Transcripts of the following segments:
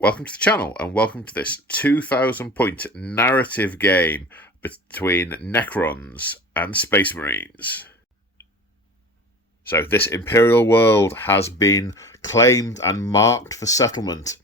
Welcome to the channel and welcome to this 2,000 point narrative game between Necrons and Space Marines. So this Imperial world has been claimed and marked for settlement,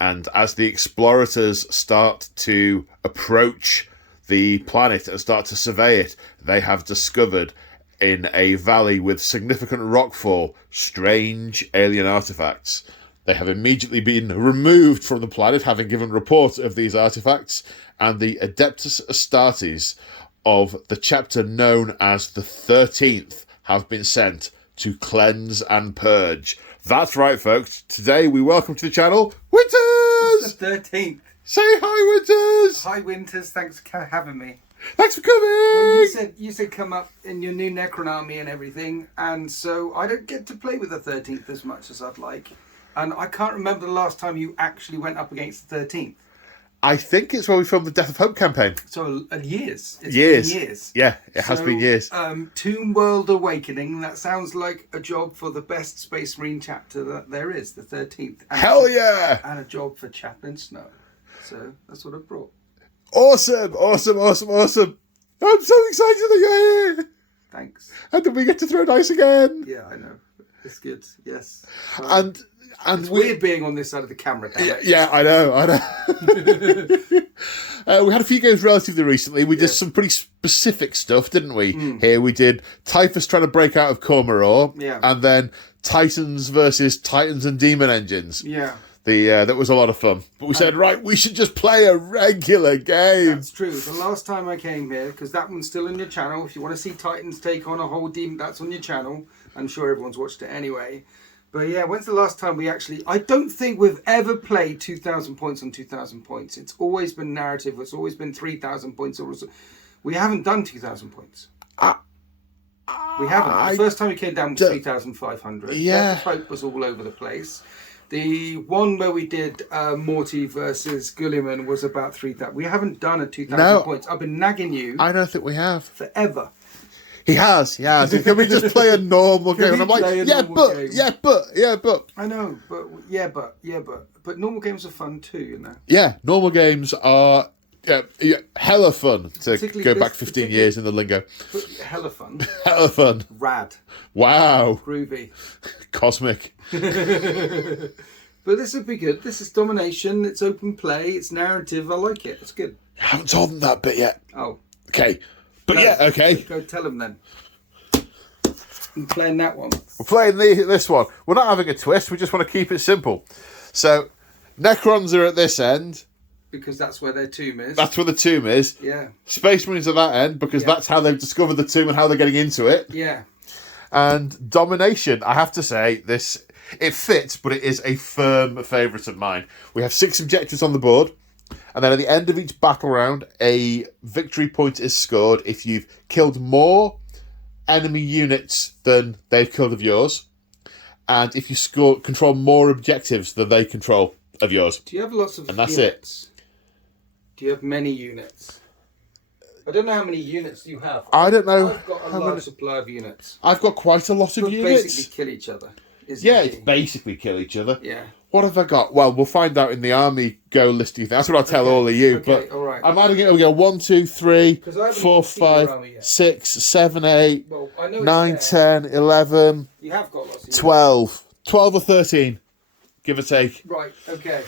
and as the explorators start to approach the planet and start to survey it, they have discovered in a valley with significant rockfall strange alien artifacts. They have immediately been removed from the planet, having given report of these artifacts, and the Adeptus Astartes of the chapter known as the 13th have been sent to cleanse and purge. That's right, folks. Today we welcome to the channel, Winters! It's the 13th. Say hi, Winters! Hi, Winters. Thanks for having me. Thanks for coming! Well, you said come up in your new Necron army and everything, and so I don't get to play with the 13th as much as I'd like. And I can't remember the last time you actually went up against the 13th. I think it's when we filmed the Death of Hope campaign. So years. It's years. been years. Yeah, it has been years. Tomb World Awakening, that sounds like a job for the best Space Marine chapter that there is, the 13th. And Hell yeah! And a job for Chaplain Snow. So that's what I brought. Awesome, awesome, awesome, awesome. I'm so excited that you're here. Thanks. And then we get to throw dice again. Yeah, I know. It's good, yes. And it's weird being on this side of the camera, damn it. Yeah, I know. We had a few games relatively recently. We did some pretty specific stuff, didn't we? Here we did Typhus trying to break out of Cormoror, and then Titans versus Titans and Demon Engines. Yeah. That was a lot of fun. But we said, right, we should just play a regular game. That's true. The last time I came here, because that one's still on your channel. If you want to see Titans take on a whole demon, that's on your channel. I'm sure everyone's watched it anyway. But yeah, when's the last time we actually... I don't think we've ever played 2,000 points on 2,000 points. It's always been narrative. It's always been 3,000 points. We haven't done 2,000 points. We haven't. The first time we came down was 3,500. Yeah. The folk was all over the place. The one where we did Morty versus Gulliman was about 3,000. We haven't done a 2,000 points. I've been nagging you. I don't think we have. Forever. He has. Can we just play a normal game? And I'm like, yeah, but. I know, but normal games are fun too, you know. Yeah, normal games are hella fun to go back 15 years in the lingo. Hella fun. Hella fun. Rad. Wow. Groovy. Cosmic. But this would be good. This is domination. It's open play. It's narrative. I like it. It's good. I haven't told them that bit yet. Oh. Okay. But okay. Go tell them then. I'm playing that one. We're playing this one. We're not having a twist. We just want to keep it simple. So, Necrons are at this end. Because that's where their tomb is. That's where the tomb is. Yeah. Space Marines at that end, because that's how they've discovered the tomb and how they're getting into it. Yeah. And domination, I have to say, it fits, but it is a firm favourite of mine. We have 6 objectives on the board, and then at the end of each battle round, a victory point is scored if you've killed more enemy units than they've killed of yours, and if you control more objectives than they control of yours. Do you have lots of and that's units? Do you have many units? I don't know how many units you have. I don't know. I've got a large supply of units. I've got quite a lot of units. Basically kill each other. It's basically kill each other. Yeah. What have I got? Well, we'll find out in the army go listing thing. That's what I'll tell all of you. Okay, but all right. I'm adding it. We go 1, 2, 3, 4, 5, 6, 7, 8, 9, 10, 11. You have got lots of 12. 12 or 13, give or take. Right, okay.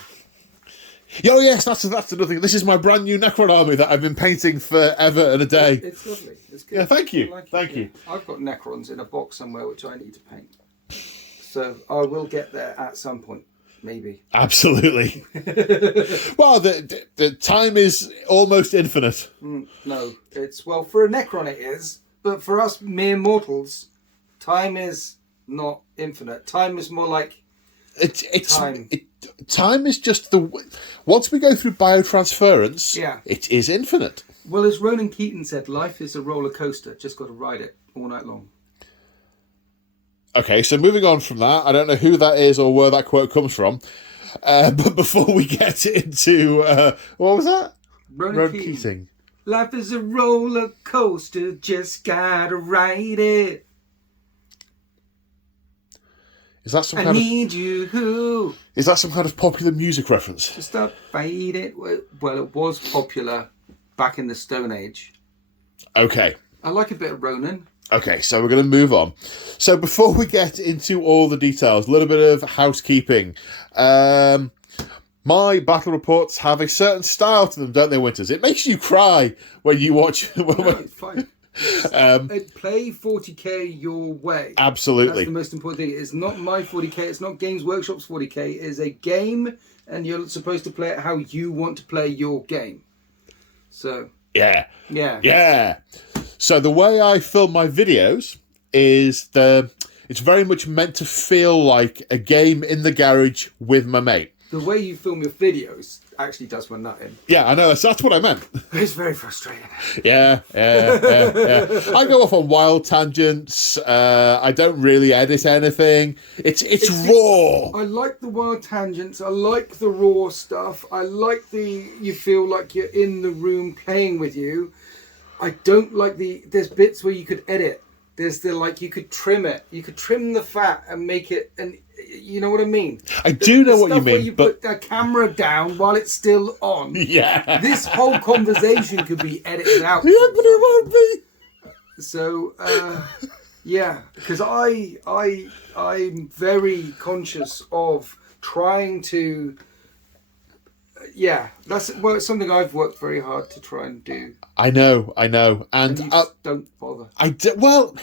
Oh yes, that's another thing. This is my brand new Necron army that I've been painting forever and a day. It's lovely. It's good. Yeah, thank you. Thank you. I've got Necrons in a box somewhere which I need to paint. So I will get there at some point, maybe. Absolutely. Well, the time is almost infinite. No, for a Necron it is, but for us mere mortals, time is not infinite. Time is more like time. Time is just once we go through biotransference, it is infinite. Well, as Ronan Keaton said, life is a roller coaster. Just got to ride it all night long. Okay, so moving on from that, I don't know who that is or where that quote comes from, but before we get into what was that? Ronan Keating. Life is a roller coaster. Just gotta ride it. Is that some I kind need you. Is that some kind of popular music reference? Just fade it. Well, it was popular back in the Stone Age. Okay. I like a bit of Ronan. Okay, so we're going to move on. So before we get into all the details, a little bit of housekeeping. My battle reports have a certain style to them, don't they, Winters? It makes you cry when you watch. No, it's fine. Play 40k your way. Absolutely. That's the most important thing. It's not my 40k. It's not Games Workshop's 40k. It is a game, and you're supposed to play it how you want to play your game. So. Yeah. Yeah. Yeah. So the way I film my videos is it's very much meant to feel like a game in the garage with my mate. The way you film your videos actually does my nut in. Yeah, I know. That's what I meant. It's very frustrating. Yeah. I go off on wild tangents. I don't really edit anything. It's raw. I like the wild tangents. I like the raw stuff. I like you feel like you're in the room playing with you. I don't like there's bits where you could edit. There's you could trim it. You could trim the fat and make it, and you know what I mean? I do know what you mean, where you but put a camera down while it's still on. Yeah. This whole conversation could be edited out. Yeah, but it won't be. So, yeah, because I'm very conscious of trying to. Yeah, it's something I've worked very hard to try and do. I know, and you just don't bother. Well,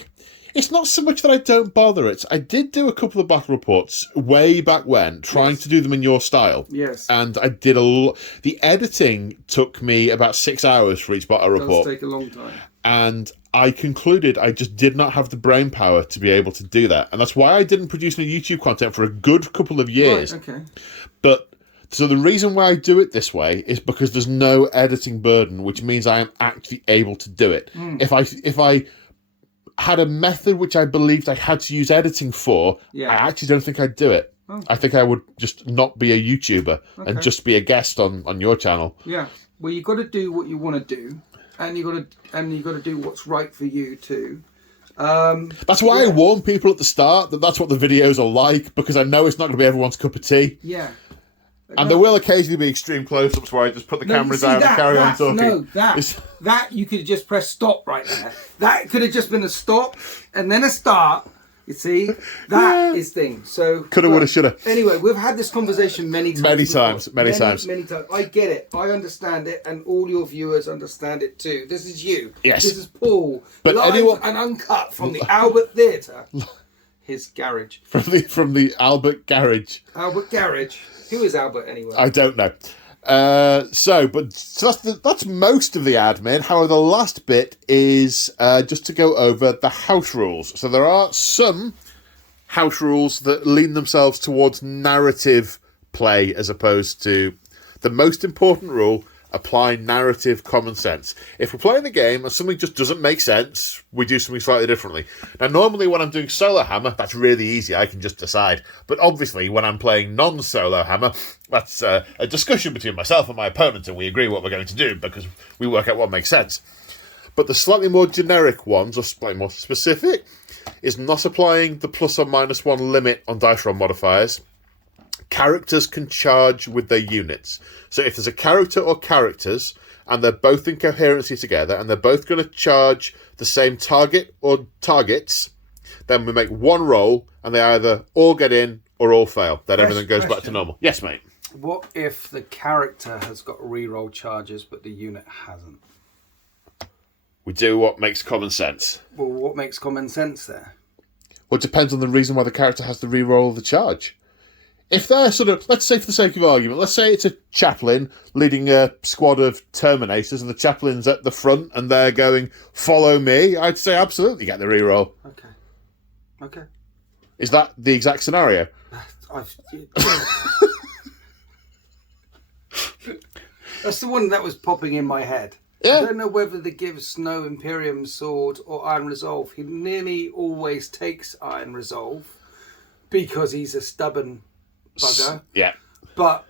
it's not so much that I don't bother. I did do a couple of battle reports way back when, trying to do them in your style. Yes. And I did a lot. The editing took me about 6 hours for each battle report. It does take a long time. And I concluded I just did not have the brain power to be able to do that, and that's why I didn't produce any YouTube content for a good couple of years. Right, okay. But. So the reason why I do it this way is because there's no editing burden, which means I am actually able to do it. If I had a method which I believed I had to use editing for, I actually don't think I'd do it. Oh. I think I would just not be a YouTuber and just be a guest on your channel. Yeah. Well, you've got to do what you want to do, and you've got to do what's right for you too. That's why I warn people at the start that that's what the videos are like, because I know it's not going to be everyone's cup of tea. Yeah. And there will occasionally be extreme close-ups where I just put the camera down and carry on talking. No, that you could have just pressed stop right there. That could have just been a stop and then a start. You see, that is thing. So coulda, woulda, shoulda. Anyway, we've had this conversation many times. Many times. I get it. I understand it, and all your viewers understand it too. This is you. Yes. This is Paul. But live and uncut from the Albert Theatre. His garage. From the Albert Garage. Albert Garage. Who is Albert anyway? I don't know. So that's most of the admin. However, the last bit is just to go over the house rules. So there are some house rules that lean themselves towards narrative play as opposed to the most important rule. Apply narrative common sense. If we're playing the game and something just doesn't make sense, we do something slightly differently. Now, normally when I'm doing solo hammer, that's really easy. I can just decide. But obviously, when I'm playing non-solo hammer, that's a discussion between myself and my opponent, and we agree what we're going to do because we work out what makes sense. But the slightly more generic ones, or slightly more specific, is not applying the plus or minus one limit on dice roll modifiers. Characters can charge with their units. So if there's a character or characters and they're both in coherency together and they're both going to charge the same target or targets, then we make one roll and they either all get in or all fail. Then everything goes back to normal. Yes, mate. What if the character has got reroll charges but the unit hasn't? We do what makes common sense. Well, what makes common sense there? Well, it depends on the reason why the character has to reroll the charge. If they're sort of, let's say for the sake of argument, let's say it's a chaplain leading a squad of Terminators and the chaplain's at the front and they're going, follow me, I'd say absolutely get the reroll. Okay. Is that the exact scenario? That's the one that was popping in my head. Yeah. I don't know whether to give Snow Imperium Sword or Iron Resolve. He nearly always takes Iron Resolve because he's a stubborn bugger. Yeah. But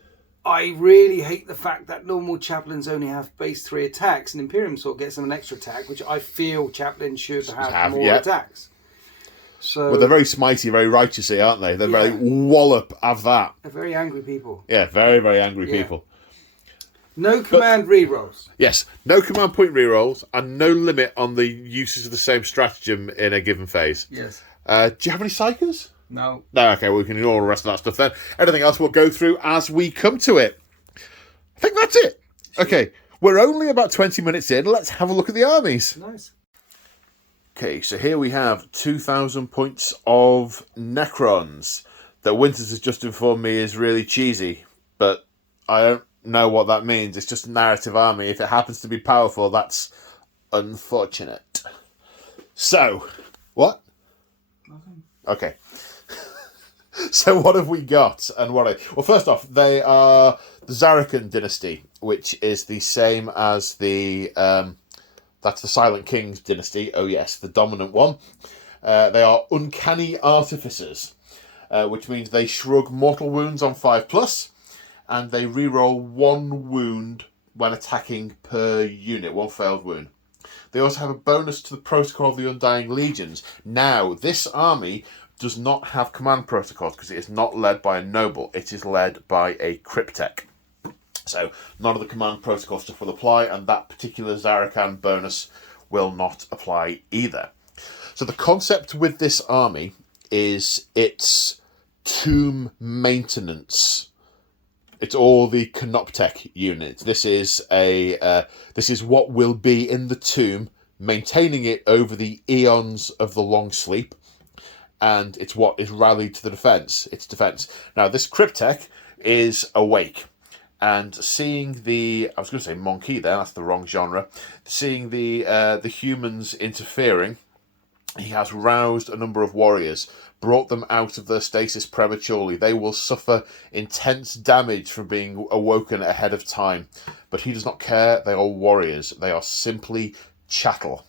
I really hate the fact that normal chaplains only have base 3 attacks and Imperium Sword gets them an extra attack, which I feel chaplains should have more attacks. So Well, they're very smitey, very righteousy, aren't they? They're very wallop, have that. They're very angry people. Yeah, very, very angry people. No command rerolls. Yes, no command point rerolls, and no limit on the uses of the same stratagem in a given phase. Yes. Do you have any psychers? No. No, okay, well, we can ignore the rest of that stuff then. Anything else we'll go through as we come to it. I think that's it. Okay, we're only about 20 minutes in. Let's have a look at the armies. Nice. Okay, so here we have 2,000 points of Necrons that Winters has just informed me is really cheesy, but I don't know what that means. It's just a narrative army. If it happens to be powerful, that's unfortunate. So, what? Nothing. Okay. So what have we got? And well, first off, they are the Zarakan dynasty, which is the same as the... that's the Silent Kings dynasty. Oh yes, the dominant one. They are uncanny artificers, which means they shrug mortal wounds on 5+, and they reroll 1 wound when attacking per unit, 1 failed wound. They also have a bonus to the protocol of the Undying Legions. Now, this army does not have command protocols because it is not led by a noble. It is led by a cryptek. So none of the command protocol stuff will apply, and that particular Zarakan bonus will not apply either. So the concept with this army is its tomb maintenance. It's all the Canoptek units. This is what will be in the tomb, maintaining it over the eons of the long sleep, and it's what is rallied to the defense. It's defense. Now this cryptek is awake. And seeing the, I was going to say monkey there, that's the wrong genre. Seeing the humans interfering, he has roused a number of warriors, brought them out of their stasis prematurely. They will suffer intense damage from being awoken ahead of time. But he does not care, they are warriors. They are simply chattel.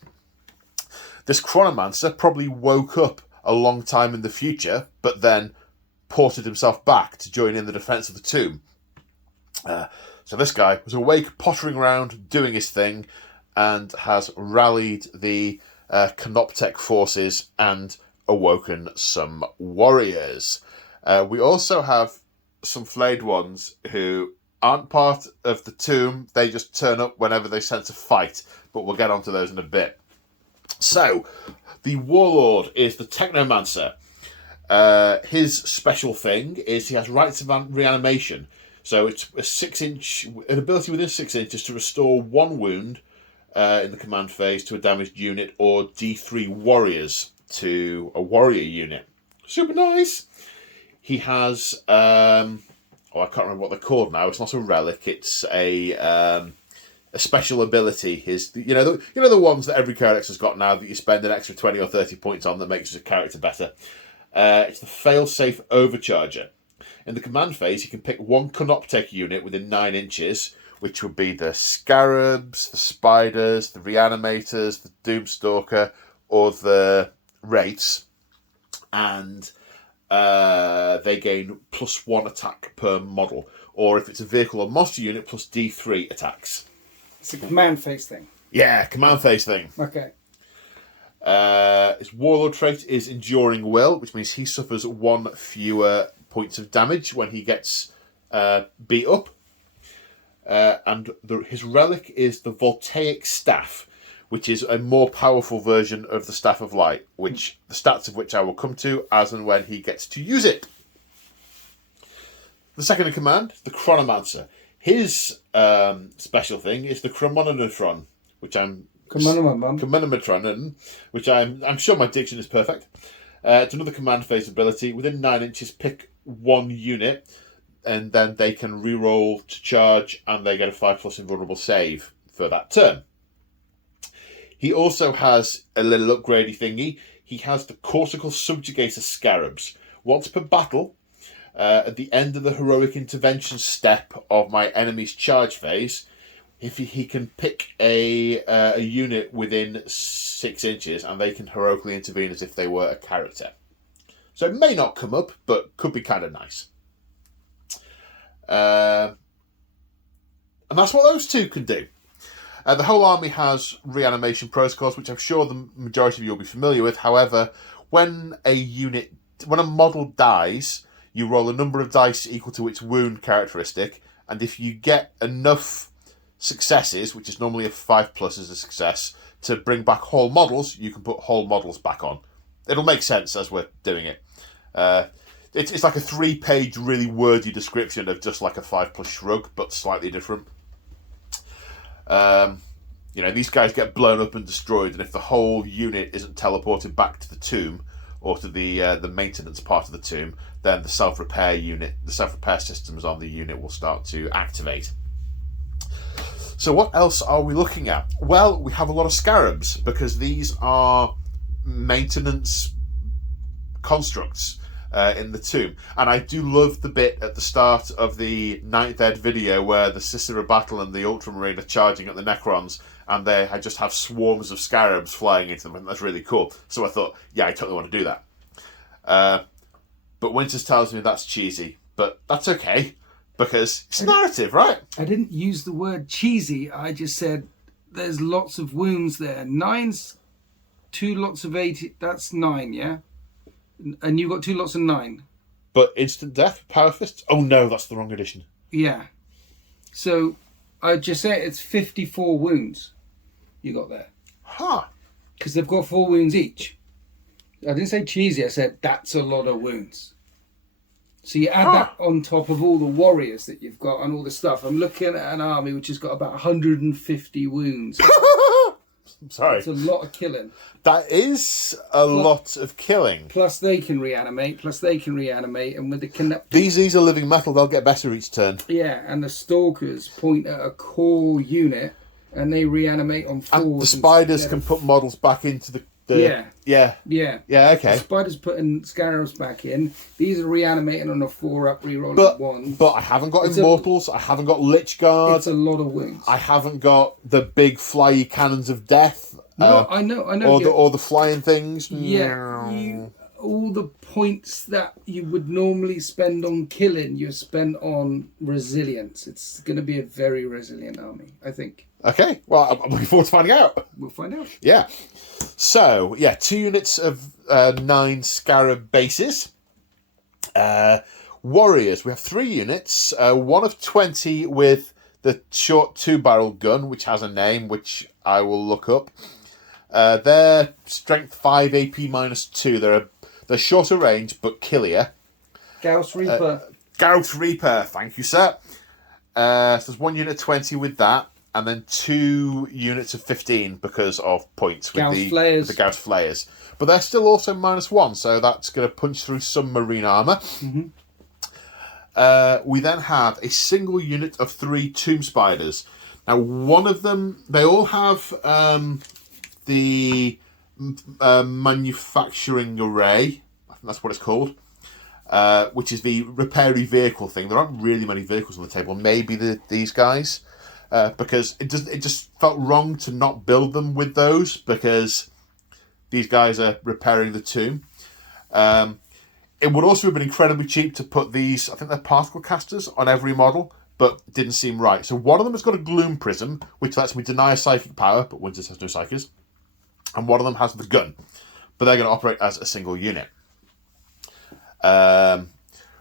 This Chronomancer probably woke up a long time in the future, but then ported himself back to join in the defense of the tomb. So this guy was awake, pottering around, doing his thing, and has rallied the Canoptek forces and awoken some warriors. We also have some flayed ones who aren't part of the tomb. They just turn up whenever they sense a fight, but we'll get onto those in a bit. So, the Warlord is the Technomancer. His special thing is he has rights of reanimation. So it's a 6-inch, an ability within 6 inches to restore 1 wound in the command phase to a damaged unit, or D3 warriors to a warrior unit. Super nice. He has, I can't remember what they're called now. It's not a relic. It's a special ability. His, the ones that every character has got now that you spend an extra 20 or 30 points on that makes your character better. It's the fail-safe overcharger. In the command phase, you can pick 1 Canoptek unit within 9 inches, which would be the Scarabs, the Spiders, the Reanimators, the Doomstalker, or the Wraiths, and they gain +1 attack per model. Or if it's a vehicle or monster unit, plus D3 attacks. It's a command phase thing. Yeah, command phase thing. Okay. His Warlord trait is Enduring Will, which means he suffers 1 fewer points of damage when he gets beat up. And his relic is the Voltaic Staff, which is a more powerful version of the Staff of Light, which the stats of which I will come to as and when he gets to use it. The second in command, the Chronomancer. His special thing is the Chronometron, which I'm which I'm sure my diction is perfect. It's another command phase ability. Within 9 inches, pick 1 unit, and then they can reroll to charge, and they get a 5+ invulnerable save for that turn. He also has a little upgradey thingy. He has the Cortical Subjugator Scarabs. Once per battle, at the end of the heroic intervention step of my enemy's charge phase, if he can pick a unit within 6 inches, and they can heroically intervene as if they were a character. So it may not come up, but could be kind of nice. And that's what those two can do. The whole army has reanimation protocols, which I'm sure the majority of you will be familiar with. However, when a model dies, you roll a number of dice equal to its wound characteristic, and if you get enough successes, which is normally a 5+ as a success, to bring back whole models, you can put whole models back on. It'll make sense as we're doing it. It's like a 3-page, really wordy description of just like a 5+ shrug, but slightly different. These guys get blown up and destroyed, and if the whole unit isn't teleported back to the tomb or to the maintenance part of the tomb, then the self-repair systems on the unit will start to activate. So what else are we looking at? Well, we have a lot of scarabs, because these are maintenance constructs in the tomb. And I do love the bit at the start of the 9th Ed video where the Sisera battle and the Ultramarine are charging at the Necrons, and they just have swarms of scarabs flying into them, and that's really cool. So I thought, yeah, I totally want to do that. But Winters tells me that's cheesy, but that's okay, because it's narrative, right? I didn't use the word cheesy. I just said there's lots of wounds there. 9's 2 lots of 8. That's 9, yeah? And you got 2 lots of 9. But instant death, power fists? Oh no, that's the wrong edition. Yeah. So I just say it's 54 wounds you got there. Huh. Because they've got 4 wounds each. I didn't say cheesy, I said that's a lot of wounds. So you add that on top of all the warriors that you've got and all the stuff. I'm looking at an army which has got about 150 wounds. I'm sorry. It's a lot of killing. That is a lot of killing. Plus they can reanimate, and with the These are living metal, they'll get better each turn. Yeah, and the stalkers point at a core unit and they reanimate on 4s. And the spiders can put models back into the Yeah, okay. The spiders putting scarabs back in. These are reanimating on a 4-up reroll but, of 1. But I haven't got immortals. I haven't got Lich Guard. It's a lot of wounds. I haven't got the big flyy cannons of death. No, I know. Or the flying things. Yeah, all the points that you would normally spend on killing, you spend on resilience. It's going to be a very resilient army, I think. Okay, well, I'm looking forward to finding out. We'll find out. Yeah. So, 2 units of 9 scarab bases. Warriors, we have 3 units. 1 of 20 with the short 2-barrel gun, which has a name, which I will look up. They're strength 5, AP -2. They're shorter range, but killier. Gauss Reaper. Gauss Reaper, thank you, sir. So there's 1 unit of 20 with that. And then 2 units of 15 because of points with the Gauss Flayers. But they're still also -1, so that's going to punch through some marine armour. Mm-hmm. We then have a single unit of 3 Tomb Spiders. Now, one of them, they all have the manufacturing array. I think that's what it's called. Which is the repair vehicle thing. There aren't really many vehicles on the table. Maybe these guys. Because it just felt wrong to not build them with those, because these guys are repairing the tomb. It would also have been incredibly cheap to put these, I think they're particle casters, on every model, but didn't seem right. So one of them has got a gloom prism, which lets me deny psychic power, but Winters has no psychers. And one of them has the gun, but they're going to operate as a single unit.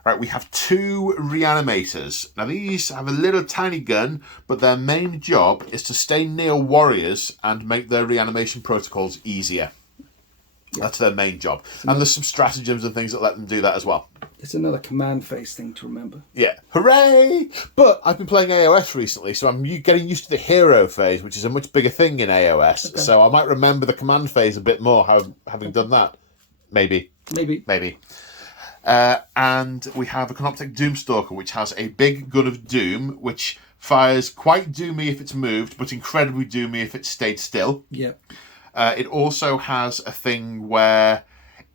Right, we have 2 reanimators. Now these have a little tiny gun, but their main job is to stay near warriors and make their reanimation protocols easier. Yeah. That's their main job. And there's some stratagems and things that let them do that as well. It's another command phase thing to remember. Yeah, hooray! But I've been playing AOS recently, so I'm getting used to the hero phase, which is a much bigger thing in AOS. Okay. So I might remember the command phase a bit more, having done that. Maybe. And we have a Canoptek Doomstalker, which has a big gun of doom, which fires quite doomy if it's moved, but incredibly doomy if it stayed still. Yeah. It also has a thing where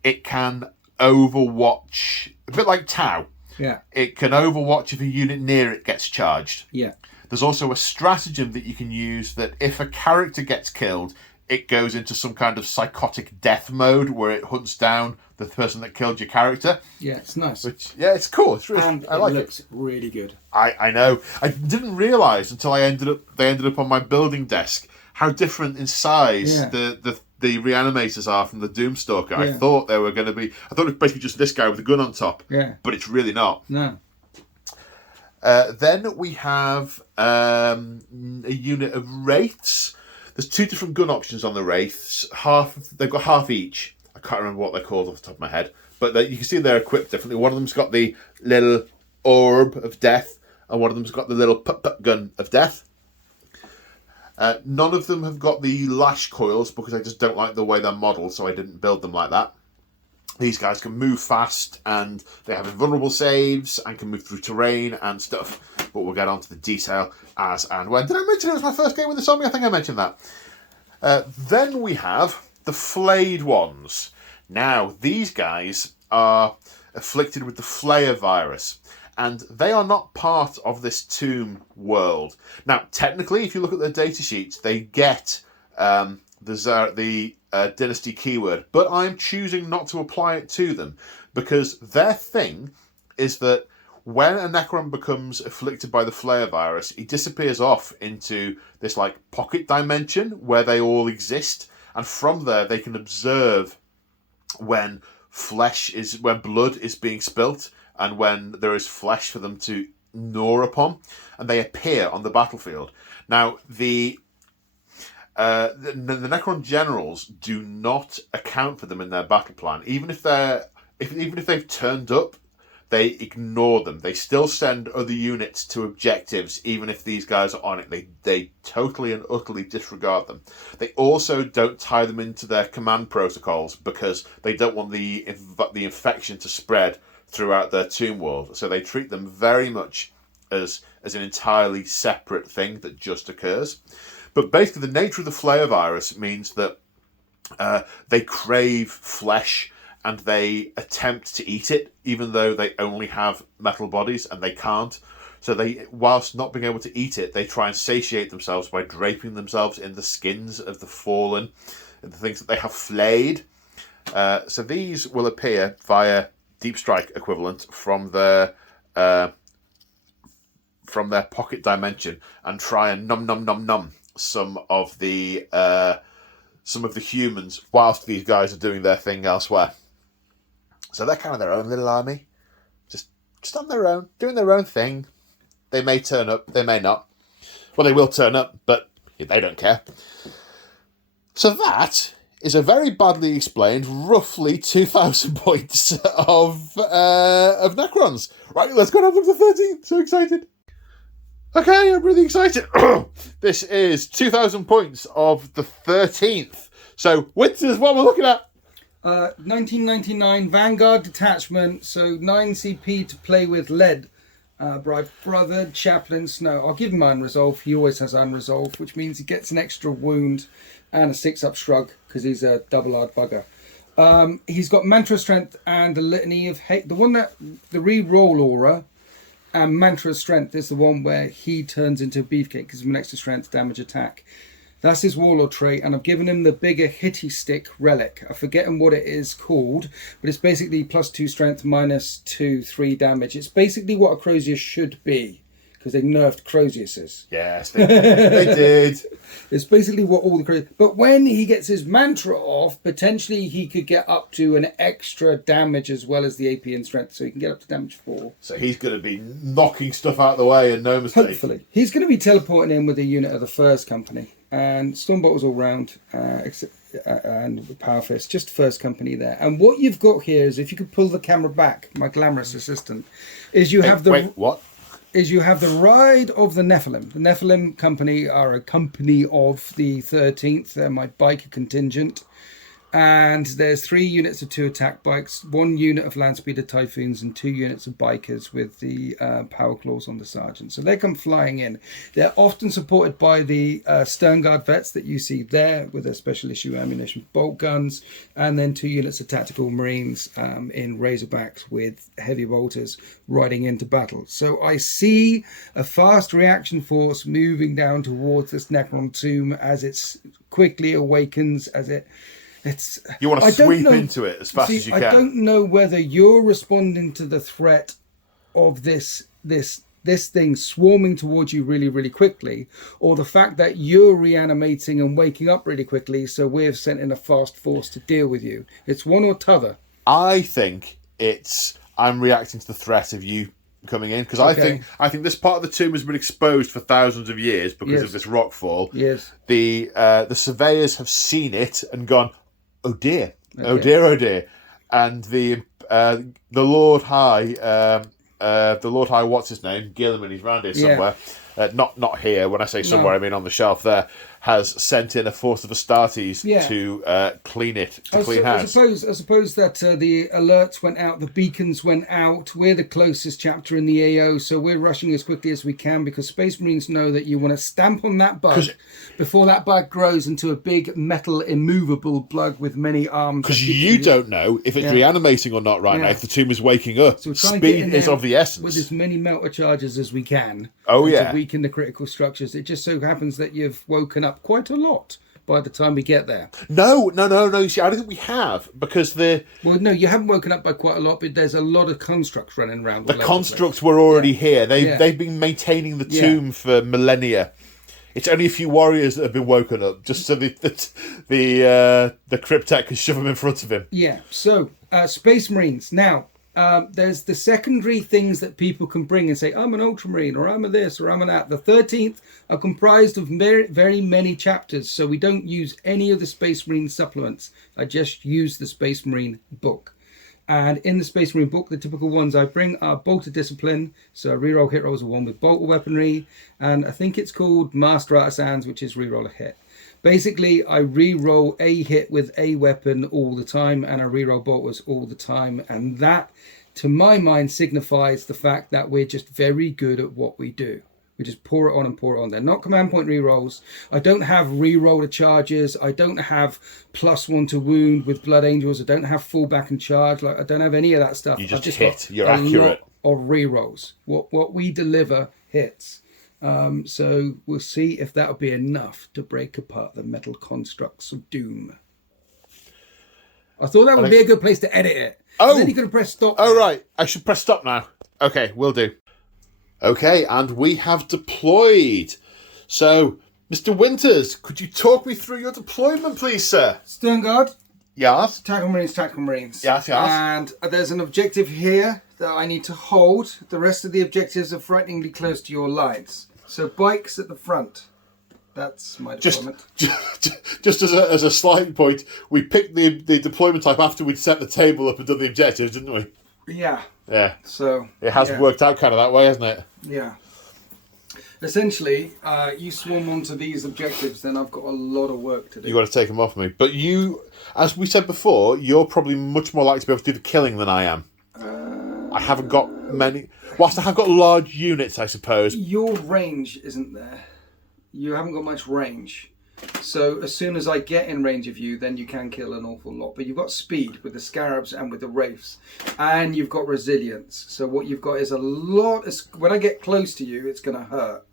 it can overwatch, a bit like Tau. Yeah. It can overwatch if a unit near it gets charged. Yeah. There's also a stratagem that you can use that if a character gets killed, it goes into some kind of psychotic death mode where it hunts down the person that killed your character. Yeah, it's nice. It's cool. It's really, and I like it. Looks really good. I know. I didn't realise until they ended up on my building desk how different in size the the reanimators are from the Doomstalker. Yeah. I thought they were going to be... I thought it was basically just this guy with a gun on top. Yeah. But it's really not. No. Then we have a unit of Wraiths. There's 2 different gun options on the Wraiths. They've got half each. I can't remember what they're called off the top of my head. But you can see they're equipped differently. One of them's got the little orb of death, and one of them's got the little put gun of death. None of them have got the lash coils because I just don't like the way they're modelled, so I didn't build them like that. These guys can move fast, and they have invulnerable saves, and can move through terrain and stuff. But we'll get on to the detail as and when. Did I mention it was my first game with the zombie? I think I mentioned that. Then we have the flayed ones. Now, these guys are afflicted with the Flayer virus, and they are not part of this tomb world. Now, technically, if you look at their data sheets, they get the dynasty keyword, but I'm choosing not to apply it to them because their thing is that when a Necron becomes afflicted by the Flayer virus, he disappears off into this like pocket dimension where they all exist, and from there they can observe when blood is being spilt and when there is flesh for them to gnaw upon, and they appear on the battlefield. Now, the Necron generals do not account for them in their battle plan. Even if they've turned up, they ignore them. They still send other units to objectives, even if these guys are on it. They totally and utterly disregard them. They also don't tie them into their command protocols because they don't want the infection to spread throughout their tomb world. So they treat them very much as an entirely separate thing that just occurs. But basically, the nature of the Flayer virus means that they crave flesh and they attempt to eat it, even though they only have metal bodies and they can't. So they, whilst not being able to eat it, they try and satiate themselves by draping themselves in the skins of the fallen and the things that they have flayed. So these will appear via Deep Strike equivalent from their pocket dimension and try and nom some of the humans whilst these guys are doing their thing elsewhere. So they're kind of their own little army, just on their own, doing their own thing. They may turn up, they may not. Well, they will turn up, but they don't care. So that is a very badly explained, roughly 2,000 points of Necrons. Right, let's go and have them to 13. So excited. Okay, I'm really excited. This is 2,000 points of the 13th. So, Winters, what we're looking at? 1999 Vanguard detachment, so 9 CP to play with lead. By Brother Chaplain Snow. I'll give him unresolved. He always has unresolved, which means he gets an extra wound and a 6-up shrug because he's a double-hard bugger. He's got Mantra Strength and the Litany of Hate. The one that the re-roll aura and Mantra Strength is the one where he turns into a beefcake because of an extra strength damage attack. That's his warlord trait, and I've given him the bigger hitty stick relic. I've forgotten what it is called, but it's basically +2 strength, -2, 3 damage. It's basically what a Crozius should be, because they nerfed Croziuses. Yes, they did. It's basically what all the Crozius... But when he gets his mantra off, potentially he could get up to an extra damage as well as the AP and strength, so he can get up to damage 4. So he's going to be knocking stuff out of the way and no mistake. Hopefully. He's going to be teleporting in with a unit of the First Company. And Stormbolters all round, and Power Fist, just First Company there. And what you've got here is, if you could pull the camera back, my glamorous assistant, is you have the... Wait, what? Is you have the Ride of the Nephilim. The Nephilim Company are a company of the 13th. They're my biker contingent. And there's 3 units of 2 attack bikes, 1 unit of Landspeeder Typhoons, and 2 units of bikers with the power claws on the sergeant. So they come flying in. They're often supported by the Sternguard vets that you see there with their special issue ammunition bolt guns, and then 2 units of tactical marines in Razorbacks with heavy bolters riding into battle. So I see a fast reaction force moving down towards this Necron tomb as it quickly awakens, as it... You want to sweep into it as fast as you can. I don't know whether you're responding to the threat of this this thing swarming towards you really, really quickly, or the fact that you're reanimating and waking up really quickly, so we've sent in a fast force to deal with you. It's one or t'other. I think I'm reacting to the threat of you coming in, because I think this part of the tomb has been exposed for thousands of years because of this rockfall. Yes. The surveyors have seen it and gone, oh dear, oh dear, and the Lord High, what's his name, Gilliman, he's round here somewhere. Not here. When I say somewhere, I mean on the shelf there. Has sent in a force of Astartes to clean house. I suppose that the alerts went out, the beacons went out. We're the closest chapter in the AO, so we're rushing as quickly as we can because Space Marines know that you want to stamp on that bug before that bug grows into a big metal immovable bug with many arms. Because you don't know if it's reanimating or not now, if the tomb is waking up. So speed is of the essence. With as many melter charges as we can. To weaken the critical structures. It just so happens that you've woken up quite a lot by the time we get there. No. You see, I don't think we have, because you haven't woken up by quite a lot, but there's a lot of constructs running around. The constructs were already here. They've been maintaining the tomb for millennia. It's only a few warriors that have been woken up, just so the cryptech can shove them in front of him. Yeah. So, Space Marines now. There's the secondary things that people can bring and say, I'm an Ultramarine, or I'm a this, or I'm an that. The 13th are comprised of very, very many chapters, so we don't use any of the Space Marine supplements. I just use the Space Marine book. And in the Space Marine book, the typical ones I bring are Bolter Discipline, so reroll hit rolls are one with bolter weaponry, and I think it's called Master Artisans, which is reroll a hit. Basically, I re-roll a hit with a weapon all the time, and I re-roll bolters all the time, and that, to my mind, signifies the fact that we're just very good at what we do. We just pour it on and pour it on. They're not command point re-rolls. I don't have re-roller charges. I don't have +1 to wound with Blood Angels. I don't have full back and charge. I don't have any of that stuff. You just hit. You're accurate. Or re-rolls. What we deliver hits. So we'll see if that'll be enough to break apart the metal constructs of doom. I thought that would be a good place to edit it. Oh! And then you could have pressed stop. Oh, right. I should press stop now. Okay, will do. Okay, and we have deployed. So, Mr. Winters, could you talk me through your deployment, please, sir? Sternguard. Yes. Tactical Marines. Yes. And there's an objective here that I need to hold. The rest of the objectives are frighteningly close to your lines. So bikes at the front. That's my deployment. Just as a slight point, we picked the deployment type after we'd set the table up and done the objectives, didn't we? Yeah. Yeah. So it has worked out kind of that way, hasn't it? Yeah. Essentially, you swarm onto these objectives, then I've got a lot of work to do. You've got to take them off me. But you, as we said before, you're probably much more likely to be able to do the killing than I am. I haven't got many. Whilst I have got large units, I suppose. Your range isn't there. You haven't got much range. So as soon as I get in range of you, then you can kill an awful lot. But you've got speed with the scarabs and with the wraiths. And you've got resilience. So what you've got is a lot. When I get close to you, it's going to hurt.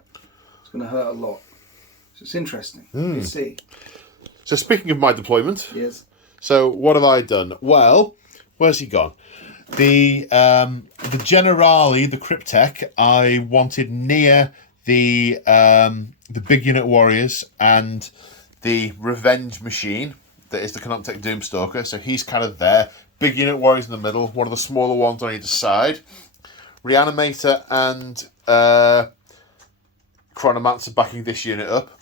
It's going to hurt a lot. So it's interesting. You see. So speaking of my deployment. Yes. So what have I done? Well, where's he gone? The Generali, the Cryptech, I wanted near the big unit warriors and the revenge machine that is the Canoptech Doomstalker. So he's kind of there. Big unit warriors in the middle, one of the smaller ones on either side. Reanimator and Chronomancer backing this unit up.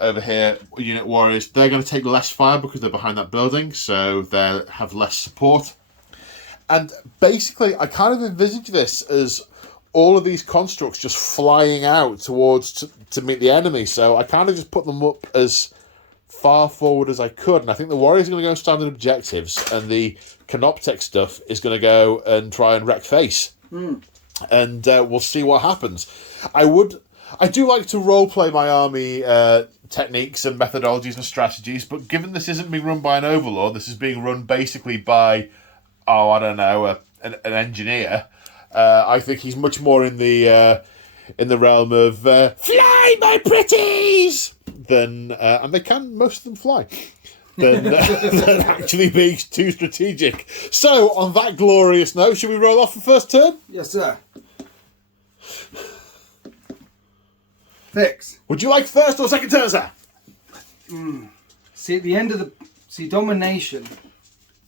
Over here, unit warriors, they're going to take less fire because they're behind that building, so they have less support. And basically, I kind of envisage this as all of these constructs just flying out towards to meet the enemy. So I kind of just put them up as far forward as I could. And I think the warriors are going to go standard objectives, and the Canoptech stuff is going to go and try and wreck face. And we'll see what happens. I do like to roleplay my army techniques and methodologies and strategies, but given this isn't being run by an overlord, this is being run basically by, an engineer. I think he's much more in the realm of fly, my pretties, than and they can, most of them fly, than actually being too strategic. So on that glorious note, should we roll off for first turn? Yes, sir. Fix. Would you like first or second turn, sir? See, at the end of the... See, domination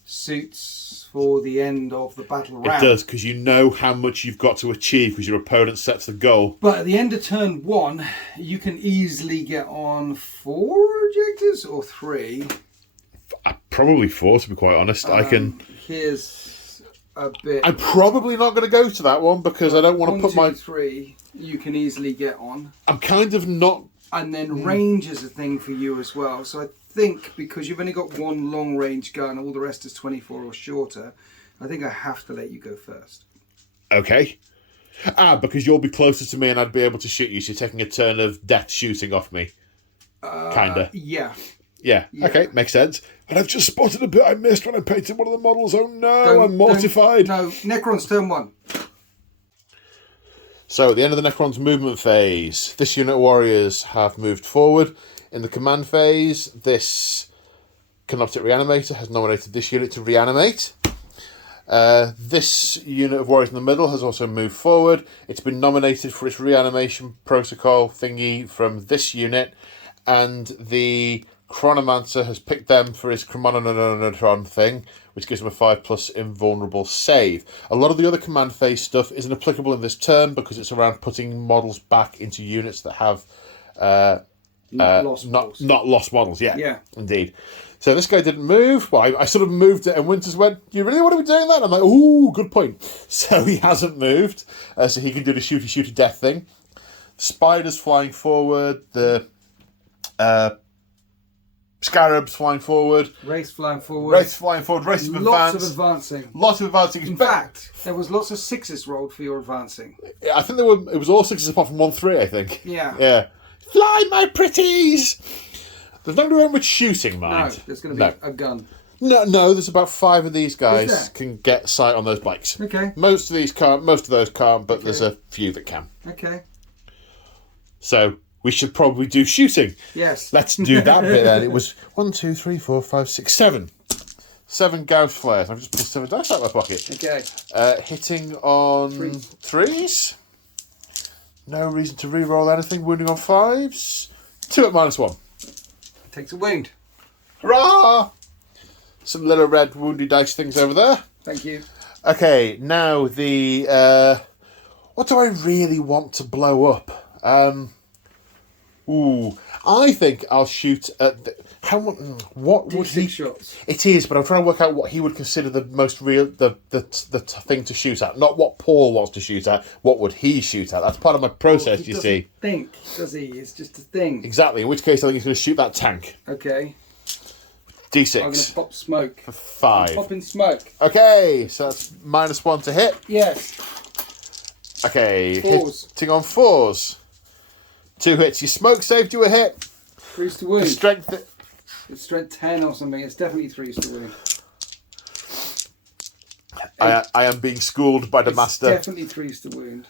suits for the end of the battle round. It does, because you know how much you've got to achieve because your opponent sets the goal. But at the end of turn 1, you can easily get on 4 objectives or 3. Probably 4, to be quite honest. I can... Here's a bit... I'm probably not going to go to that one because I don't want to put 1, 2, 3, you can easily get on. I'm kind of not... And then range is a thing for you as well. So I think because you've only got one long range gun, all the rest is 24 or shorter, I think I have to let you go first. Okay. Because you'll be closer to me and I'd be able to shoot you, so you're taking a turn of death shooting off me. Kinda. Yeah. Yeah, okay, makes sense. And I've just spotted a bit I missed when I painted one of the models. Oh no, I'm mortified. No, Necrons turn 1. So, at the end of the Necron's movement phase, this unit of warriors have moved forward. In the command phase, this Canoptic Reanimator has nominated this unit to reanimate. This unit of warriors in the middle has also moved forward. It's been nominated for its reanimation protocol thingy from this unit, and the Chronomancer has picked them for his Chromonotron thing, which gives him a 5+ invulnerable save. A lot of the other command phase stuff isn't applicable in this turn because it's around putting models back into units that have not lost models. Yeah, indeed. So this guy didn't move. Well, I sort of moved it, and Winters went, "You really want to be doing that?" I'm like, "Ooh, good point." So he hasn't moved, so he can do the shooty death thing. Spiders flying forward. The Scarabs flying forward. Race flying forward. Race flying forward. Race of advance. Lots of advancing. Lots of advancing. In fact, there was lots of 6s rolled for your advancing. I think it was all 6s apart from 1-3, I think. Yeah. Yeah. Fly, my pretties! There's not going to be very much shooting, mind. No, there's going to be a gun. No, there's about 5 of these guys can get sight on those bikes. Okay. Most of those can't, but there's a few that can. Okay. So we should probably do shooting. Yes. Let's do that bit then. It was 1, 2, 3, 4, 5, 6, 7. 7 Gauss flares. I've just pulled 7 dice out of my pocket. Okay. Hitting on 3s. No reason to re-roll anything. Wounding on 5s. 2 at -1. Takes a wound. Hurrah! Some little red woundy dice things over there. Thank you. Okay, now the... what do I really want to blow up? I think I'll shoot at... what would he... shots. It is, but I'm trying to work out what he would consider the most real... the thing to shoot at. Not what Paul wants to shoot at. What would he shoot at? That's part of my process, you see. Think, does he? It's just a thing. Exactly, in which case I think he's going to shoot that tank. Okay. D6. I'm going to pop smoke. For 5. Popping smoke. Okay, so that's -1 to hit. Yes. Okay, 4s. Hitting on 4s. 2 hits. Your smoke saved you a hit. 3s to wound. Strength. It's strength 10 or something. It's definitely 3s to wound. I am being schooled by the master. Definitely 3s to wound.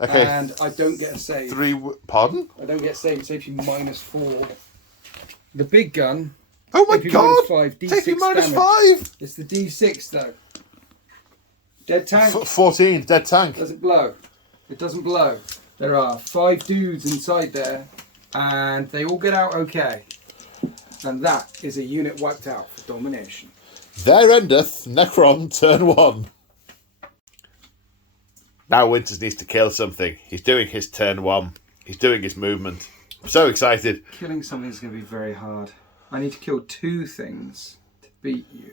Okay. And I don't get a save. Pardon? I don't get a save. It saves you -4. The big gun. Oh my god! -5, D6 Take you damage. -5! It's the D6 though. Dead tank. 14, dead tank. Does it blow? It doesn't blow. There are 5 dudes inside there, and they all get out okay. And that is a unit wiped out for domination. There endeth Necron turn 1. Now Winters needs to kill something. He's doing his turn 1. He's doing his movement. I'm so excited. Killing something is going to be very hard. I need to kill 2 things to beat you.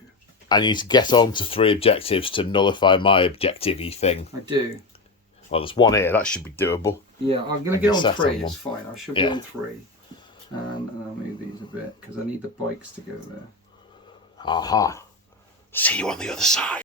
I need to get on to 3 objectives to nullify my objective-y thing. I do. Well, there's 1 here. That should be doable. Yeah, I'm going to get on set 3. on It's fine. I should be on 3. And I'll move these a bit because I need the bikes to go there. Aha. See you on the other side.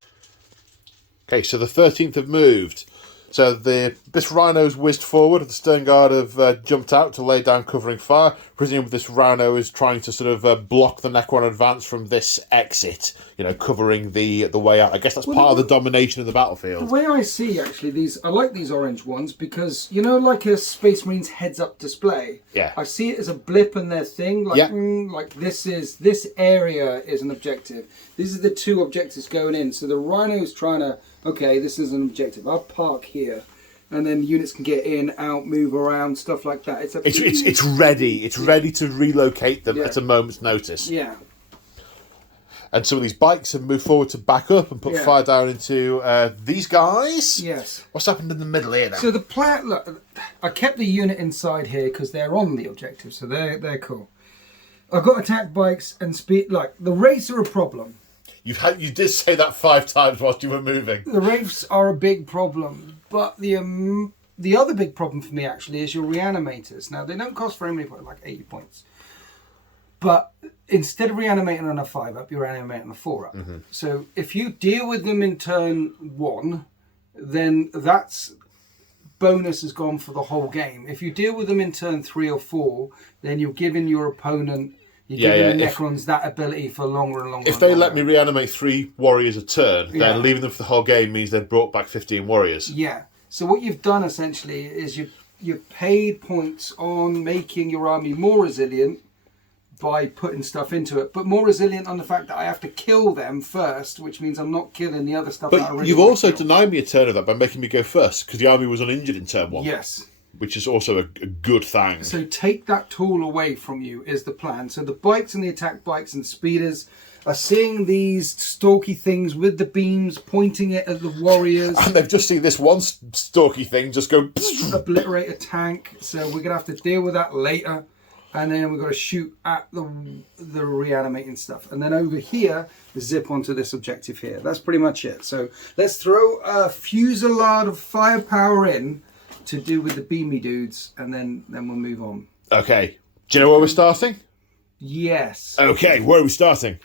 Okay, so the 13th have moved. So this rhino's whizzed forward. The stern guard have jumped out to lay down covering fire. Presumably this rhino is trying to sort of block the Necron advance from this exit, covering the way out. I guess that's part of the domination of the battlefield. The way I see, actually, I like these orange ones because, like a Space Marines heads-up display. Yeah. I see it as a blip in their thing. Like this area is an objective. These are the 2 objectives going in. So the rhino's trying to... Okay, this is an objective. I'll park here. and then units can get in, out, move around, stuff like that. It's ready. It's ready to relocate them at a moment's notice. Yeah. And some of these bikes have moved forward to back up and put fire down into these guys. Yes. What's happened in the middle here now? So the plan, look, I kept the unit inside here because they're on the objective, so they're cool. I've got attack bikes and speed. Like the wraiths are a problem. You did say that 5 times whilst you were moving. The wraiths are a big problem, but the other big problem for me actually is your reanimators. Now they don't cost very many points, like 80 points. But instead of reanimating on a 5-up, you're reanimating on a 4-up. Mm-hmm. So if you deal with them in turn 1, then that's bonus is gone for the whole game. If you deal with them in turn 3 or 4, then you're giving your opponent, you're giving the Necrons that ability for longer and longer. If they let me reanimate 3 warriors a turn, then leaving them for the whole game means they've brought back 15 warriors. Yeah. So what you've done essentially is you've paid points on making your army more resilient by putting stuff into it, but more resilient on the fact that I have to kill them first, which means I'm not killing the other stuff. But you've also denied me a turn of that by making me go first, because the army was uninjured in turn 1. Yes. Which is also a good thing. So take that tool away from you is the plan. So the bikes and the attack bikes and speeders are seeing these stalky things with the beams pointing it at the warriors. And they've just seen this one stalky thing just go... obliterate a tank. So we're going to have to deal with that later. And then we've got to shoot at the reanimating stuff. And then over here, zip onto this objective here. That's pretty much it. So let's throw a fusillade of firepower in to do with the beamy dudes, and then we'll move on. Okay. Do you know where we're starting? Yes. Okay, where are we starting?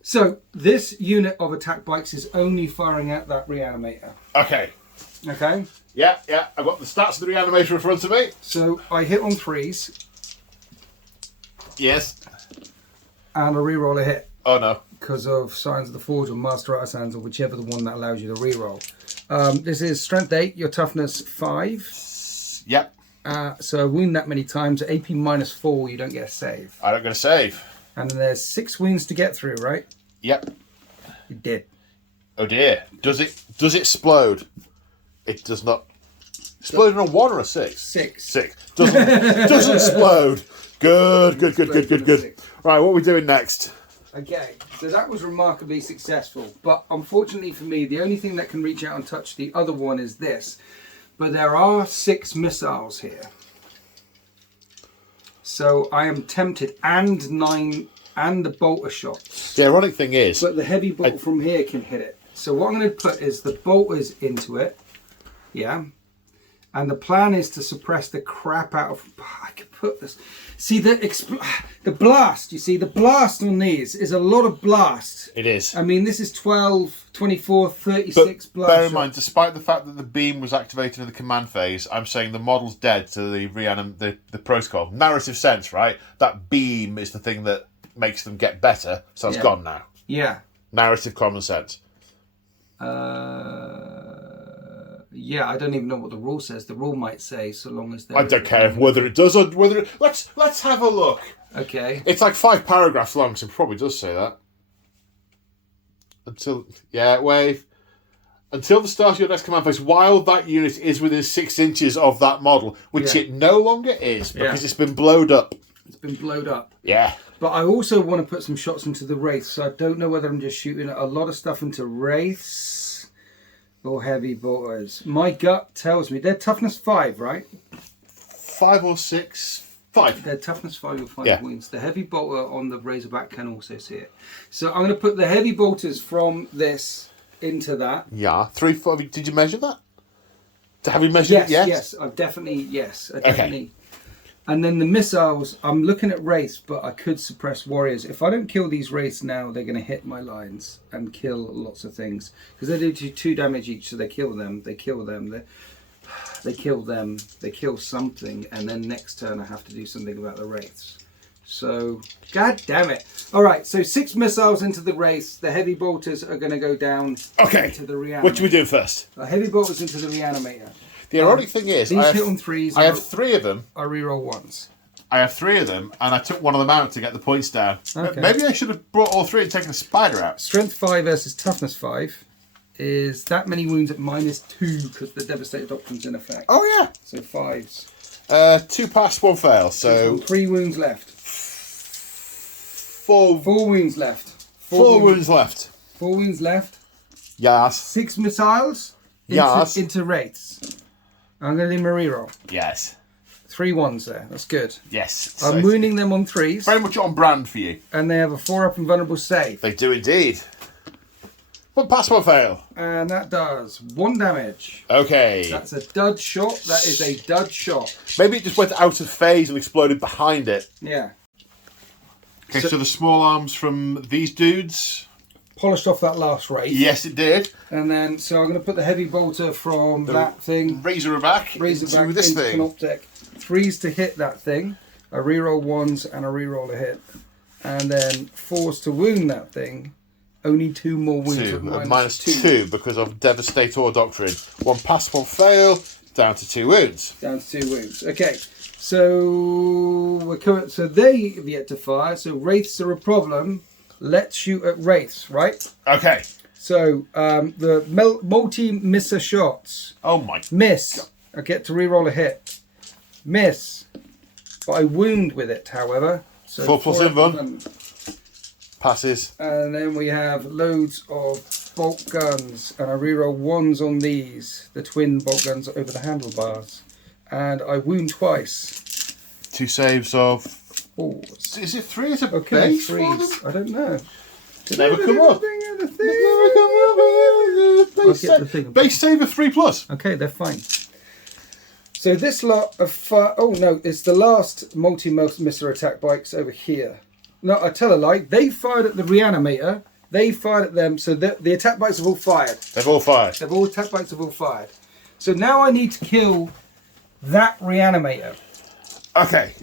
So this unit of attack bikes is only firing at that reanimator. Okay. Okay? Yeah. I've got the stats of the reanimator in front of me. So I hit on 3s. Yes. And a reroll a hit. Oh no. Because of Signs of the Forge or Master Artisans, or whichever the one that allows you to reroll. This is Strength 8, your Toughness 5. Yep. So a wound that many times, AP -4, you don't get a save. I don't get a save. And then there's 6 wounds to get through, right? Yep. You did. Oh dear. Does it explode? It does not. Explode on a 1 or a 6? 6. Doesn't explode. Good. Right, what are we doing next? Okay, so that was remarkably successful, but unfortunately for me, the only thing that can reach out and touch the other one is this. But there are 6 missiles here. So I am tempted, and 9, and the bolter shots. The ironic thing is... But the heavy bolt from here can hit it. So what I'm going to put is the bolters into it. Yeah. And the plan is to suppress the crap out of... I could put this... See, the blast, you see, the blast on these is a lot of blast. It is. I mean, this is 12, 24, 36 blast. Bear in mind, despite the fact that the beam was activated in the command phase, I'm saying the model's dead to the protocol. Narrative sense, right? That beam is the thing that makes them get better, so it's gone now. Yeah. Narrative common sense. Yeah, I don't even know what the rule says. The rule might say so long as I don't care whether it does or whether it... Let's have a look. Okay. It's like 5 paragraphs long, so it probably does say that. Until the start of your next command phase, while that unit is within 6 inches of that model, which it no longer is because it's been blowed up. It's been blowed up. Yeah. But I also want to put some shots into the wraiths, so I don't know whether I'm just shooting a lot of stuff into wraiths or heavy bolters. My gut tells me they're toughness 5, right? 5 or 6. 5. They're toughness 5 or 5 wounds. The heavy bolter on the Razorback can also see it. So I'm going to put the heavy bolters from this into that. Yeah. 3, 4. Did you measure that? Have you measured it yet? Yes, I definitely. And then the missiles, I'm looking at wraiths, but I could suppress warriors. If I don't kill these wraiths now, they're going to hit my lines and kill lots of things. Because they do 2 damage each, so they kill them, they kill something, and then next turn I have to do something about the wraiths. So, god damn it. Alright, so 6 missiles into the wraiths. The heavy bolters are going to go down into the reanimator. What should we do first? Heavy bolters into the reanimator. The ironic thing is, these hit on 3s. I have 3 of them. I reroll 1s. I have 3 of them, and I took one of them out to get the points down. Okay. Maybe I should have brought all 3 and taken the spider out. Strength 5 versus Toughness 5. is that many wounds at -2 because the Devastator Doctrine's in effect. Oh yeah. So 5s. 2 pass, 1 fail. So 3 wounds left. 4 wounds left. 4 wounds left. 4 wounds left. Yes. 6 missiles Yes. into wraiths. I'm going to do my reroll. Yes. 3 ones there. That's good. Yes. I'm wounding them on 3s. Very much on brand for you. And they have a 4-up invulnerable save. They do indeed. 1 pass, 1 fail. And that does 1 damage. Okay. That's a dud shot. That is a dud shot. Maybe it just went out of phase and exploded behind it. Yeah. Okay, so the small arms from these dudes. Polished off that last wraith. Yes, it did. And then, so I'm going to put the heavy bolter from that thing. Razorback into this thing. Canoptech. 3s to hit that thing. A reroll 1s and a reroll a hit. And then 4s to wound that thing. Only 2 more wounds. 2 at -2 because of Devastator Doctrine. 1 pass, 1 fail, down to 2 wounds. Down to 2 wounds. Okay. So we're current. So they have yet to fire. So wraiths are a problem. Let's shoot at wraiths, right? Okay. So the multi-misser shots. Oh my. Miss. I get to reroll a hit. Miss. But I wound with it, however. So 4 plus invuln. Passes. And then we have loads of bolt guns. And I reroll 1s on these. The twin bolt guns over the handlebars. And I wound twice. 2 saves of... 4s. Is it 3 as a Okay, base for 3s. them? I don't know. Never come up. Never come up. Base save of 3 plus. Okay, they're fine. So this lot of oh no, it's the last multi-misser attack bikes over here. No, I tell a lie. They fired at the reanimator. They fired at them. So the attack bikes have all fired. They've all fired. Attack bikes have all fired. So now I need to kill that reanimator. Okay.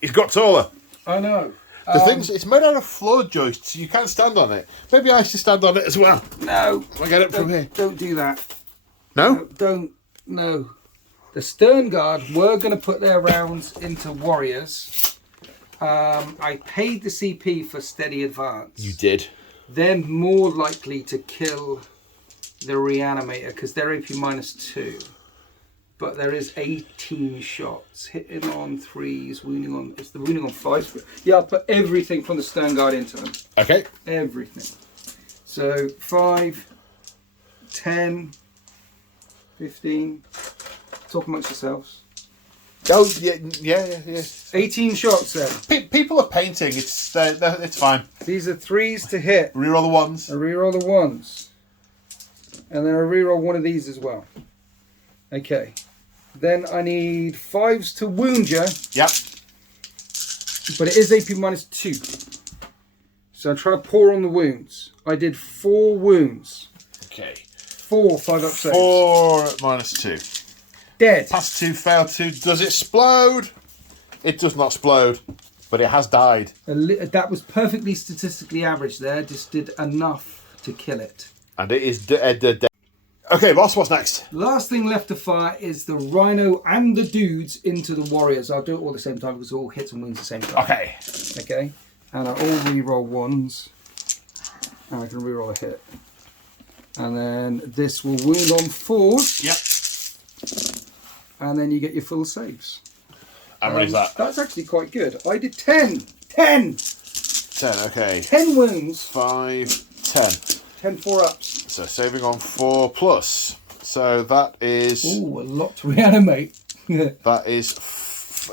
He's got taller. I know. The thing's, it's made out of floor joists, so you can't stand on it. Maybe I should stand on it as well. No. I get it from here. Don't do that. No? No. The Stern Guard were going to put their rounds into warriors. I paid the CP for steady advance. You did. They're more likely to kill the reanimator because they're AP -2. But there is 18 shots. Hitting on 3s, wounding on... It's the wounding on 5s. Yeah, I'll put everything from the Stern Guard into them. Okay. Everything. So 5, 10, 15. Talk amongst yourselves. Oh, yeah. 18 shots then. People are painting. It's fine. These are 3s to hit. Reroll the 1s. I reroll the 1s. And then I reroll one of these as well. Okay. Then I need 5s to wound you. Yep. But it is AP -2. So I'm trying to pour on the wounds. I did 4 wounds. Okay. 4 5-up saves. 4 at -2. Dead. Pass 2, fail 2. Does it explode? It does not explode, but it has died. That was perfectly statistically average there. Just did enough to kill it. And it is dead. Okay, boss, what's next? Last thing left to fire is the Rhino and the dudes into the warriors. I'll do it all at the same time because it all hits and wins at the same time. Okay. Okay. And I all re-roll 1s. And I can re-roll a hit. And then this will wound on 4s. Yep. And then you get your full saves. How many is that? That's actually quite good. I did 10. 10! 10, okay. 10 wounds. 5, 10. 10 4-ups. So saving on 4 plus. So that is... Ooh, a lot to reanimate. That is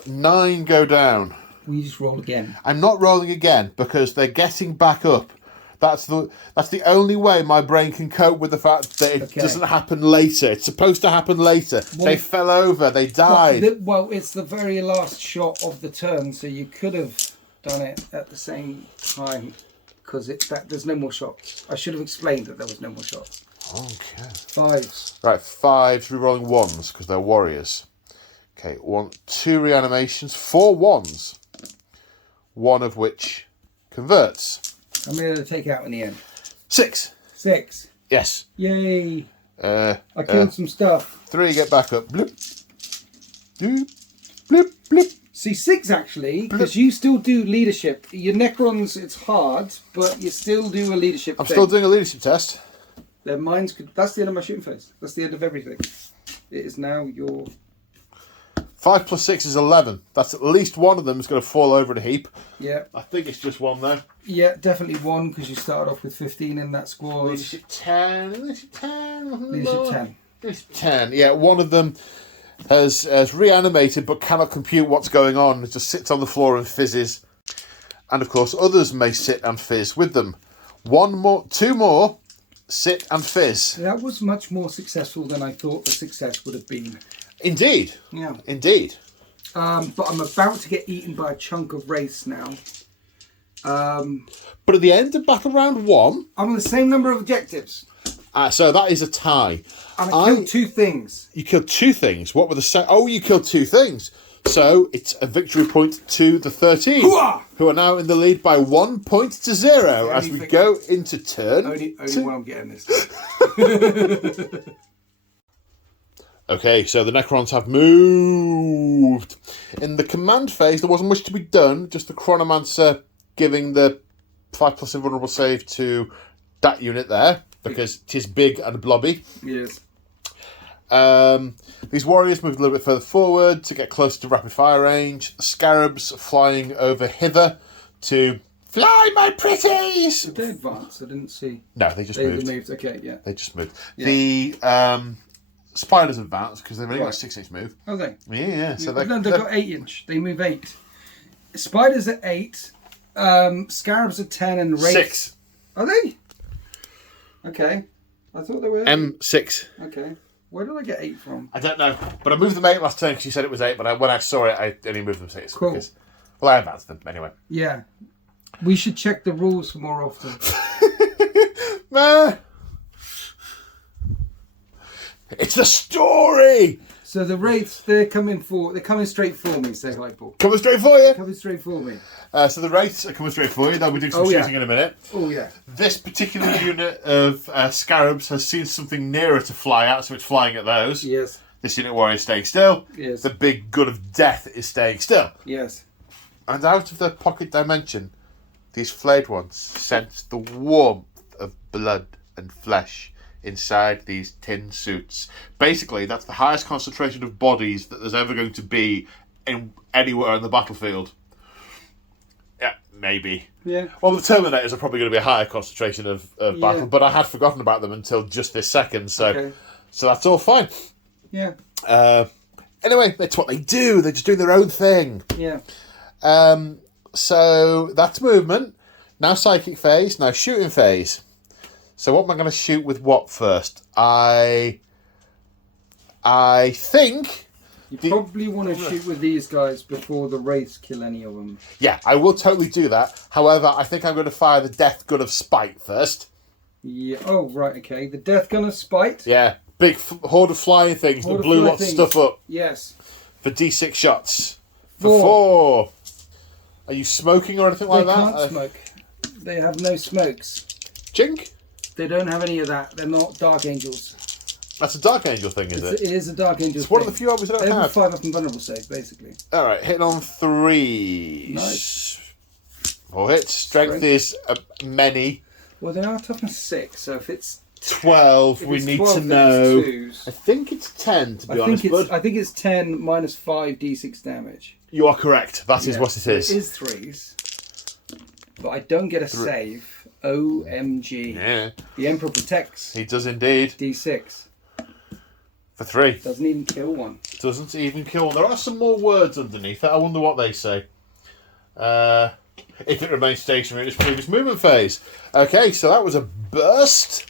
9 go down. We just roll again. I'm not rolling again because they're getting back up. That's the only way my brain can cope with the fact that it doesn't happen later. It's supposed to happen later. Well, they fell over. They died. Well, it's the very last shot of the turn, so you could have done it at the same time because there's no more shots. I should have explained that there was no more shots. Okay. 5s. Right, 5s. Rerolling 1s because they're warriors. Okay, 2 reanimations, 4 1s. One of which converts. How many did I take out in the end? 6. 6. Yes. Yay. I killed some stuff. 3, get back up. Bloop. Bloop. Bloop. Bloop. See, 6 actually, because you still do leadership. Your Necrons, it's hard, but you still do a leadership I'm thing. still doing a leadership test. Their minds could. That's the end of my shooting phase. That's the end of everything. It is now your. 5 plus 6 is 11. That's at least one of them is going to fall over in a heap. Yeah. I think it's just one though. Yeah, definitely one because you started off with 15 in that squad. Leadership 10. Leadership 10. Leadership 10. Leadership 10. Yeah, one of them has reanimated but cannot compute what's going on. It just sits on the floor and fizzes. And of course, others may sit and fizz with them. Two more, sit and fizz. That was much more successful than I thought the success would have been. Indeed. Yeah. Indeed. But I'm about to get eaten by a chunk of race now. But at the end of battle round 1... I'm on the same number of objectives. So that is a tie. And I killed 2 things. You killed 2 things. What were the... Oh, you killed 2 things. So it's a victory point to the 13. Hooah! Who are now in the lead by 1 point to 0 as we go into turn. Only one I'm getting this. Okay, so the Necrons have moved. In the command phase, there wasn't much to be done. Just the Chronomancer giving the 5+ invulnerable save to that unit there, because it is big and blobby. Yes. These warriors moved a little bit further forward to get closer to rapid fire range. The Scarabs flying over hither to fly, my pretties! Did they advance? I didn't see. No, they just moved. They moved. Okay, yeah. They just moved. Yeah. The Spiders advanced because they've only got a 6-inch move. Oh, they? Yeah. So they've got 8-inch. They move 8. Spiders at 8. Scarabs at 10 and Wraiths. 6. Are they? Okay. I thought they were. M6. Okay. Where did I get 8 from? I don't know, but I moved them 8 last turn because you said it was 8. But when I saw it, I only moved them 6. Cool. Because, well, I advanced them anyway. Yeah. We should check the rules more often. It's the story. So the Wraiths, they're coming straight for me. Say hi, Paul. Coming straight for you. Coming straight for me. So the Wraiths are coming straight for you. They'll be doing some shooting in a minute. Oh yeah. This particular unit of Scarabs has seen something nearer to fly at, so it's flying at those. Yes. This unit warrior is staying still. Yes. The big gun of death is staying still. Yes. And out of the pocket dimension, these flayed ones sense the warmth of blood and flesh inside these tin suits. Basically, that's the highest concentration of bodies that there's ever going to be in anywhere on the battlefield. Yeah, maybe. Yeah. Well, the Terminators are probably going to be a higher concentration of battle, but I had forgotten about them until just this second, so that's all fine. Yeah. Anyway, it's what they do. They're just doing their own thing. Yeah. So that's movement. Now psychic phase. Now shooting phase. So what am I going to shoot with what first? I think... You probably want to shoot with these guys before the Wraiths kill any of them. Yeah, I will totally do that. However, I think I'm going to fire the Death Gun of Spite first. Yeah. Oh, right, okay. The Death Gun of Spite? Yeah. Big horde of flying things that blew lots of stuff up. Yes. For D6 shots. For 4. Are you smoking or anything like that? They can't smoke. They have no smokes. Jink? They don't have any of that. They're not Dark Angels. That's a Dark Angel thing, is it? It is a Dark Angel It's one of the few armies that don't have. 5 up and vulnerable save, basically. Alright, hitting on 3. Nice. 4 hits. Strength is many. Well, they are toughness 6, so if it's 12, if we it's need 12, to know. Twos. I think it's 10, to be honest, bud. I think it's 10 minus 5 d6 damage. You are correct. That is what it is. It is 3s. But I don't get a save. OMG. Yeah. The Emperor protects. He does indeed. D6. For 3. Doesn't even kill one. Doesn't even kill one. There are some more words underneath it. I wonder what they say. If it remains stationary in its previous movement phase. Okay, so that was a burst.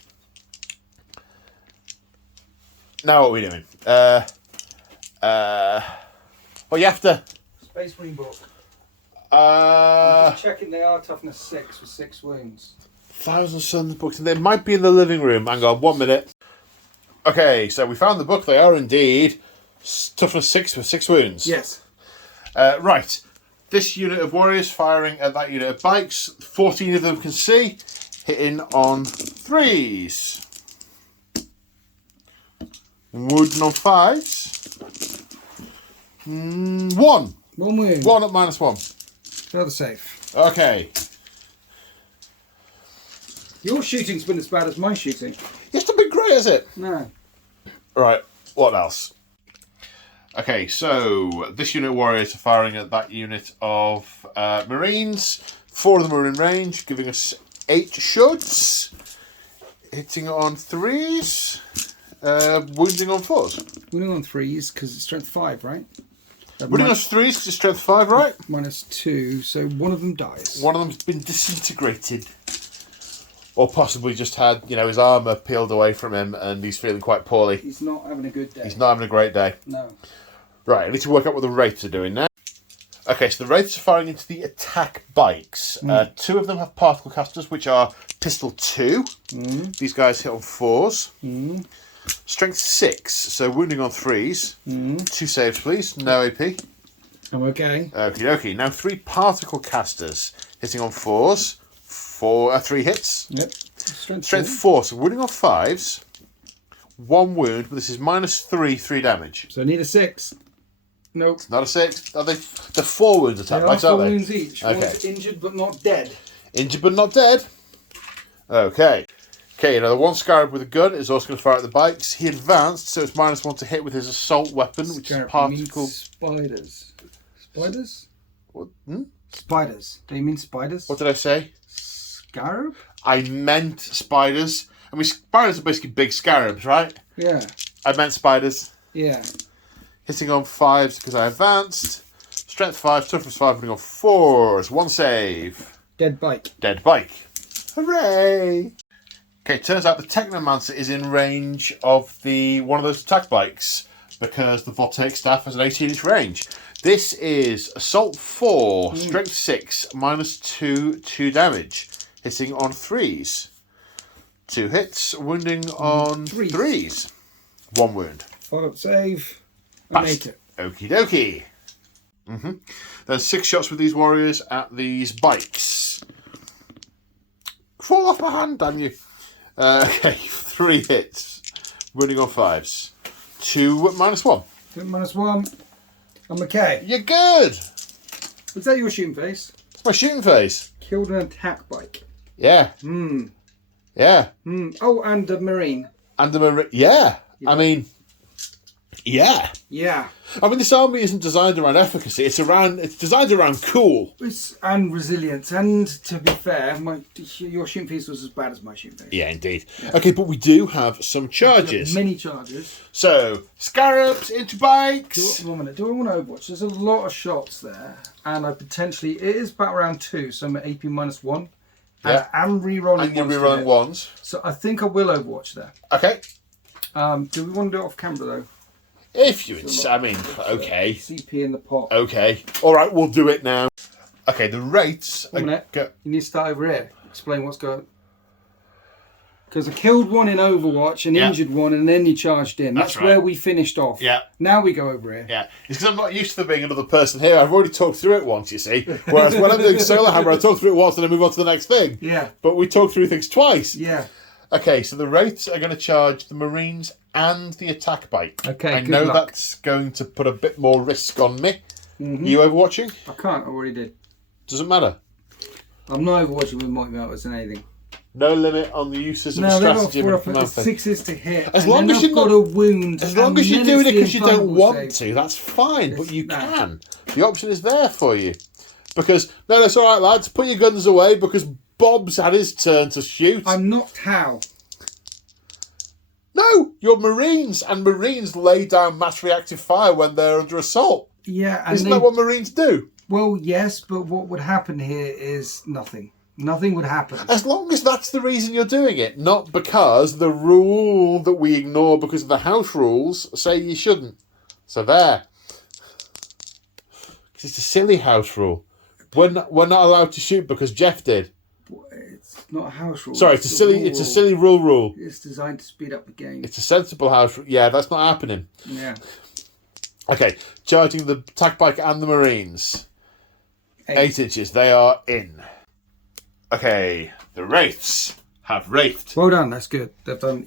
Now what are we doing? Well, you have to... Space Marine book. I'm just checking they are toughness 6 with 6 wounds. 1,000 Suns books, and they might be in the living room. Hang on, 1 minute. Okay, so we found the book. They are indeed toughness 6 with 6 wounds. Yes. Right. This unit of warriors firing at that unit of bikes. 14 of them can see. Hitting on 3s. Wooden on 5s. 1. 1 wound. 1 at -1. Further safe. Okay. Your shooting's been as bad as my shooting. You have to great, is it? No. Right, what else? Okay, so this unit of warriors are firing at that unit of Marines. 4 of them are in range, giving us 8 shoulds. Hitting on 3s, wounding on 4s. Wounding on 3s because it's strength 5, right? Wounding on 3s because it's strength 5, right? -2, so one of them dies. One of them's been disintegrated. Or possibly just had, his armour peeled away from him and he's feeling quite poorly. He's not having a good day. He's not having a great day. No. Right, I need to work out what the Wraiths are doing now. Okay, so the Wraiths are firing into the attack bikes. 2 of them have particle casters, which are pistol 2. These guys hit on 4s. Strength 6, so wounding on 3s. 2 saves, please. No AP. I'm okay. Okie dokie. Now 3 particle casters hitting on 4s. 3 hits. Yep. Strength 4, so wounding on 5s. 1 wound, but this is -3, 3 damage. So I need a 6. Nope. Not a 6. Are they? They're 4 wounds attack bikes, aren't they? 4 wounds each. Okay. One's injured but not dead. Injured but not dead. Okay. Okay, now the one Scarab with a gun is also going to fire at the bikes. He advanced, so it's -1 to hit with his assault weapon, which is particle. Spiders. Spiders? What? Spiders. Do you mean spiders? What did I say? Scarab? I meant spiders. I mean, spiders are basically big scarabs, right? Yeah. I meant spiders. Yeah. Hitting on 5s because I advanced. Strength 5, toughness 5, hitting on 4s. 1 save. Dead bike. Dead bike. Hooray! Okay, turns out the Technomancer is in range of one of those attack bikes because the Voltaic Staff has an 18-inch range. This is Assault 4, Strength 6, -2, 2 damage. Hitting on 3s. 2 hits, wounding on 3s. 1 wound. Follow-up save. I make it. Okie dokie. There's 6 shots with these warriors at these bikes. Fall off my hand, damn you. Okay, 3 hits. Wounding on 5s. 2 -1. -1. I'm okay. You're good. Was that your shooting face? It's my shooting face. Killed an attack bike. Yeah. Yeah. Oh, and a marine. And the marine. Yeah. I mean, yeah. Yeah. I mean, this army isn't designed around efficacy. It's designed around cool. And resilience. And to be fair, your shooting face was as bad as my shooting face. Yeah, indeed. Yeah. Okay, but we do have some charges. Many charges. So, scarabs into bikes. One minute. Do I want to overwatch? There's a lot of shots there. And it is about round 2, so I'm at AP -1. Yeah. And re-rolling And you're re-rolling 1s. So I think I will overwatch there. Okay. Do we want to do it off camera though? If you I mean, okay. CP in the pot. Okay. Alright, we'll do it now. Okay, the rates... One minute. You need to start over here. Explain what's going... Because I killed one in Overwatch and injured one and then you charged in. That's right. Where we finished off. Yeah. Now we go over here. Yeah. It's because I'm not used to there being another person here. I've already talked through it once, you see. Whereas when I'm doing Solar Hammer, I talk through it once and then move on to the next thing. Yeah. But we talk through things twice. Yeah. Okay, so the rates are going to charge the Marines and the attack bike. Okay, I know that's going to put a bit more risk on me. You overwatching? I can't, I already did. Doesn't matter. I'm not overwatching with Mighty Melters and anything. No limit on the uses of a strategy. No, they've got 6s to hit. As long as you've got a wound. As long as you're doing it because you don't want to, that's fine. But you can. The option is there for you. Because, no, it's all right, lads. Put your guns away because Bob's had his turn to shoot. I'm not how. No, you're Marines, and Marines lay down mass reactive fire when they're under assault. Yeah, isn't that what Marines do? Well, yes, but what would happen here is nothing. Nothing would happen. As long as that's the reason you're doing it, not because the rule that we ignore because of the house rules say you shouldn't. So there. Because it's a silly house rule. We're not allowed to shoot because Jeff did. It's not a house rule. Sorry, it's a silly rule. It's designed to speed up the game. It's a sensible house rule. Yeah, that's not happening. Yeah. Okay, charging the attack bike and the Marines. 8 inches. They are in. Okay, the Wraiths have wraithed. Well done, that's good. They've done,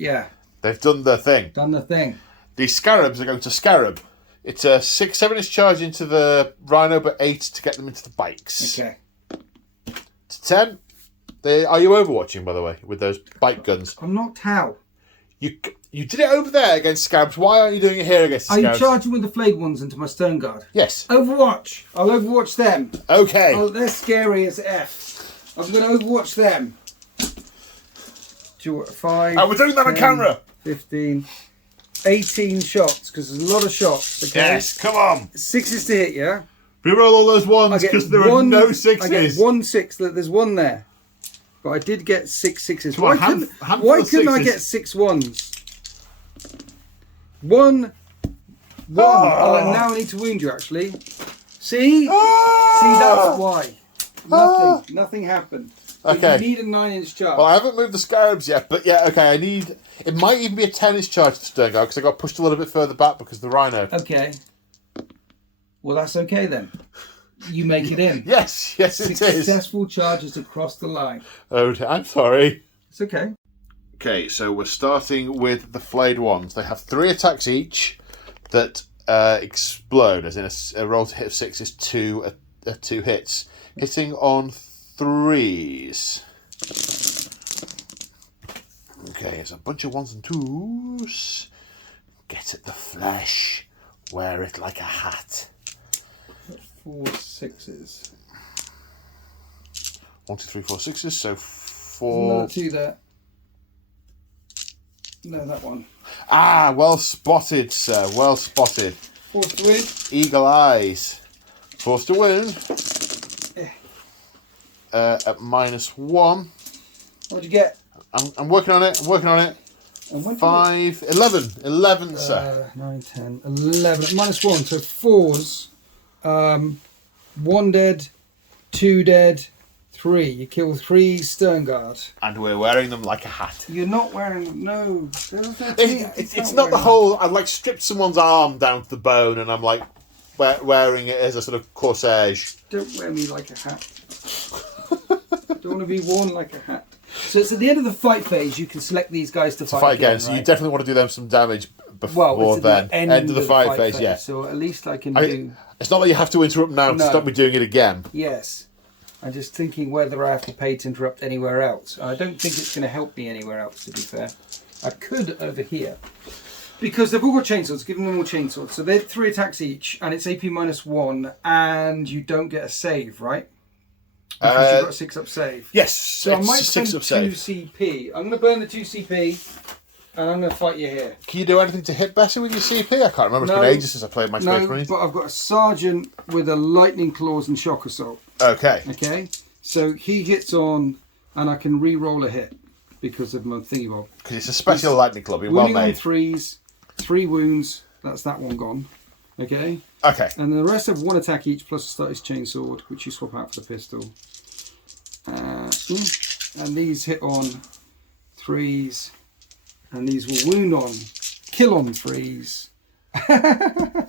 They've done their thing. Done the thing. The Scarabs are going to Scarab. It's a 7-inch charge into the Rhino, but 8 to get them into the bikes. Okay. To 10. Are you overwatching, by the way, with those bike guns? I'm not how. You did it over there against Scabs. Why aren't you doing it here against Are Scabs? you charging with the flayed ones into my stern guard? Yes. Overwatch. I'll overwatch them. Okay. Oh, they're scary as F. I'm going to overwatch them. 5. Oh, we're doing that 10, on camera. 15, 18 shots, because there's a lot of shots. Okay? Yes, come on. 6s to hit, yeah? Reroll all those ones because there are no 6s. I get 1 6. There's one there. But I did get 6 6s. Come on, Why couldn't I get 6 1s? 1. Oh, now I need to wound you, actually. See? See, that's why. Nothing happened. Okay. You need a 9-inch charge. Well, I haven't moved the Scarabs yet, but yeah, okay, I need... It might even be a 10-inch charge to Stern Guard, because I got pushed a little bit further back because of the Rhino. Okay. Well, that's okay then. You make it in. Yes, it is. Successful charges across the line. Oh, I'm sorry. It's okay. Okay, so we're starting with the flayed ones. They have 3 attacks each that explode, as in a roll to hit of 6 is 2 hits. Hitting on 3s. Okay, it's a bunch of 1s and 2s. Get at the flesh. Wear it like a hat. 4 6s. 1, 2, 3, 4, 6s. So 4. Another 2 there. No, that one. Ah, well spotted, sir. Well spotted. Force to win. Eagle eyes. Force to wound. At -1. What'd you get? I'm working on it. And 5, 11. 11, sir. 9, 10, 11. -1. So 4s. 1 dead. 2 dead. 3. You kill 3 Stern Guard. And we're wearing them like a hat. You're not wearing... No. It's not the whole... I've like stripped someone's arm down to the bone and I'm like wearing it as a sort of corsage. Don't wear me like a hat. Don't want to be worn like a hat. So it's at the end of the fight phase, you can select these guys to fight again, right? So you definitely want to do them some damage before it's then. The end of the fight phase, yeah. So at least I can do... It's not that you have to interrupt now to stop me doing it again. Yes. I'm just thinking whether I have to pay to interrupt anywhere else. I don't think it's going to help me anywhere else, to be fair. I could over here. Because they've all got chainswords, give them all chainswords. So they're 3 attacks each, and it's AP -1, and you don't get a save, right? Because you've got a 6-up save. Yes, so I might spend 2 CP. I'm going to burn the 2 CP, and I'm going to fight you here. Can you do anything to hit better with your CP? I can't remember. It's been ages since I played my Space Marines. But I've got a Sergeant with a Lightning Claws and Shock Assault. Okay. Okay, so he hits on, and I can re-roll a hit because of my thingy bob. Because it's a special lightning club. You're well made. On 3s, 3 wounds. That's that one gone. Okay. Okay. And the rest have 1 attack each plus a status chainsword, which you swap out for the pistol. And these hit on 3s, and these will wound on, kill on 3s.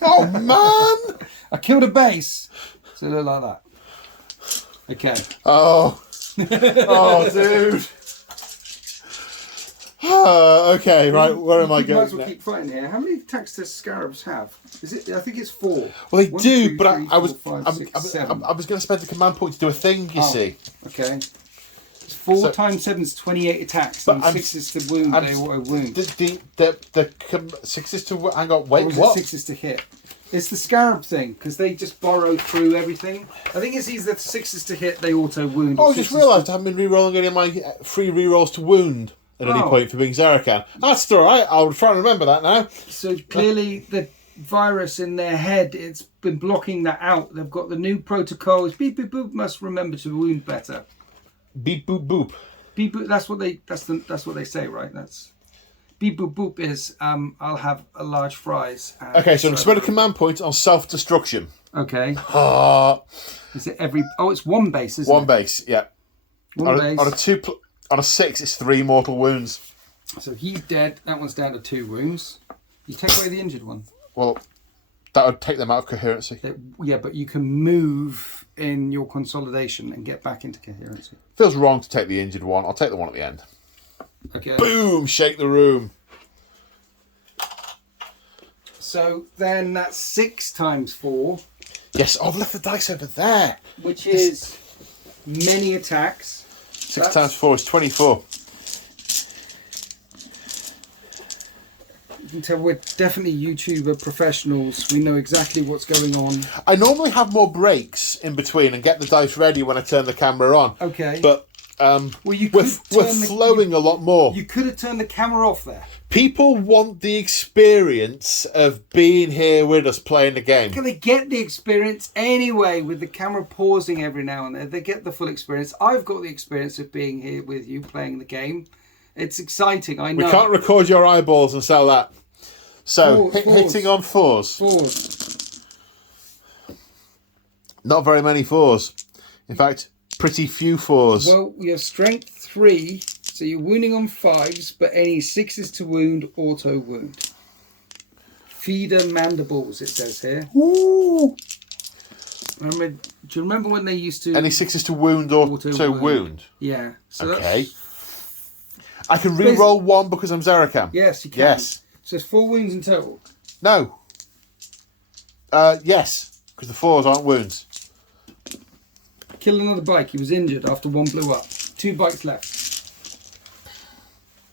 Oh man! I killed a base, so they're like that. Okay. Oh, dude. Okay, right. Where am I going? Might as well keep fighting here. How many attacks does Scarabs have? Is it? I think it's 4. Well, they 1, do, 2, but 3, I was 4, 5, 6, 7. I was going to spend the command point to do a thing. You see? Okay. It's 4 times 7 is 28 attacks, and 6 is to wound. They auto wound. The 6 is to hang on. Wait, what? 6 is to hit. It's the Scarab thing, because they just borrow through everything. I think it's either 6 is to hit, they auto wound. Oh, I just realised I haven't been re-rolling any of my free re-rolls to wound at any point for being Zarakan. That's alright, I'll try and remember that now. So clearly the virus in their head, it's been blocking that out. They've got the new protocols. Beep boop boop must remember to wound better. Beep boop boop. Beep boop, that's what they say, right? That's beep boop boop is I'll have a large fries. Okay, so I'm spend a command point on self-destruction. Okay. Is it every it's 1 base, isn't it? 1 base, yeah. Base. On a 6, it's 3 mortal wounds. So he's dead. That one's down to 2 wounds. You take away the injured one. Well, that would take them out of coherency. Yeah, but you can move in your consolidation and get back into coherency. Feels wrong to take the injured one. I'll take the one at the end. Okay. Boom! Shake the room. So then that's 6 times 4. Yes, I've left the dice over there. Which is many attacks. 6 times 4 is 24. You can tell we're definitely YouTuber professionals. We know exactly what's going on. I normally have more breaks in between and get the dice ready when I turn the camera on. Okay. But we're flowing a lot more. You could have turned the camera off there. People want the experience of being here with us playing the game. They get the experience anyway with the camera pausing every now and then. They get the full experience. I've got the experience of being here with you playing the game. It's exciting, I know. We can't record your eyeballs and sell that. So, hitting on fours. Fours. Not very many fours. In fact, pretty few fours. Well, we have strength 3, so you're wounding on 5s, but any 6s to wound, auto wound. Feeder mandibles, it says here. Ooh. Do you remember when they used to... Any 6s to wound, auto wound? Yeah. So okay. I can re-roll 1 because I'm Xenos. Yes, you can. Yes. So it's 4 wounds in total. No. Yes, because the 4s aren't wounds. Killed another bike. He was injured after 1 blew up. 2 bikes left.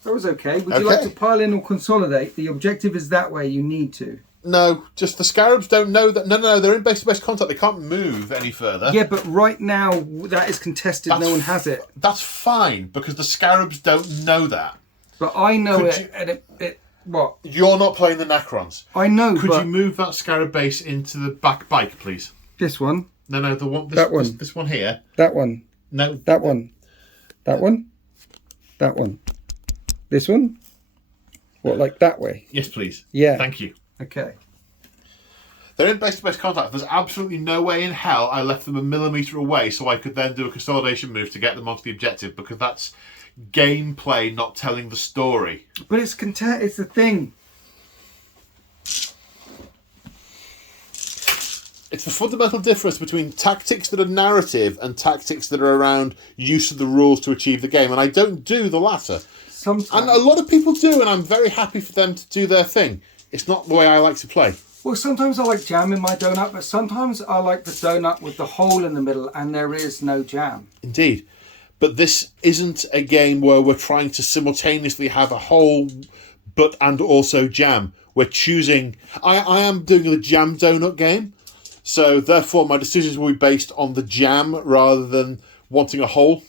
That was okay. Would you like to pile in or consolidate? The objective is that way. You need to. No, just the Scarabs don't know that. No, they're in base-to-base contact. They can't move any further. Yeah, but right now that is contested. No one has it. That's fine because the Scarabs don't know that. But I know it. And it. What? You're not playing the Necrons. I know. Could you move that Scarab base into the back bike, please? This one. No, the one. That one. This one here. That one. No. That one. That one. That one. This one. What, like that way? Yes, please. Yeah. Thank you. Okay. They're in base-to-base contact. There's absolutely no way in hell I left them a millimetre away so I could then do a consolidation move to get them onto the objective because that's gameplay, not telling the story. But it's the thing. It's the fundamental difference between tactics that are narrative and tactics that are around use of the rules to achieve the game. And I don't do the latter. Sometimes. And a lot of people do, and I'm very happy for them to do their thing. It's not the way I like to play. Well, sometimes I like jam in my donut, but sometimes I like the donut with the hole in the middle and there is no jam. Indeed. But this isn't a game where we're trying to simultaneously have a hole but and also jam. We're choosing... I am doing the jam donut game, so therefore my decisions will be based on the jam rather than wanting a hole.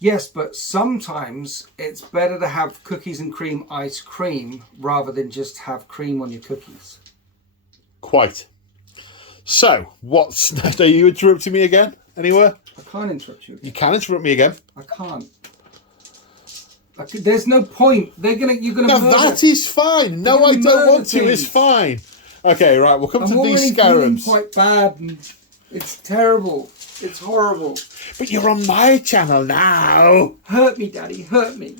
Yes, but sometimes it's better to have cookies and cream ice cream rather than just have cream on your cookies. Quite. So, what's... Are you interrupting me again? Anywhere? I can't interrupt you. You can interrupt me again. I can't. There's no point. You're gonna. No, that is fine. No, I don't want to. It's fine. Okay, right. We'll come to these Scarabs. Quite bad. And it's terrible. It's horrible. But you're on my channel now. Hurt me, Daddy. Hurt me.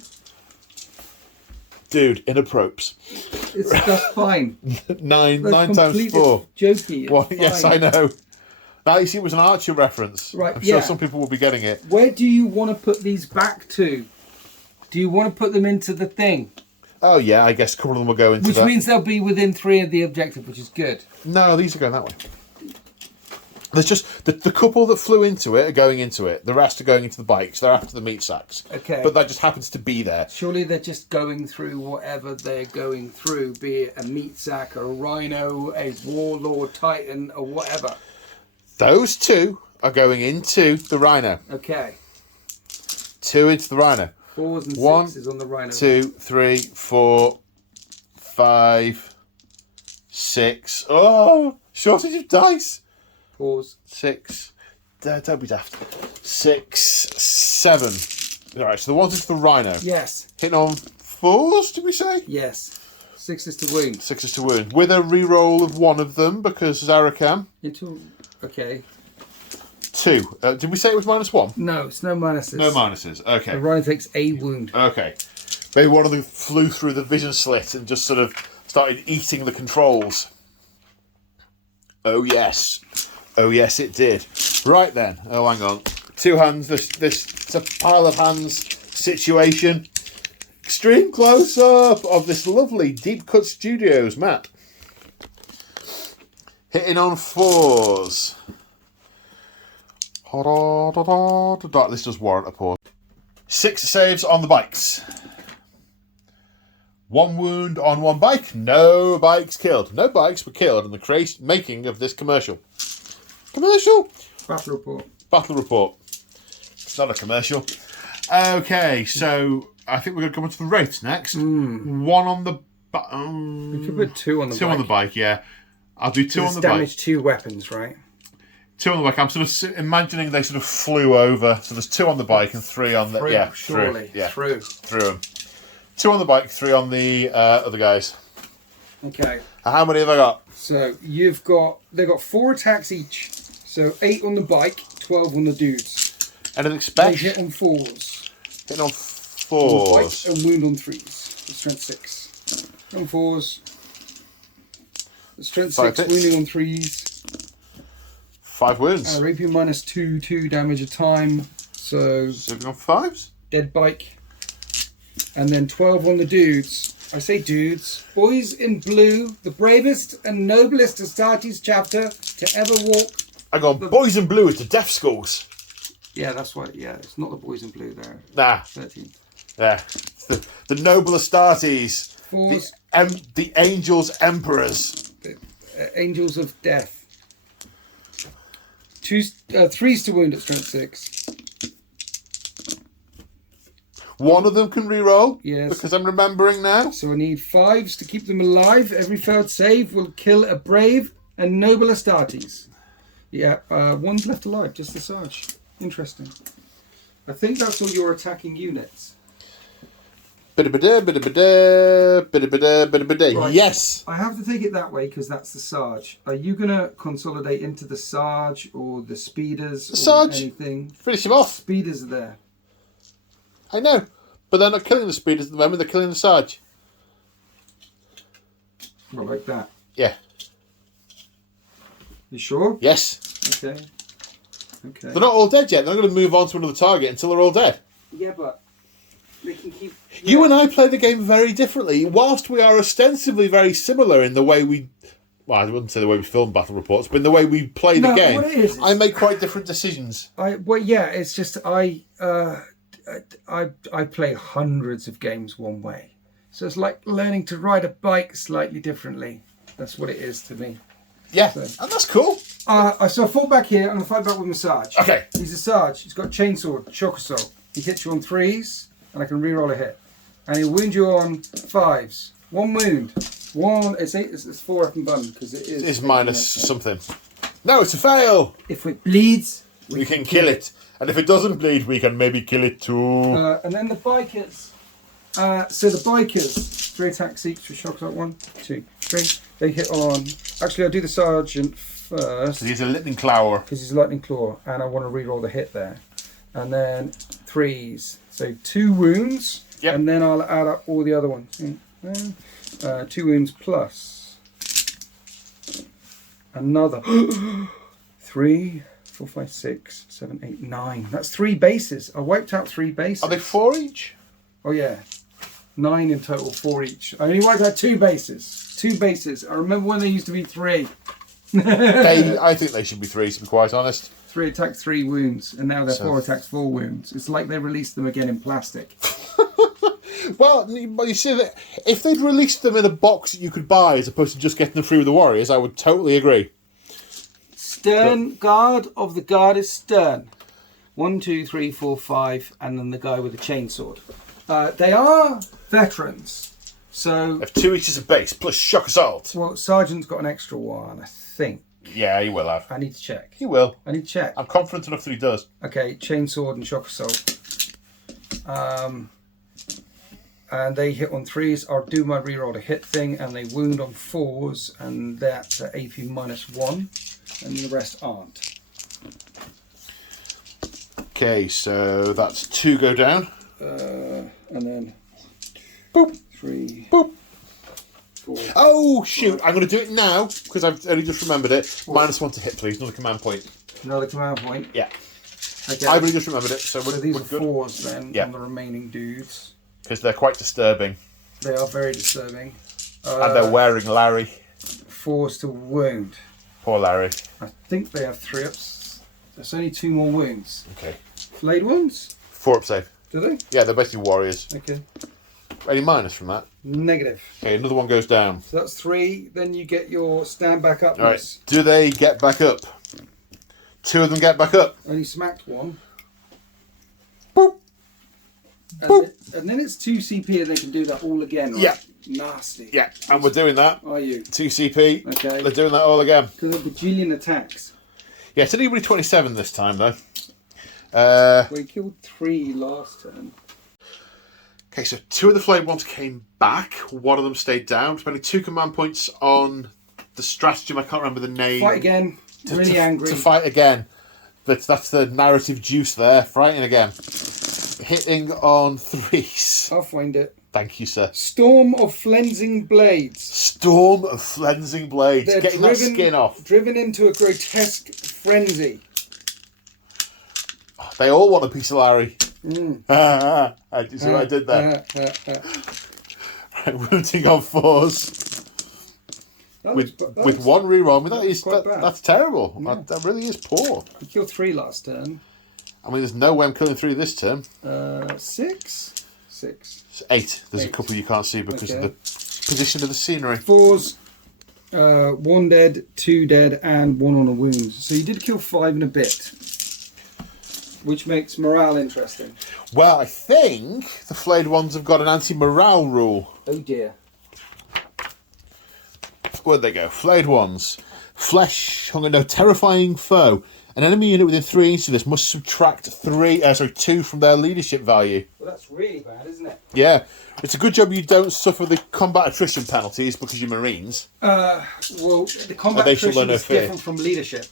Dude, inappropriate. That's fine. nine times 4. Jokey. Well, yes, I know. That, you see, it was an Archer reference. Right, I'm sure some people will be getting it. Where do you want to put these back to? Do you want to put them into the thing? Oh, yeah, I guess a couple of them will go into Which means they'll be within 3 of the objective, which is good. No, these are going that way. There's just... The couple that flew into it are going into it. The rest are going into the bikes. They're after the meat sacks. Okay. But that just happens to be there. Surely they're just going through whatever they're going through, be it a meat sack, a rhino, a warlord titan, or whatever. Those 2 are going into the rhino. Okay. 2 into the rhino. 4s and 1, 6s on the rhino. 2, 3, 4, 5, 6. Oh, shortage of dice. Pause. 6. Don't be daft. 6, 7. All right, so the ones into the rhino. Yes. Hitting on 4s, did we say? Yes. 6s to wound. 6s to wound. With a re-roll of one of them because Zarakam. Okay. 2. Did we say it was -1? No, it's no minuses. No minuses. Okay. The rhino takes a wound. Okay. Maybe one of them flew through the vision slit and just sort of started eating the controls. Oh, yes. Oh, yes, it did. Right then. Oh, hang on. 2 hands. This it's a pile of hands situation. Extreme close-up of this lovely Deep Cut Studios map. Hitting on 4s. This does warrant a pause. 6 saves on the bikes. 1 wound on 1 bike. No bikes killed. No bikes were killed in the making of this commercial. Commercial? Battle report. Battle report. It's not a commercial. Okay, so I think we're going to come on to the rates next. 1 on the... We could put 2 on the bike. 2 on the bike, yeah. I'll do 2 on the bike. Damage 2 weapons, right? 2 on the bike. I'm sort of imagining they sort of flew over. So there's 2 on the bike and 3 on the... Surely. Through them. 2 on the bike, 3 on the other guys. Okay. How many have I got? So they've got 4 attacks each. So 8 on the bike, 12 on the dudes. Anything They special? hit on 4s. Hitting on On the bike 4s. and wound on 3s. Strength 6. On 4s. Strength 6, wounding on 3s. 5 wounds. Rapier minus 2 damage a time. So 7 on 5s. dead bike. And then 12 on the dudes. I say dudes. Boys in blue, the bravest and noblest Astartes chapter to ever walk. I got boys in blue is the death schools. Yeah, that's what. Yeah, it's not the boys in blue there. Nah. 13. Yeah. The noble Astartes. 4s. The angels emperors. Angels of death. 3s to wound at strength 6. 1 of them can reroll. Yes. Because I'm remembering now. So I need 5s to keep them alive. Every third save will kill a brave and noble Astartes. Yeah, 1's left alive, just the Sarge. Interesting. I think that's all your attacking units. Right. Yes. I have to take it that way because that's the Sarge. Are you going to consolidate into the Sarge or the Speeders or Sarge. anything? Finish him off. Speeders are there. I know. But they're not killing the speeders at the moment, they're killing the Sarge. Well, like that. Yeah. You sure? Yes. Okay. Okay. They're not all dead yet. They're not going to move on to another target until they're all dead. Yeah, but they can keep... You and I play the game very differently. Whilst we are ostensibly very similar in the way we... Well, I wouldn't say the way we film battle reports, but in the way we play the game, what it is, I make quite different decisions. Well, yeah, it's just I play hundreds of games one way. So it's like learning to ride a bike slightly differently. That's what it is to me. Yeah, So, and that's cool. so I fall back here. I'm going to fight back with Massage. Okay. He's a Sarge. He's got Chainsword, Shock Assault. He hits you on 3s, and I can reroll a hit. And he'll wound you on 5s. 1 wound. 1. It's 4 up and bun because it is. It's minus something. No, it's a fail. If it bleeds, We can kill it. And if it doesn't bleed, we can maybe kill it too. And then the bikers. So the bikers, 3 attacks each for shock. 1, 2, 3. They hit on. Actually, I'll do the sergeant first So he's a lightning clower. because he's lightning claw, and I want to reroll the hit there. And then 3s. So 2 wounds. Yep. And then I'll add up all the other ones. 2 wounds plus another 3, 4, 5, 6, 7, 8, 9. That's 3 bases. I wiped out 3 bases. Are they 4 each? Oh yeah, 9 in total, 4 each. I only wiped out 2 bases. 2 bases. I remember when they used to be 3. I think they should be 3, to be quite honest. 3 attacks, 3 wounds, and now they're So- 4 attacks, 4 wounds. It's like they released them again in plastic. Well, you see, that if they'd released them in a box that you could buy as opposed to just getting them free with the Warriors, I would totally agree. Stern guard of the guard is stern. 1, 2, 3, 4, 5, and then the guy with the chainsword. They are veterans, so If 2 each is a base, plus shock assault. well, sergeant's got an extra one, I think. Yeah, he will have. I need to check. He will. I need to check. I'm confident enough that he does. Okay, chainsword and shock assault. And they hit on 3s. I'll do my reroll to hit thing, and they wound on 4s, and that's at AP minus 1, and the rest aren't. Okay, so that's 2 go down. And then Boop. 3, Boop. 4. Oh, shoot. I'm going to do it now, because I've only just remembered it. Minus 1 to hit, please. Another command point. Another command point. Yeah. Okay. I've only just remembered it, so So we're these are good. 4s then Yeah. on the remaining dudes. Because they're quite disturbing. They are very disturbing. And they're wearing Larry. 4s to wound. Poor Larry. I think they have 3 ups. There's only 2 more wounds. Okay. Flayed ones? 4 up save. Do they? Yeah, they're basically warriors. Okay. Any minus from that? Negative. Okay, another one goes down. So that's 3. Then you get your stand back up. All right. Do they get back up? 2 of them get back up. Only smacked 1. Boop. And then it's 2 CP and they can do that all again, right? Yeah. Nasty. Yeah, and we're doing that. Are you? 2 CP. Okay. They're doing that all again. Because of bajillion attacks. Yeah, it's only 27 this time, though. We killed 3 last turn. Okay, so 2 of the flame ones came back. 1 of them stayed down. Spending 2 command points on the stratagem. I can't remember the name. Fight again. Really angry. To fight again. But that's the narrative juice there. Fighting again. Hitting on 3s. I'll find it. Thank you, sir. Storm of Flensing Blades. Storm of Flensing Blades. They're Getting that skin off. Driven into a grotesque frenzy. They all want a piece of Larry. I see what I did there. Right, wounding on 4s. With 1 reroll. I mean, that's terrible. Yeah. That really is poor. I killed 3 last turn. I mean, there's no way I'm killing 3 this turn. 6? 6. It's 8. There's 8. a couple you can't see because of the position of the scenery. 4s, 1 dead, 2 dead, and 1 on a wound. So you did kill 5 and a bit, which makes morale interesting. Well, I think the flayed ones have got an anti-morale rule. Oh dear. Where'd they go? Flayed ones. Flesh, hunger, no, terrifying foe. An enemy unit within 3 inches of this must subtract 2 from their leadership value. Well, that's really bad, isn't it? Yeah. It's a good job you don't suffer the combat attrition penalties because you're Marines. Well, the combat attrition is different from leadership.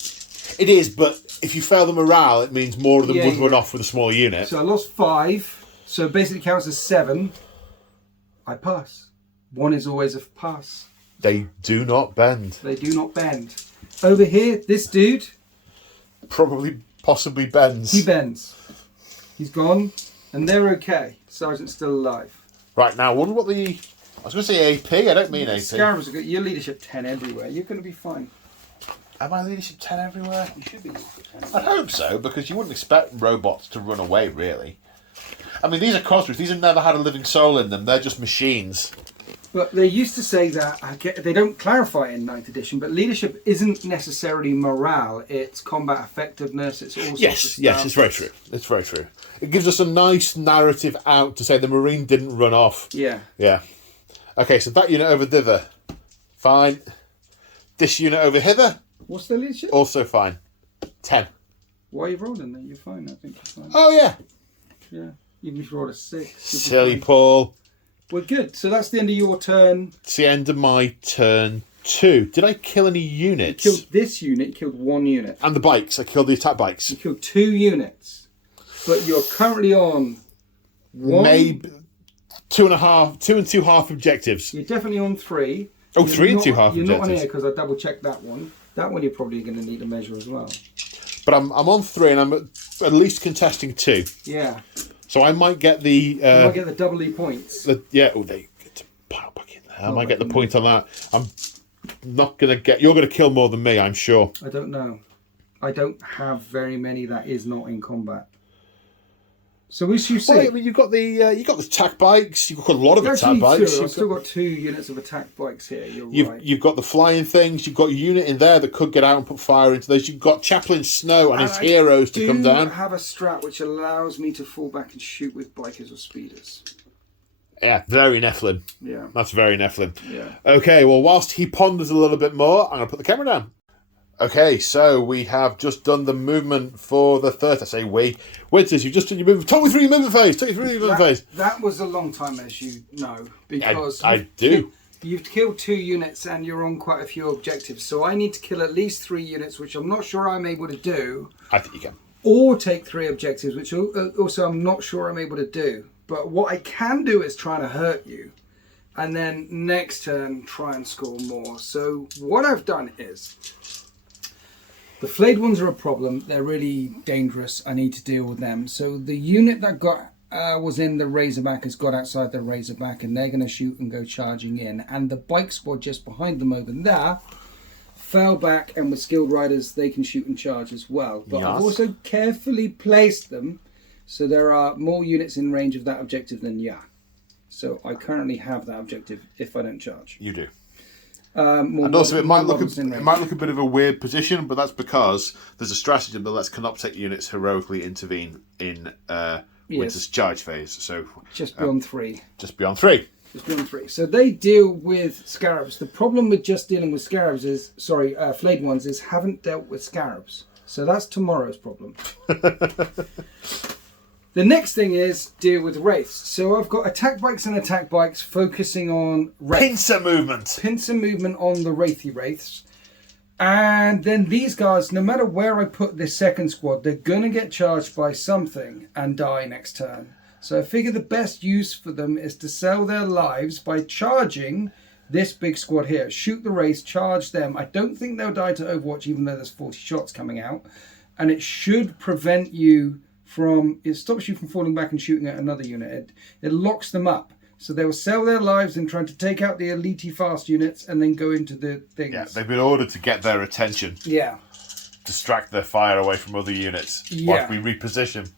It is, but if you fail the morale, it means more of them would run off with a smaller unit. So I lost 5, so basically counts as 7. I pass. 1 is always a pass. They do not bend. They do not bend. Over here, this dude... Possibly bends. He bends. He's gone, and they're okay. Sergeant's still alive. Right, now, wonder what the... I was going to say AP, I don't mean AP. Scarabs are good. You're leadership 10 everywhere. You're going to be fine. Am I leadership 10 everywhere? You should be leadership 10 I hope so, because you wouldn't expect robots to run away, really. I mean, these are cosmos. These have never had a living soul in them. They're just machines. But they used to say that, they don't clarify in 9th edition, but leadership isn't necessarily morale, it's combat effectiveness, it's all sorts of stuff. Yes, it's very true. It's very true. It gives us a nice narrative out to say the Marine didn't run off. Yeah. Yeah. Okay, so that unit over thither, fine. This unit over hither, what's the leadership? also fine. 10. Why are you rolling then? You're fine, I think you're fine. Oh, yeah. Yeah, even if you rolled a 6. Silly Paul. We're good. So that's the end of your turn. It's the end of my turn 2. Did I kill any units? You killed this unit, you killed 1 unit. And the bikes. I killed the attack bikes. You killed 2 units. But you're currently on 1. Maybe 2 and 2 half objectives. You're definitely on 3. Oh, 3 and 2 half You're objectives. not on here because I double checked that one. That one you're probably going to need a measure as well. But I'm on 3 and I'm at least contesting 2. Yeah. So I might get the... you might get the double E points. They get to pile back in there. I might get the point on that. I'm not going to get... You're going to kill more than me, I'm sure. I don't know. I don't have very many that is not in combat. So we should see. Well, I mean, you've got the attack bikes. You've got a lot of attack bikes. I've still got 2 units of attack bikes here. You've got the flying things. You've got a unit in there that could get out and put fire into those. You've got Chaplain Snow and his heroes to come down. I have a strat which allows me to fall back and shoot with bikers or speeders. Yeah, very Nephilim. Yeah. That's very Nephilim. Yeah. Okay, well, whilst he ponders a little bit more, I'm going to put the camera down. Okay, so we have just done the movement for the third. I say we. Winters, you've just done your movement. Talk me through your movement phase. That was a long time, as you know, because I do. You've killed 2 units and you're on quite a few objectives. So I need to kill at least 3 units, which I'm not sure I'm able to do. I think you can. Or take 3 objectives, which also I'm not sure I'm able to do. But what I can do is try to hurt you. And then next turn, try and score more. So what I've done is... the flayed ones are a problem. They're really dangerous. I need to deal with them. So the unit that was in the Razorback has got outside the Razorback, and they're going to shoot and go charging in. And the bike squad just behind them over there fell back, and with skilled riders, they can shoot and charge as well. But yes. I've also carefully placed them so there are more units in range of that objective than So I currently have that objective if I don't charge. You do. And also, it might look a bit of a weird position, but that's because there's a strategy that lets Canoptek units heroically intervene in Winter's charge phase. So just beyond 3. Just beyond 3. Just beyond 3. So they deal with scarabs. The problem with just dealing with scarabs is, flayed ones, is haven't dealt with scarabs. So that's tomorrow's problem. The next thing is deal with wraiths. So I've got attack bikes focusing on wraiths. Pincer movement on the wraithy wraiths. And then these guys, no matter where I put this second squad, they're going to get charged by something and die next turn. So I figure the best use for them is to sell their lives by charging this big squad here. Shoot the wraiths, charge them. I don't think they'll die to Overwatch, even though there's 40 shots coming out. And it should prevent you it stops you from falling back and shooting at another unit. It locks them up. So they will sell their lives in trying to take out the elite fast units and then go into the things. Yeah, they've been ordered to get their attention. Yeah. Distract their fire away from other units. Yeah. Whilst we reposition.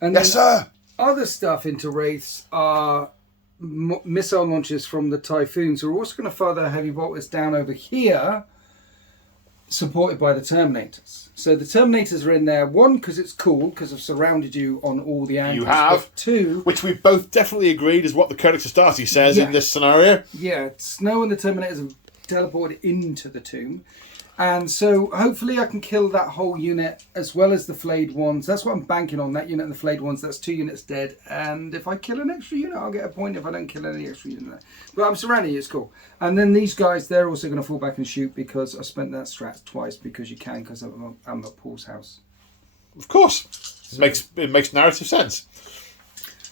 And yes, sir! Other stuff into wraiths are missile launches from the Typhoons. We're also going to fire their heavy bolters down over here, supported by the Terminators. So the Terminators are in there, 1, because it's cool, because I've surrounded you on all the angles. You have. 2, which we've both definitely agreed is what the Codex Astartes says in this scenario. Yeah, Snow and the Terminators have teleported into the tomb. And so hopefully I can kill that whole unit as well as the flayed ones. That's what I'm banking on, that unit and the flayed ones. That's 2 units dead. And if I kill an extra unit, I'll get a point. If I don't kill any extra unit. But I'm surrounding you, it's cool. And then these guys, they're also going to fall back and shoot because I spent that strat twice because you can, because I'm at Paul's house. Of course. So, it makes narrative sense.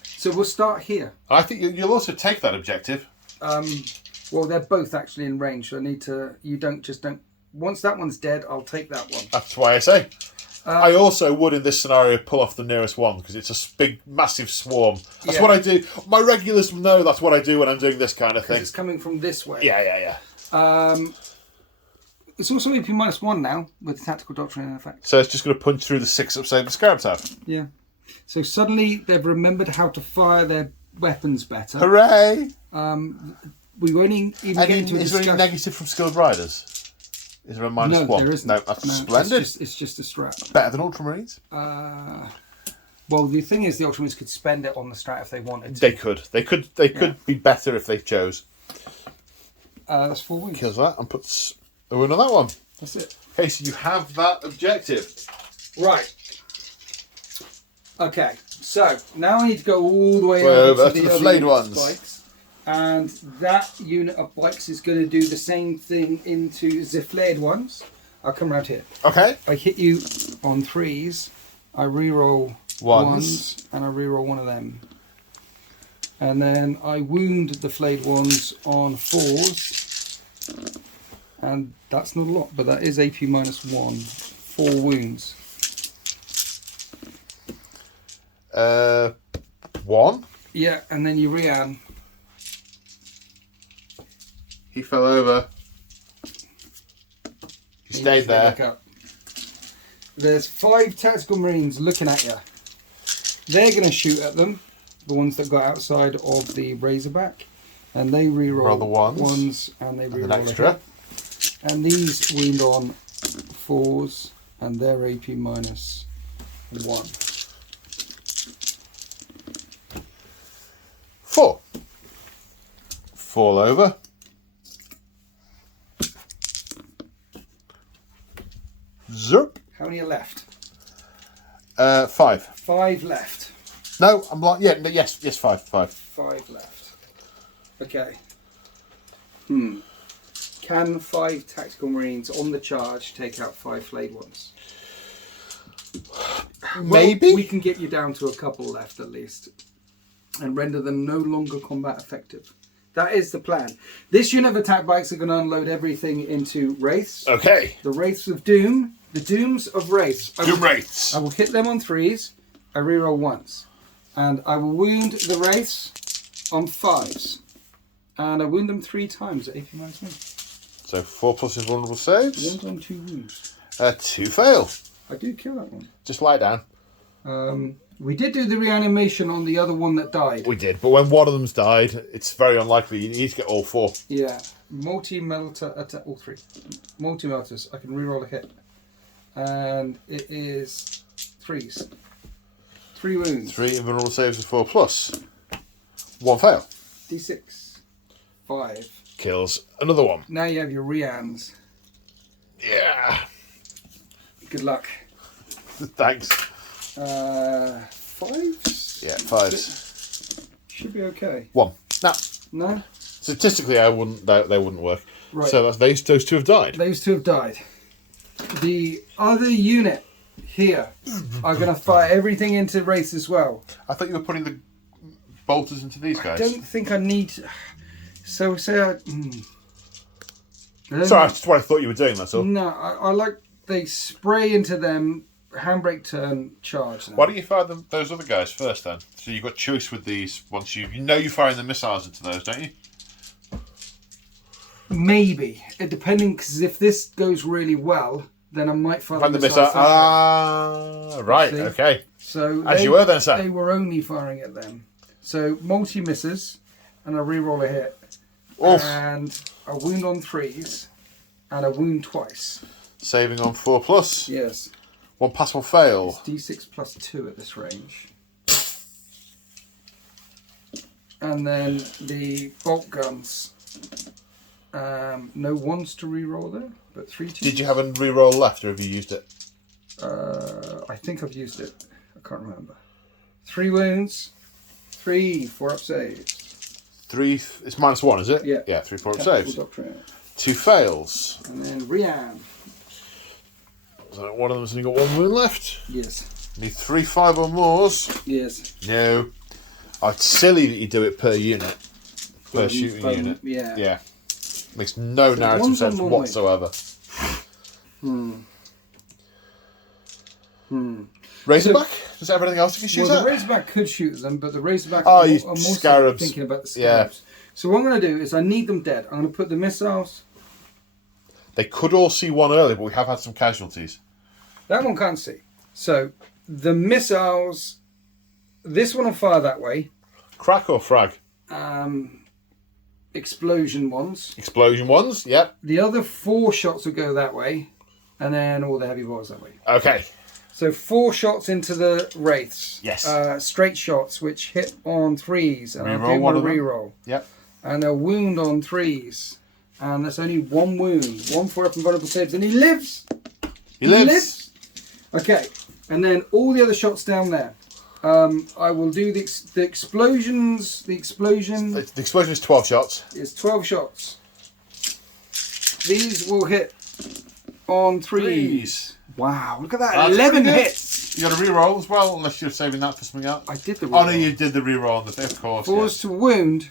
So we'll start here. I think you'll also take that objective. Well, they're both actually in range. So I need to, don't. Once that one's dead, I'll take that one. That's why I say. I also would, in this scenario, pull off the nearest one, because it's a big, massive swarm. That's what I do. My regulars know that's what I do when I'm doing this kind of thing. It's coming from this way. Yeah. It's also AP -1 now, with Tactical Doctrine in effect. So it's just going to punch through the 6 upside the Scarabs have. Yeah. So suddenly they've remembered how to fire their weapons better. Hooray! We won't even get into a discussion. Is there any negative from Skilled Riders? Is there a -1? No, there isn't. No, that's splendid. It's just a strat. Better than Ultramarines? Well, the thing is, the Ultramarines could spend it on the strat if they wanted to. They could be better if they chose. That's 4 wounds. Kills that and puts a wound on that one. That's it. Okay, so you have that objective. Right. Okay, so now I need to go all the way over to the flayed ones. Bikes. And that unit of bikes is going to do the same thing into the flayed ones. I'll come around here. Okay. I hit you on 3s. I reroll ones, and I reroll one of them. And then I wound the flayed ones on 4s. And that's not a lot, but that is AP -1. 4 wounds. 1. Yeah, and then you rean. He fell over. He stayed there. Back up. There's 5 tactical marines looking at you. They're going to shoot at them, the ones that got outside of the Razorback, and they reroll the ones and they and reroll an extra. And these wound on 4s, and they're AP -1. 4. Fall over. Zerp. How many are left? 5. 5 left. No, I'm like, yes, 5. 5 left. Okay. Can 5 tactical marines on the charge take out 5 flayed ones? Maybe. Well, we can get you down to a couple left at least, and render them no longer combat effective. That is the plan. This unit of attack bikes are going to unload everything into wraiths. Okay. The wraiths of doom. The dooms of wraiths. Doom wraiths. I will hit them on 3s. I reroll once. And I will wound the wraiths on 5s. And I wound them 3 times at AP -1. So 4 plus his vulnerable saves. 1 on 2 wounds. 2 fail. I do kill that one. Just lie down. We did do the reanimation on the other one that died. We did, but when one of them's died, it's very unlikely. You need to get all 4. Yeah. Multi-melter attack, all 3. Multi-melters. I can reroll a hit. And it is 3s. 3 wounds. 3 invulnerable saves of 4+. 1 fail. D6. 5. Kills another one. Now you have your reans. Yeah. Good luck. Thanks. 5s? Yeah, 5s. Should be okay. 1. No. No? Statistically, they wouldn't work. Right. So those 2 have died. Those 2 have died. The other unit here are going to fire everything into Wraith as well. I thought you were putting the bolters into these guys. I don't think I need... So say I... Sorry, that's what I thought you were doing, that's all. No, I like... They spray into them, handbrake turn, charge. Now. Why don't you fire those other guys first, then? So you've got choice with these once you know you're firing the missiles into those, don't you? Maybe. Depending, because if this goes really well, then I might fire the missile. missiles. Right, okay. So As you were then, sir. They were only firing at them. So multi-misses, and I reroll a hit. Oof. And a wound on 3s, and a wound twice. Saving on 4+. Yes. 1 pass, 1 fail. It's D6 plus 2 at this range. And then the bolt guns. No 1s to reroll there, but 3 2s. Did you have a reroll left, or have you used it? I think I've used it. I can't remember. 3 wounds. 3 4-up saves. 3. It's -1, is it? Yeah. Yeah, 3 4-up saves. Doctrine. 2 fails. And then Rian. So one of them's only got 1 wound left. Yes. Need 3 5 or mores. Yes. No. Oh, it's silly that you do it per unit. Per shooting unit. Yeah. Yeah. Makes no narrative sense whatsoever. Razorback? Does everything else you can shoot Well, at? the Razorback could shoot them, but the Razorback you I'm more scarabs. thinking about the scarabs. Yeah. So what I'm going to do is I need them dead. I'm going to put the missiles. They could all see one earlier, but we have had some casualties. That one can't see. So the missiles, this one will fire that way. Crack or frag? Explosion ones. Explosion ones, yep. The other 4 shots will go that way, and then all the heavy balls that way. Okay. So 4 shots into the wraiths. Yes. Straight shots, which hit on 3s, and Reroll I do one want to of them. reroll. Yep. And a wound on 3s, and that's only 1 wound. 1 4-up and vulnerable saves, and he lives. He lives. Okay, and then all the other shots down there. I will do the explosions. The explosion The explosion is 12 shots. is 12 shots. These will hit on 3s. Wow, look at that. That's 11 pretty good. hits. You got a reroll as well, unless you're saving that for something else. I did the Oh no, reroll. you did the reroll on the of course. 4s Yes. to wound.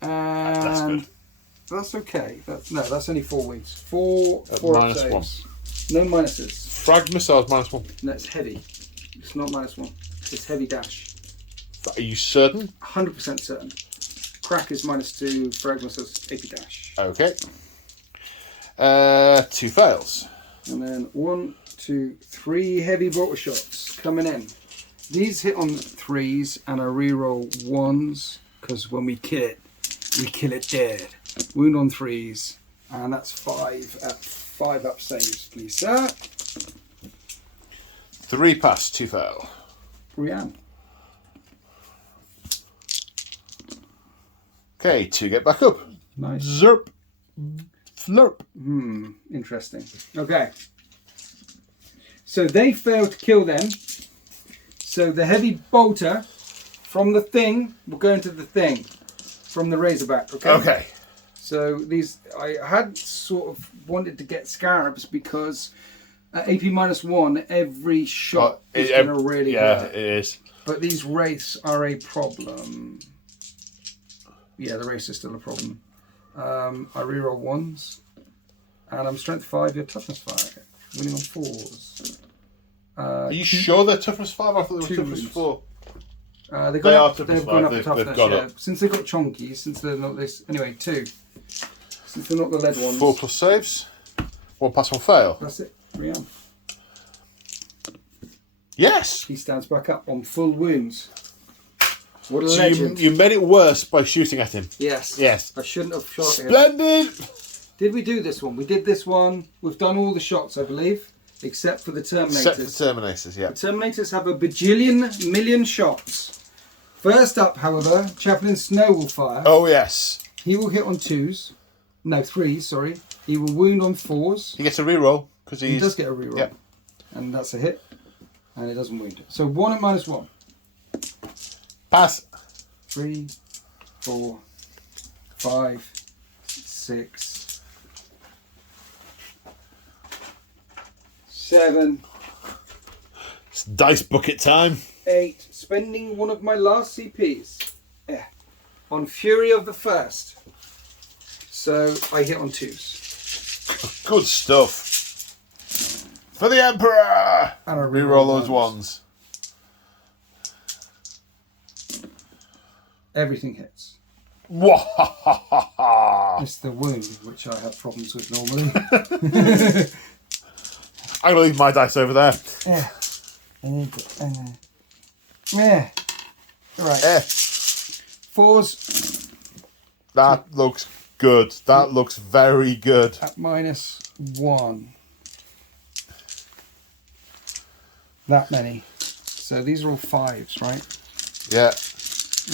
That's good. That's okay. That's only 4 wounds. 4 At 4-up -1. saves. No minuses. Frag missiles -1. No, it's heavy. It's not -1. It's heavy dash. Are you certain? 100% certain. Crack is -2. Frag missiles AP dash. Okay. 2 fails. And then 1, 2, 3 heavy bolter shots coming in. These hit on 3s, and I reroll 1s because when we kill it dead. Wound on 3s, and that's 5 up saves, please, sir. 3 pass, 2 fail. Brianne. Okay, 2 get back up. Nice. Zerp. Flurp. Interesting. Okay. So they failed to kill them. So the heavy bolter from the thing will go into the thing from the Razorback. Okay. Okay. So these, I had sort of wanted to get scarabs because at AP -1, every shot is going to really hurt. it is. But these wraiths are a problem. Yeah, the wraiths are still a problem. I reroll 1s, and I'm strength 5. You're toughness 5. Winning on 4s. Are you sure they're toughness 5? I thought they were toughness 4. They've They are gone toughness up 5. the They've toughness. gone Yeah. up. Since they got chonky, since they're not this. Anyway, 2. Since they're not the lead ones. 4 plus saves. 1 pass, 1 fail. That's it. Rian. Yes. He stands back up on full wounds. What a So legend. you made it worse by shooting at him. Yes. Yes. I shouldn't have shot him. Splendid. Did we do this one? We did this one. We've done all the shots, I believe, except for the Terminators. Except for the Terminators, yeah. The Terminators have a bajillion million shots. First up, however, Chaplain Snow will fire. Oh, yes. He will hit on 2s. No, 3s, sorry. He will wound on 4s. He gets a reroll. He does get a reroll. Yep. And that's a hit. And it doesn't wound. So 1 and -1. Pass. 3, 4, 5, 6, 7, It's dice bucket time. 8. Spending one of my last CPs on Fury of the First. So I hit on 2s. Good stuff. For the Emperor. And I Reroll those ones. Everything hits. Wahahaha. It's the wound, which I have problems with normally. I'm going to leave my dice over there. Yeah. Yeah. Right. 4s That looks good. That looks very good. at -1. That many. So these are all 5s, right? Yeah.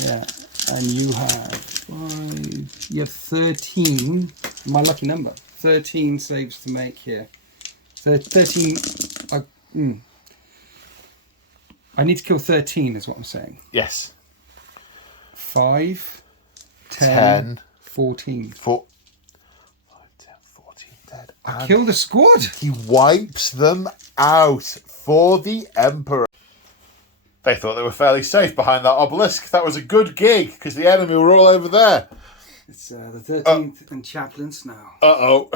Yeah. And you have 5. You have 13. My lucky number. 13 saves to make here. So 13. I need to kill 13, is what I'm saying. Yes. 5, 10, 10, 14. 4, 5, 10, 14 dead. And Kill the squad. he wipes them out for the Emperor. They thought they were fairly safe behind that obelisk. That was a good gig because the enemy were all over there. It's the 13th and Chaplain Snow. Uh-oh.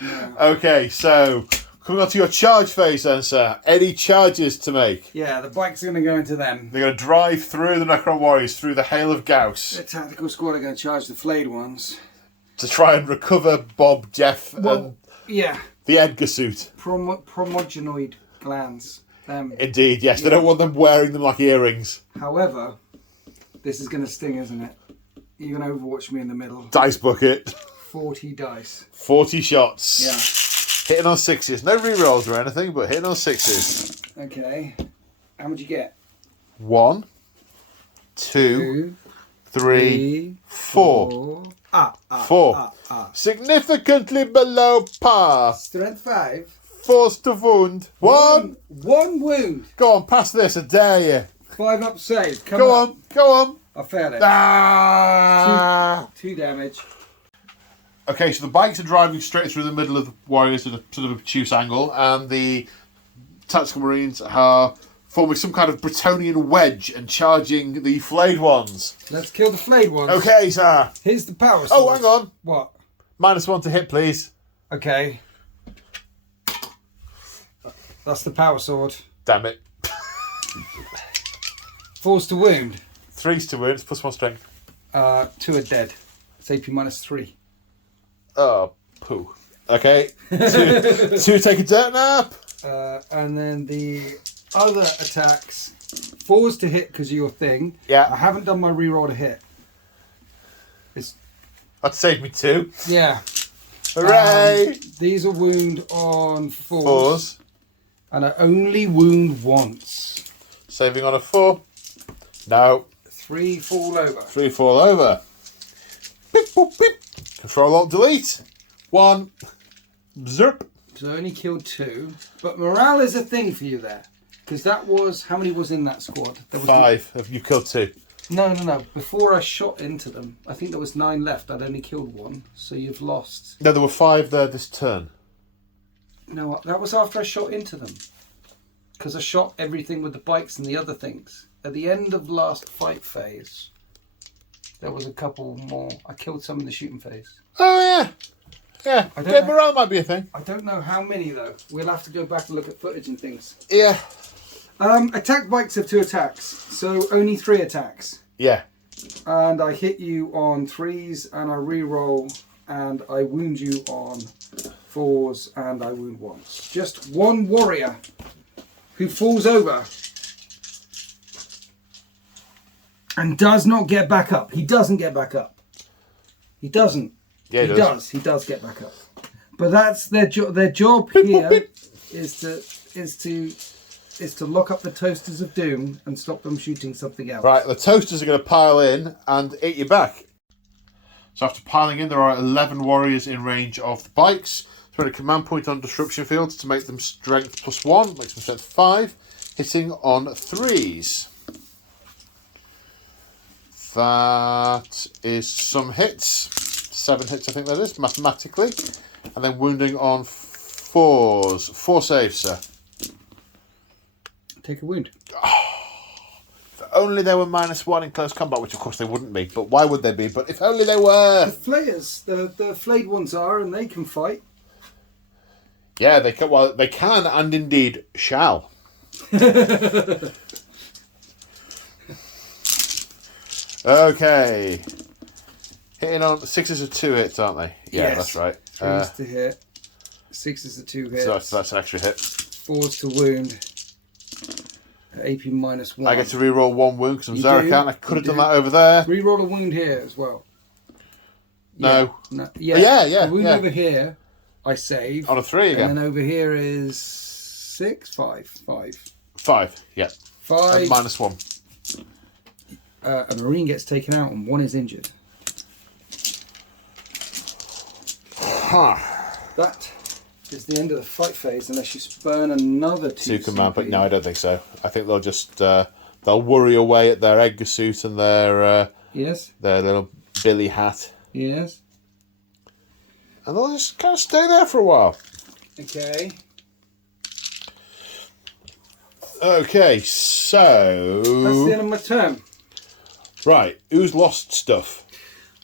Yeah. Okay, so coming on to your charge phase then, sir. Any charges to make? Yeah, the bike's going to go into them. They're going to drive through the Necron warriors through the Hail of Gauss The tactical squad are going to charge the flayed ones. to try and recover Bob, Jeff, and Yeah. the Edgar suit. Promogenoid glands. Them. Indeed, yes. They don't want them wearing them like earrings. However, this is going to sting, isn't it? You're going to overwatch me in the middle. Dice bucket. 40 dice. 40 shots. Yeah. Hitting on 6s. No rerolls or anything, but hitting on 6s. Okay. How much you get? 1, 2, 2, 3, 4. 4. Significantly below par. Strength 5. Forced to wound. 1. One wound. Go on, pass this, I dare you. 5 up save. Come Go on. on, go on. I failed it. Ah. 2 damage. Okay, so the bikes are driving straight through the middle of the warriors at a sort of obtuse angle, and the tactical marines are forming some kind of Bretonian wedge and charging the flayed ones. Let's kill the flayed ones. Okay, sir. Here's the power sword. Oh, hang on. What? -1 to hit, please. Okay. That's the power sword. Damn it. 4's to wound. 3's to wounds, +1 strength. 2 are dead. It's AP -3. Oh, poo. Okay. 2 take a dirt nap. And then the other attacks. 4's to hit because of your thing. Yeah. I haven't done my reroll to hit. That saved me 2. Yeah. Hooray! These are wound on 4s. 4s. And I only wound once. Saving on a 4. No. 3 fall over. 3 fall over. Beep, boop, beep. Control Alt Delete. 1. Zerp. So I only killed 2. But morale is a thing for you there. Because that was... How many was in that squad? There was 5. Have you killed 2? No. Before I shot into them, I think there was 9 left. I'd only killed 1. So you've lost... No, there were 5 there this turn. No, that was after I shot into them. Because I shot everything with the bikes and the other things. At the end of last fight phase, there was a couple more. I killed some in the shooting phase. Oh, yeah. Yeah. I don't Yeah, know. morale might be a thing. I don't know how many, though. We'll have to go back and look at footage and things. Yeah. Attack bikes have 2 attacks. So only 3 attacks. Yeah. And I hit you on 3s and I re-roll. And I wound you on 4s and I wound once. Just 1 warrior who falls over and does not get back up. He doesn't get back up. He doesn't. Yeah, he does. He does get back up. But that's their job. Their job here is to lock up the toasters of doom and stop them shooting something else. Right, the toasters are going to pile in and eat you back. So after piling in, there are 11 warriors in range of the pikes. Put a command point on disruption fields to make them strength +1, makes them strength 5, hitting on 3s. That is some hits. 7 hits, I think that is, mathematically. And then wounding on 4s. 4 saves, sir. Take a wound. If only they were -1 in close combat, which of course they wouldn't be. But why would they be? But if only they were. The flayers, the flayed ones are, and they can fight. Yeah, they can. Well, they can, and indeed shall. Okay. Hitting on 6s are 2 hits, aren't they? Yeah, yes. That's right. 3s to hit. 6s are 2 hits. So that's an extra hit. 4s to wound. AP -1. I get to reroll 1 wound because I'm You Zarakan. do. I could have You done do. that over there. Reroll a wound here as well. No. Yeah. Yeah. The wound over here, I save. On a 3 again. And then over here is 6, 5. 5. Yeah. 5. And -1. A Marine gets taken out and 1 is injured. Huh. That is the end of the fight phase unless you burn another 2 command, but CP. no, I don't think so. I think they'll just they'll worry away at their egg suit and their Yes. their little billy hat, Yes. and they'll just kind of stay there for a while. Okay. Okay, so That's the end of my turn. right, who's lost stuff?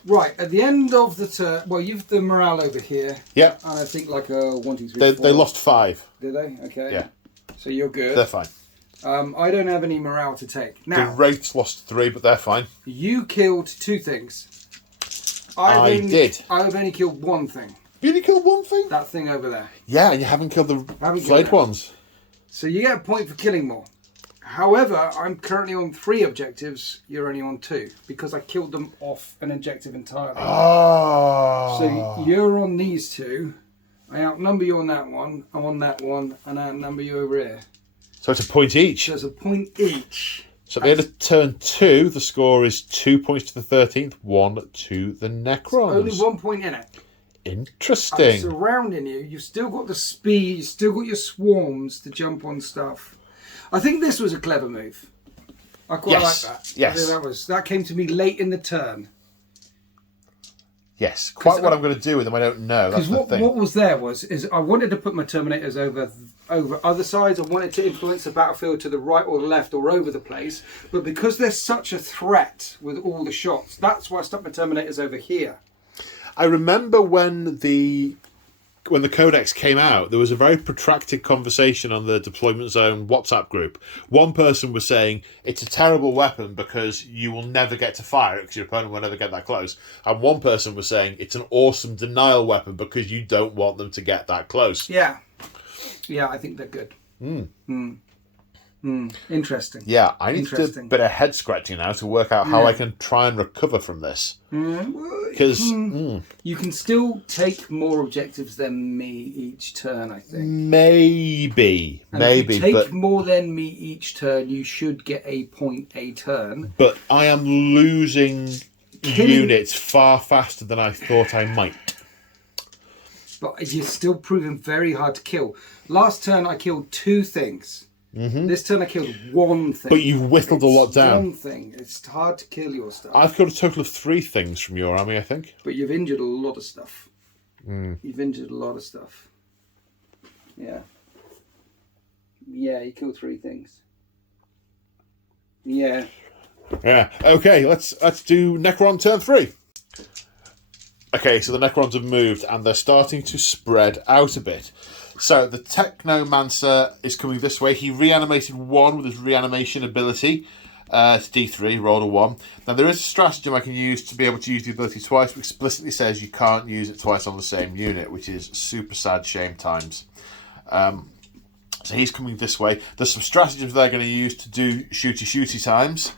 Right, at the end of the turn, well, you've the morale over here. Yeah, And I think like a 1, 2, 3, they 4. they lost 5. Did they? Okay. Yeah, So you're good. they're fine. I don't have any morale to take. The Now, Wraiths lost 3, but they're fine. you killed 2 things. I did. I've only killed 1 thing. You only killed 1 thing. That thing over there. Yeah, and you haven't killed the Haven't killed flayed that. ones. So you get a point for killing more. However, I'm currently on 3 objectives. You're only on 2 because I killed them off an objective entirely. Oh. So you're on these 2. I outnumber you on that one. I'm on that one, and I outnumber you over here. So it's a point each. So there's a point each. So at the end of turn 2, the score is 2 points to the 13th, 1 to the Necrons. Only 1 point in it. I'm Interesting. surrounding you. You've still got the speed. You've still got your swarms to jump on stuff. I think this was a clever move. I quite Yes. like that. Yes. I think that came to me late in the turn. Yes, quite what I'm going to do with them, I don't know. That's Because the thing. what was there is I wanted to put my Terminators over other sides. I wanted to influence the battlefield to the right or the left or over the place. But because there's such a threat with all the shots, that's why I stuck my Terminators over here. I remember when the Codex came out, there was a very protracted conversation on the Deployment Zone WhatsApp group. One person was saying, it's a terrible weapon because you will never get to fire it because your opponent will never get that close. And one person was saying, it's an awesome denial weapon because you don't want them to get that close. Yeah. Yeah, I think they're good. Interesting. Yeah, I need to do a bit of head scratching now to work out how I can try and recover from this. Because you can still take more objectives than me each turn, I think. maybe, If you take but more than me each turn, you should get a point a turn. but I am losing units far faster than I thought I might. But you're still proving very hard to kill. Last turn I killed 2 things. This turn I killed 1 thing. But you've whittled a lot down. 1 thing. It's hard to kill your stuff. I've killed a total of 3 things from your army, I think. But you've injured a lot of stuff. You've injured a lot of stuff. Yeah. Yeah, you killed 3 things. Yeah. Yeah. Okay, let's do Necron turn 3. Okay, so the Necrons have moved and they're starting to spread out a bit. So the Technomancer is coming this way. He reanimated 1 with his reanimation ability. It's D3, rolled a 1. Now there is a stratagem I can use to be able to use the ability twice, but explicitly says you can't use it twice on the same unit, which is super sad shame times. So So he's coming this way. There's some stratagems they're going to use to do shooty times.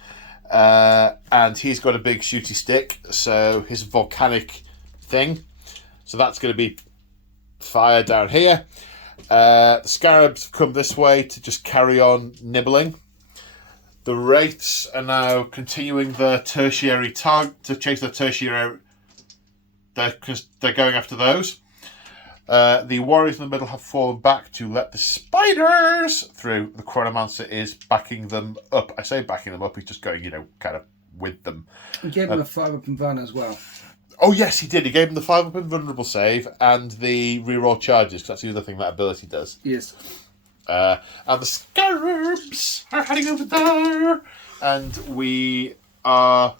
And he's got a big shooty stick, so his volcanic thing. So that's going to be fire down here. The scarabs have come this way to just carry on nibbling. The wraiths are now continuing their tertiary target to chase their tertiary. Because they're going after those. The warriors in the middle have fallen back to let the spiders through. The Chronomancer is backing them up. I say backing them up, he's just going, kind of with them. He gave him a 5-up invuln as well. Oh, yes, he did. He gave him the 5-up invulnerable save and the reroll charges, because that's the other thing that ability does. Yes. And the scarabs are heading over there. And we are...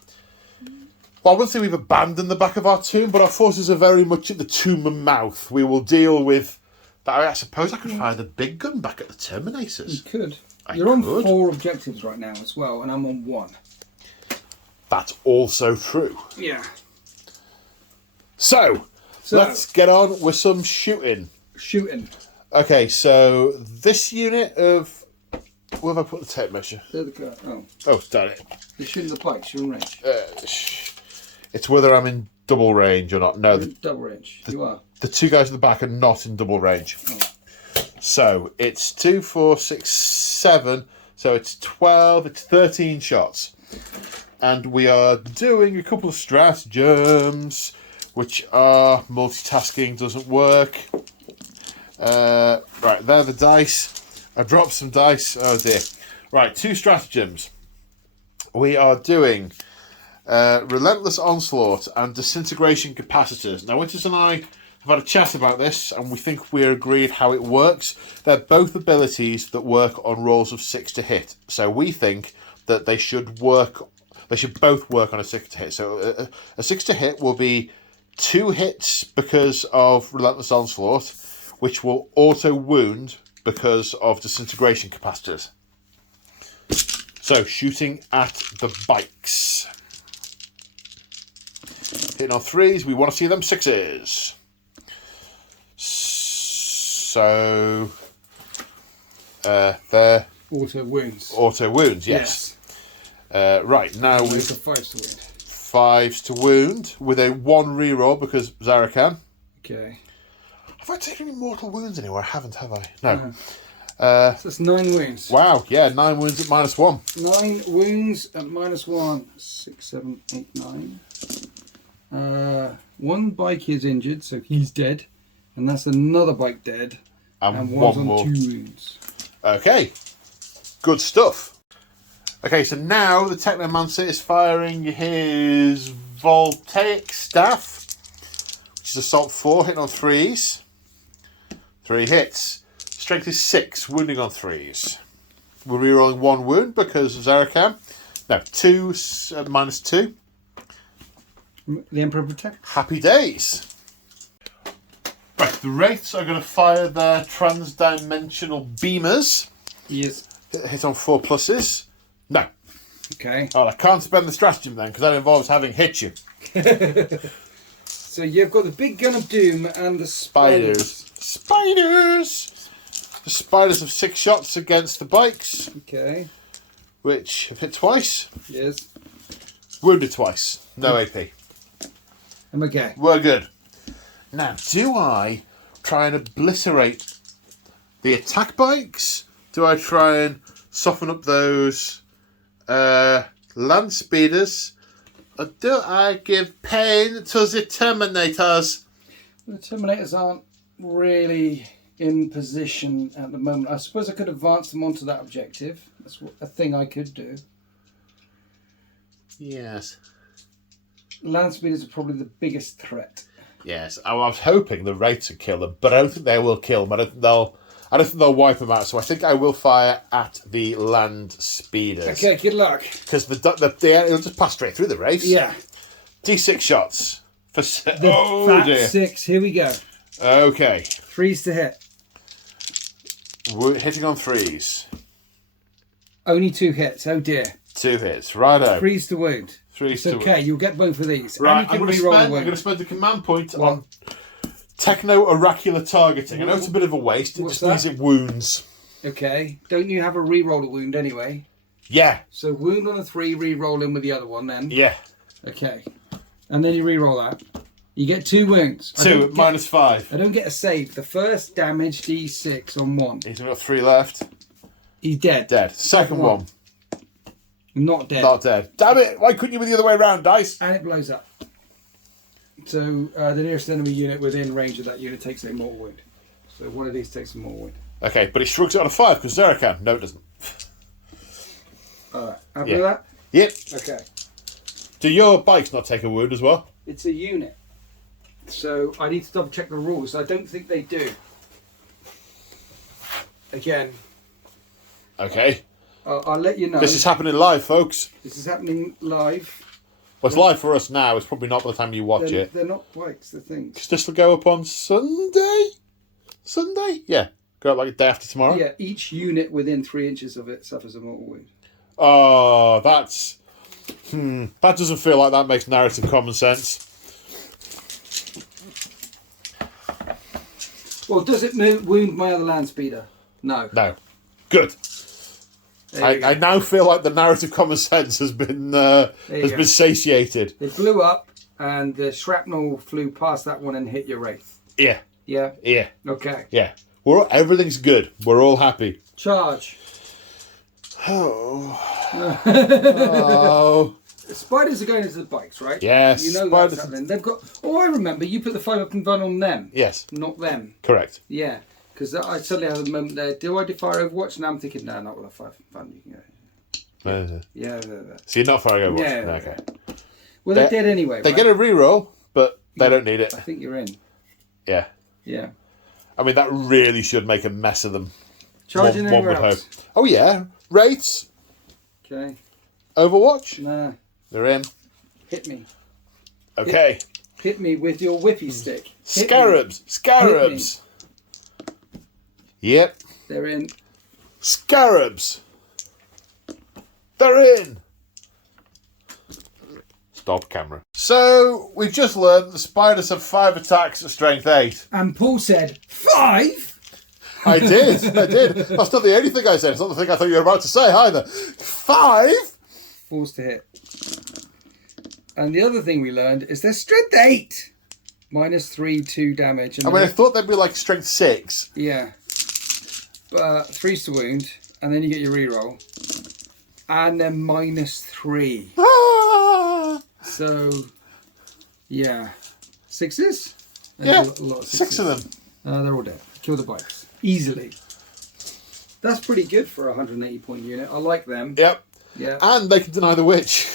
Well, I wouldn't say we've abandoned the back of our tomb, but our forces are very much at the tomb mouth. We will deal with that. I suppose I could fire the big gun back at the Terminators. You could. You're on 4 objectives right now as well, and I'm on 1. That's also true. Yeah. So let's get on with some shooting. Okay, so this unit of... Where have I put the tape measure? There the car. Oh. Oh, darn it. You're shooting the pikes, you're in range. It's whether I'm in double range or not. No, double range. You are. The 2 guys at the back are not in double range. Oh. So it's 2, 4, 6, 7. So it's 12. It's 13 shots, and we are doing a couple of stratagems, which are multitasking doesn't work. Right, there are the dice. I dropped some dice. Oh dear. Right, 2 stratagems. We are doing Relentless Onslaught and Disintegration Capacitors. Now, Winters and I have had a chat about this, and we think we're agreed how it works. They're both abilities that work on rolls of 6 to hit. So we think that they should both work on a 6 to hit. So a 6 to hit will be 2 hits because of Relentless Onslaught, which will auto wound because of Disintegration Capacitors. So, shooting at the bikes. Hitting on 3s, we want to see them 6s. So, they're... Auto wounds. Auto wounds, yes. Right, now we've... 5s to wound. 5s to wound, with a 1 reroll because Zara can. Okay. Have I taken any mortal wounds anywhere? I haven't, have I? No. So that's 9 wounds. Wow, yeah, 9 wounds at -1. 9 wounds at -1. 6, 7, 8, 9. 1 bike is injured, so he's dead. And that's another bike dead. And one's on more. 2 wounds. Okay. Good stuff. Okay, so now the Technomancer is firing his Voltaic Staff, which is Assault 4, hitting on 3s. 3 hits. Strength is 6, wounding on 3s. We're rerolling 1 wound because of Zarakam. No, 2, -2. The Emperor Protect. Happy days. Right, the Wraiths are going to fire their trans-dimensional beamers. Yes. Hit on 4 pluses. No. Okay. Oh, I can't spend the stratagem then because that involves having hit you. So you've got the big gun of doom and the spiders. Spiders! The spiders have 6 shots against the bikes. Okay. Which have hit twice. Yes. Wounded twice. No AP. I'm okay. We're good. Now, do I try and obliterate the attack bikes? Do I try and soften up those land speeders? Or do I give pain to the Terminators? The Terminators aren't really in position at the moment. I suppose I could advance them onto that objective. That's a thing I could do. Yes. Land speeders are probably the biggest threat. Yes, I was hoping the Wraiths would kill them, but I don't think they will kill them. I don't think they'll wipe them out. So I think I will fire at the land speeders. Okay, good luck. Because it'll just pass straight through the Wraiths. Yeah. D6 shots for fat 6. Here we go. Okay. 3s to hit. We're hitting on 3s. Only 2 hits. Oh dear. 2 hits. Righto. 3s to wound. 3s it's to wound. Okay, you'll get both of these. Right, and you I'm going to spend the command point on techno-oracular targeting. I know it's a bit of a waste. It just means it wounds. Okay. Don't you have a re-roll a wound anyway? Yeah. So wound on a 3, re-roll in with the other one then. Yeah. Okay. And then you re-roll that. You get 2 wounds. 2 at -5. I don't get a save. The first damage D6 on 1. He's got 3 left. He's dead. Dead. Second one. Not dead. Not dead. Damn it! Why couldn't you be the other way around, dice? And it blows up. So the nearest enemy unit within range of that unit takes a mortal wound. So one of these takes a mortal wound. Okay, but it shrugs it on a 5 because Zera can. No, it doesn't. Happy with that? Yep. Okay. Do your bikes not take a wound as well? It's a unit. So I need to double check the rules. I don't think they do. Again. Okay. I'll let you know. This is happening live, folks. This is happening live. Well, it's live for us now. It's probably not by the time you watch it. They're not bikes, they're things. Because this will go up on Sunday? Sunday? Yeah. Go up like a day after tomorrow? Yeah, each unit within 3 inches of it suffers a mortal wound. Oh, that's... That doesn't feel like that makes narrative common sense. Well, does it wound my other land speeder? No. No. Good. I now feel like the narrative common sense has been been satiated. It blew up, and the shrapnel flew past that one and hit your wraith. Yeah. Yeah? Yeah. Okay. Yeah. Everything's good. We're all happy. Charge. Oh. Oh. Spiders are going into the bikes, right? Yes. You know that's happening. They've got... Oh, I remember. You put the 5-up and run on them. Yes. Not them. Correct. Yeah. Because I suddenly had a moment there. Do I defy Overwatch? And I'm thinking, no, not with a 5 fun. You can go. Yeah. So you're not firing Overwatch? Yeah. Okay. Well, they're dead anyway. They get a reroll, but they don't need it. I think you're in. Yeah. Yeah. I mean, that really should make a mess of them. Charging one would else? hope. Oh, yeah. Rates. Okay. Overwatch. Nah. They're in. Hit me. Okay. Hit me with your whippy stick. Scarabs. Yep. They're in. Scarabs. They're in. Stop camera. So, we've just learned the spiders have 5 attacks at strength 8. And Paul said, 5? I did. That's not the only thing I said. It's not the thing I thought you were about to say either. 5? Falls to hit. And the other thing we learned is they're strength 8. -3, 2 damage. And I thought they'd be like strength 6. Yeah. But 3's to wound. And then you get your reroll. And then -3. Ah! So, yeah. 6s? Yeah, a lot of 6 of them. They're all dead. Kill the bikes. Easily. That's pretty good for a 180 point unit. I like them. Yep. Yeah. And they can deny the witch.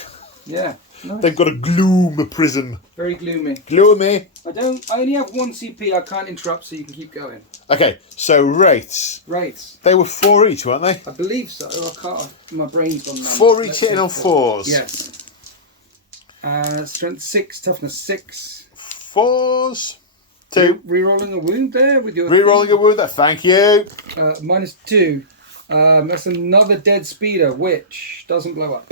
Yeah. Nice. They've got a gloom prism. Very gloomy. Gloomy. I only have 1 CP. I can't interrupt, so you can keep going. Okay, so rates. Rates. They were 4 each, weren't they? I believe so. I can't. My brain's gone numb. 4 each hitting on 4s. Yes. Strength 6, toughness 6. 4s. 2. Rerolling a wound there with your. Rerolling a wound there. Thank you. -2. That's another dead speeder, which doesn't blow up.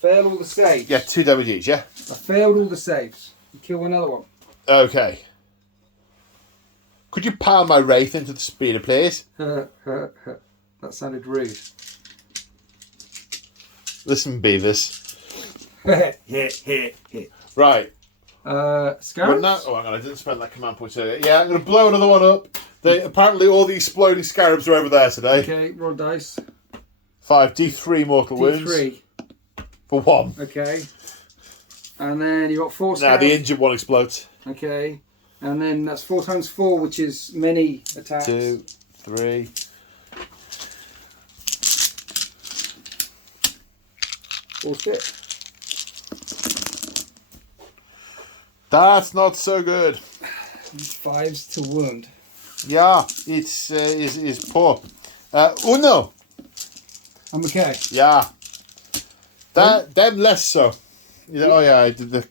Failed all the saves. Yeah, 2 damage each, yeah? I failed all the saves. You kill another one. Okay. Could you power my wraith into the speeder, please? That sounded rude. Listen, Beavis. Hit. Right. Scarabs? Oh, hang on, I didn't spend that command point earlier. Yeah, I'm going to blow another one up. Apparently all the exploding scarabs are over there today. Okay, roll dice. 5, D3 mortal wounds. D3. For 1. Okay. And then you got 4 Now scarabs. the injured one explodes. Okay. And then that's 4 times 4, which is many attacks. 2, 3. All's fit. That's not so good. 5s to wound. Yeah, it's is poor. Uno. I'm okay. Yeah. Them less so. Yeah, oh yeah, I did the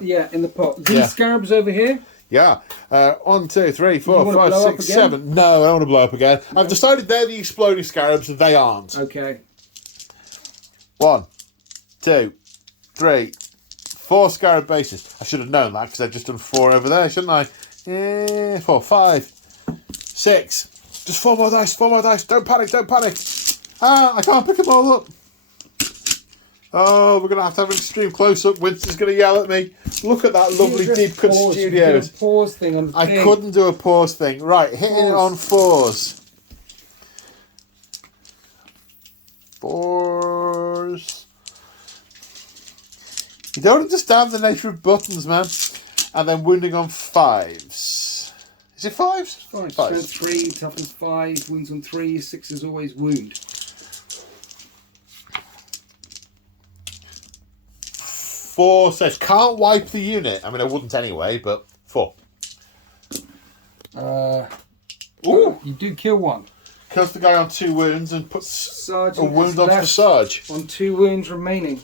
yeah, in the pot. These scarabs over here? Yeah. 1, 2, 3, 4, You wanna 5, blow up 6, again? 7. No, I don't want to blow up again. No. I've decided they're the exploding scarabs and they aren't. Okay. 1, 2, 3, 4 scarab bases. I should have known that because I've just done 4 over there, shouldn't I? 4, 5, 6. Just 4 more dice, 4 more dice. Don't panic, don't panic. Ah, I can't pick them all up. Oh, we're going to have an extreme close-up. Winston's going to yell at me. Look at that lovely deep-cut studios. Pause thing on the I thing. couldn't do a pause thing. Right, hitting it on 4s. 4s. You don't understand the nature of buttons, man. And then wounding on 5s. Is it 5s? 5s. 5s. Strength 3, toughness 5, wounds on 3, 6 is always wound. 4 says can't wipe the unit. I mean, I wouldn't anyway, but 4. Ooh, you do kill one. Kills the guy on 2 wounds and puts Sergeant a wound is on left presage. on 2 wounds remaining.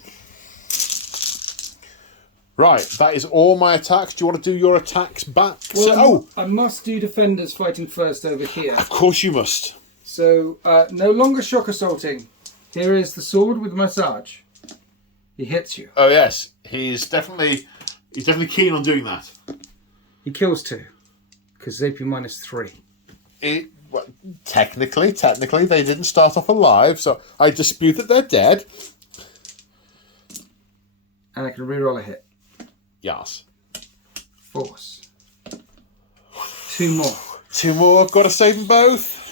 Right, that is all my attacks. Do you want to do your attacks back? Well, I must do defenders fighting first over here. Of course you must. So, no longer shock assaulting. Here is the sword with massage. He hits you. Oh yes, he's definitely keen on doing that. He kills 2. Because AP minus 3. Well, technically, they didn't start off alive, so I dispute that they're dead. And I can reroll a hit. Yes. Force. 2 more. 2 more, gotta save them both.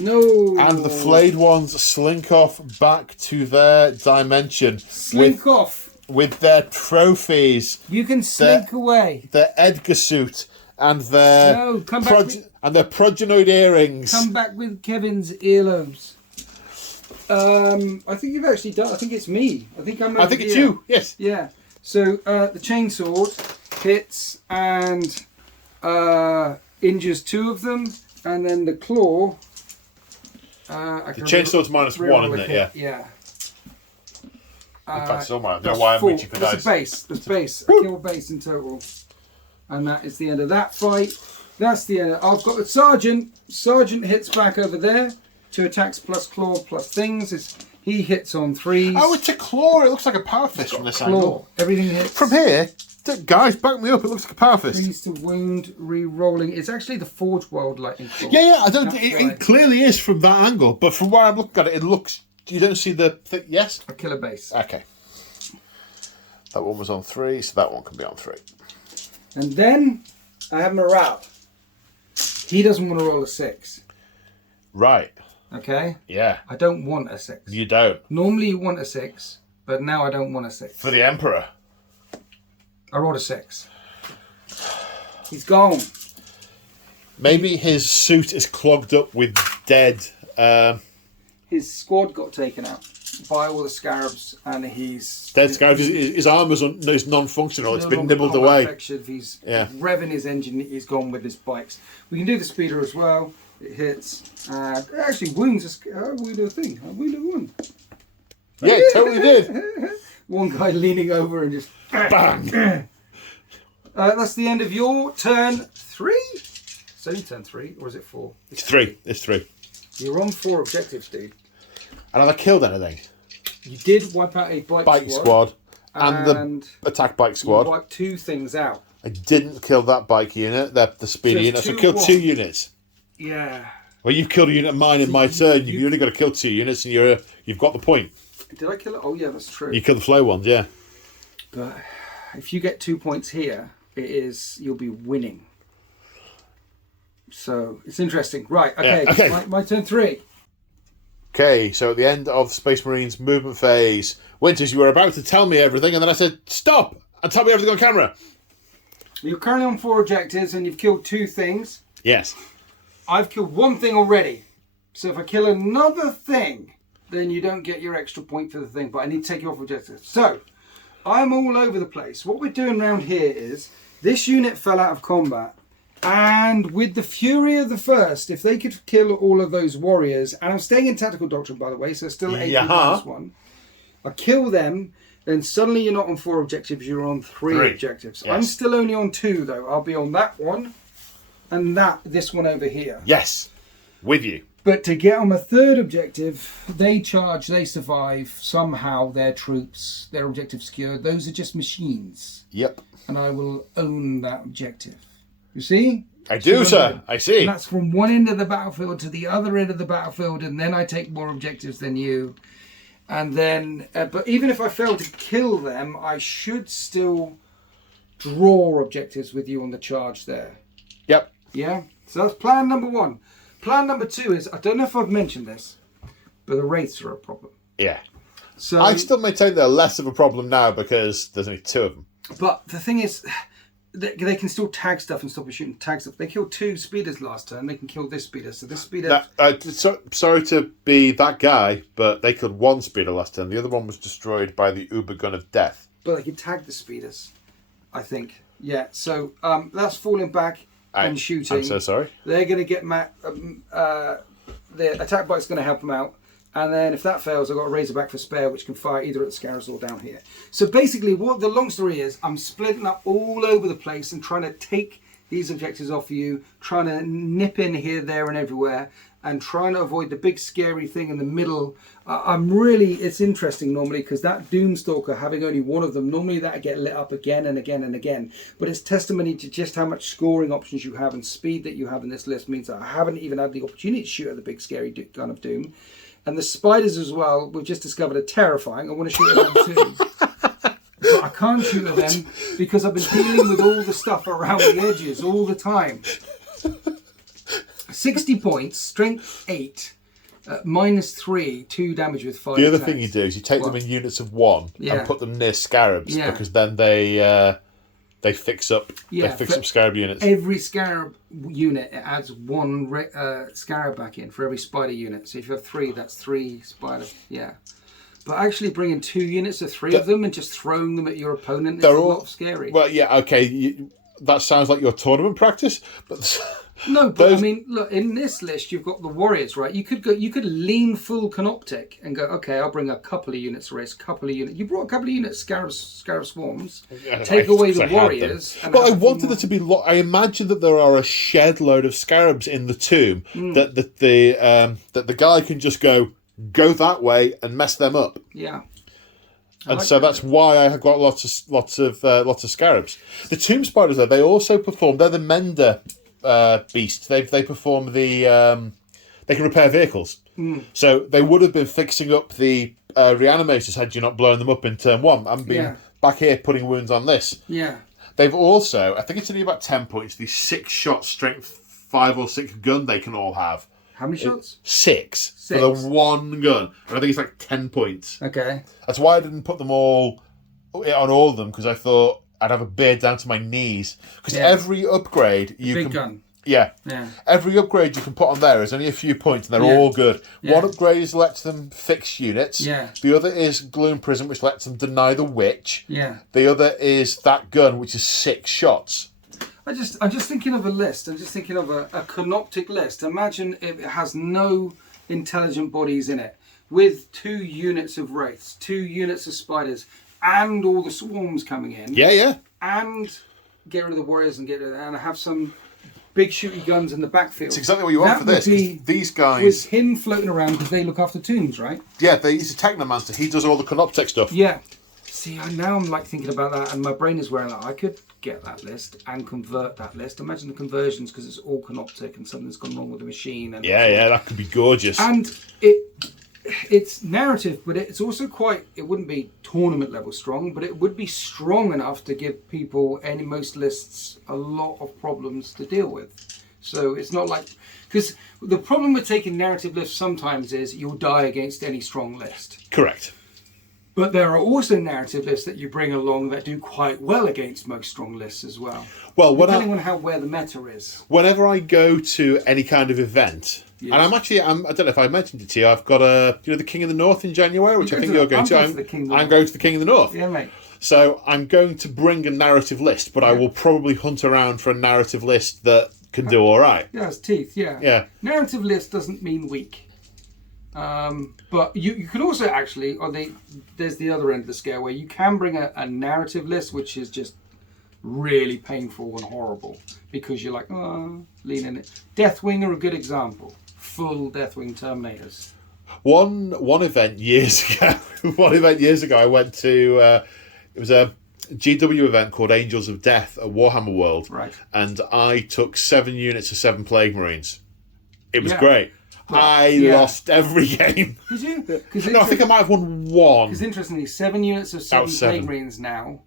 No. And the flayed ones slink off back to their dimension. Slink off. With their trophies. You can slink away. Their Edgar suit and their come back and their progenoid earrings. Come back with Kevin's earlobes. I think you've actually done. I think it's me. I think it's you. Yes. Yeah. So the chainsword hits and injures 2 of them, and then the claw. The chainsword's minus 1, isn't it? Yeah. Yeah. In fact, it's all mine. I don't know why I'm reaching for dice. That's base. I kill base in total. And that is the end of that fight. That's the end. I've got the sergeant. Sergeant hits back over there. 2 attacks plus claw plus things. He hits on 3s. Oh, it's a claw. It looks like a power fist from this angle. Everything hits. From here, guys, back me up. It looks like a power fist. 3s to wound, re-rolling. It's actually the Forge World lightning claw. Yeah. I don't. It clearly is from that angle, but from where I'm looking at it, it looks. You don't see the thing. Yes. A killer base. Okay. That one was on 3, so that one can be on 3. And then I have morale. He doesn't want to roll a 6. Right. Okay? Yeah. I don't want a 6. You don't. Normally you want a 6, but now I don't want a 6. For the Emperor. I rolled a 6. He's gone. Maybe his suit is clogged up with dead. His squad got taken out by all the scarabs, and he's dead scarabs. His armour's is non-functional. It's been nibbled away. He's revving his engine. He's gone with his bikes. We can do the speeder as well. It hits. It actually wounds. How wound a thing? I wounded one. Yeah, it totally did. One guy leaning over and just bang. That's the end of your turn 3. It's only turn 3, or is it 4? It's 3. It's 3. You're on 4 objectives, dude. And have I killed anything? You did wipe out a bike squad and the attack bike squad. You wiped 2 things out. I didn't kill that bike unit, the speedy unit. So I killed 2 units. Yeah. Well, you've killed a unit of mine in my turn. You've only got to kill 2 units, and you've got the point. Did I kill it? Oh, yeah, that's true. You killed the flow ones, yeah. But if you get 2 points here, you'll be winning. So it's interesting. Right, okay. Yeah, okay. My turn 3. Okay, so at the end of Space Marines movement phase, Winters, you were about to tell me everything, and then I said, stop, and tell me everything on camera. You're currently on 4 objectives, and you've killed 2 things. Yes. I've killed 1 thing already. So if I kill another thing, then you don't get your extra point for the thing, but I need to take you off objectives. So, I'm all over the place. What we're doing around here is, this unit fell out of combat, and with the Fury of the First, if they could kill all of those warriors, and I'm staying in Tactical Doctrine, by the way, so still 8 minus 1, I kill them, then suddenly you're not on 4 objectives, you're on 3 objectives. Yes. I'm still only on 2, though. I'll be on that one, and this one over here. Yes, with you. But to get on a 3rd objective, they charge, they survive, somehow their troops, their objective secured. Those are just machines. Yep. And I will own that objective. You see? I do, sir. I see. And that's from one end of the battlefield to the other end of the battlefield, and then I take more objectives than you. And then, but even if I fail to kill them, I should still draw objectives with you on the charge there. Yep. Yeah? So that's plan number 1. Plan number 2 is, I don't know if I've mentioned this, but the wraiths are a problem. Yeah. So I still maintain they're less of a problem now because there's only 2 of them. But the thing is, they can still tag stuff and stop you shooting tag stuff. They killed 2 speeders last turn. They can kill this speeder. So this speeder... Sorry to be that guy, but they killed 1 speeder last turn. The other one was destroyed by the Uber Gun of Death. But they can tag the speeders, I think. Yeah, so that's falling back and shooting. I'm so sorry. They're going to get... the attack bite's going to help them out. And then if that fails, I've got a Razorback for spare, which can fire either at the Scarabs or down here. So basically, what the long story is, I'm splitting up all over the place and trying to take these objectives off you, trying to nip in here, there, and everywhere, and trying to avoid the big scary thing in the middle. It's interesting normally, because that Doomstalker, having only 1 of them, normally that'd get lit up again and again and again. But it's testimony to just how much scoring options you have and speed that you have in this list means that I haven't even had the opportunity to shoot at the big scary gun of Doom. And the spiders as well, we've just discovered are terrifying. I want to shoot at them too. But I can't shoot at them because I've been dealing with all the stuff around the edges all the time. 60 points, strength 8, -3, 2 damage with 5 The other attacks. thing you do is you take them in units of 1 and put them near Scarabs because then they fix up Scarab units. Every Scarab unit, it adds 1 Scarab back in for every spider unit. So if you have 3, that's 3 spiders. Yeah. But actually bringing 2 units of 3 of them and just throwing them at your opponent is a lot scary. Well, yeah, okay. That sounds like your tournament practice, but... No, but I mean, look, in this list you've got the warriors, right? You could lean full Canoptic and go, okay, I'll bring a couple of units race, couple of units. You brought a couple of units Scarab Swarms, take away the warriors. Well, I wanted it to be. I imagine that there are a shed load of Scarabs in the tomb that the guy can just go that way and mess them up. Yeah. And so that's why I have got lots of Scarabs. The tomb spiders, though, they also perform. They're the Mender beasts. They perform the they can repair vehicles. So they would have been fixing up the reanimators had you not blown them up in turn 1. I'm being back here putting wounds on this. Yeah. They've also, I think it's only about 10 points, the 6-shot strength 5 or 6 gun they can all have. How many shots? 6 for the 1 gun. And I think it's like 10 points. Okay. That's why I didn't put them all on all of them, because I thought I'd have a beard down to my knees. Because every upgrade you big can... gun. Yeah. Every upgrade you can put on there is only a few points, and they're all good. One upgrade is lets them fix units. The other is Gloom Prism, which lets them deny the witch. The other is that gun, which is 6 shots. I'm just thinking of a list. I'm just thinking of a Canoptic list. Imagine if it has no intelligent bodies in it, with 2 units of wraiths, 2 units of spiders, and all the swarms coming in. And get rid of the warriors and have some big shooty guns in the backfield. It's exactly what you want for this. These guys... With him floating around because they look after tombs, right? Yeah, he's a Technomancer. He does all the Canoptech stuff. Yeah. See, now I'm like thinking about that, and my brain is wearing that. I could get that list and convert that list. Imagine the conversions, because it's all Canoptic and something's gone wrong with the machine. And that could be gorgeous. And it's narrative, but it's also it wouldn't be tournament level strong, but it would be strong enough to give people, most lists, a lot of problems to deal with. So it's not like, because the problem with taking narrative lists sometimes is you'll die against any strong list. Correct. But there are also narrative lists that you bring along that do quite well against most strong lists as well. Well, depending on where the meta is. Whenever I go to any kind of event, and I don't know if I mentioned it to you, I've got the King of the North in January, which I think you're going to. I'm going to the King of the North. Yeah, mate. So I'm going to bring a narrative list, but I will probably hunt around for a narrative list that can do all right. Yeah, it's teeth, yeah. Narrative list doesn't mean weak. But you can also actually, there's the other end of the scale where you can bring a narrative list, which is just really painful and horrible because you're like, lean in it. Deathwing are a good example. Full Deathwing Terminators. One event years ago, I went to, it was a GW event called Angels of Death at Warhammer World, Right. and I took 7 units of 7 Plague Marines. It was Yeah. great. Well, I yeah. lost every game. Did you? No, I think I might have won one. Because interestingly, 7 units of 7 was Plague 7. Marines now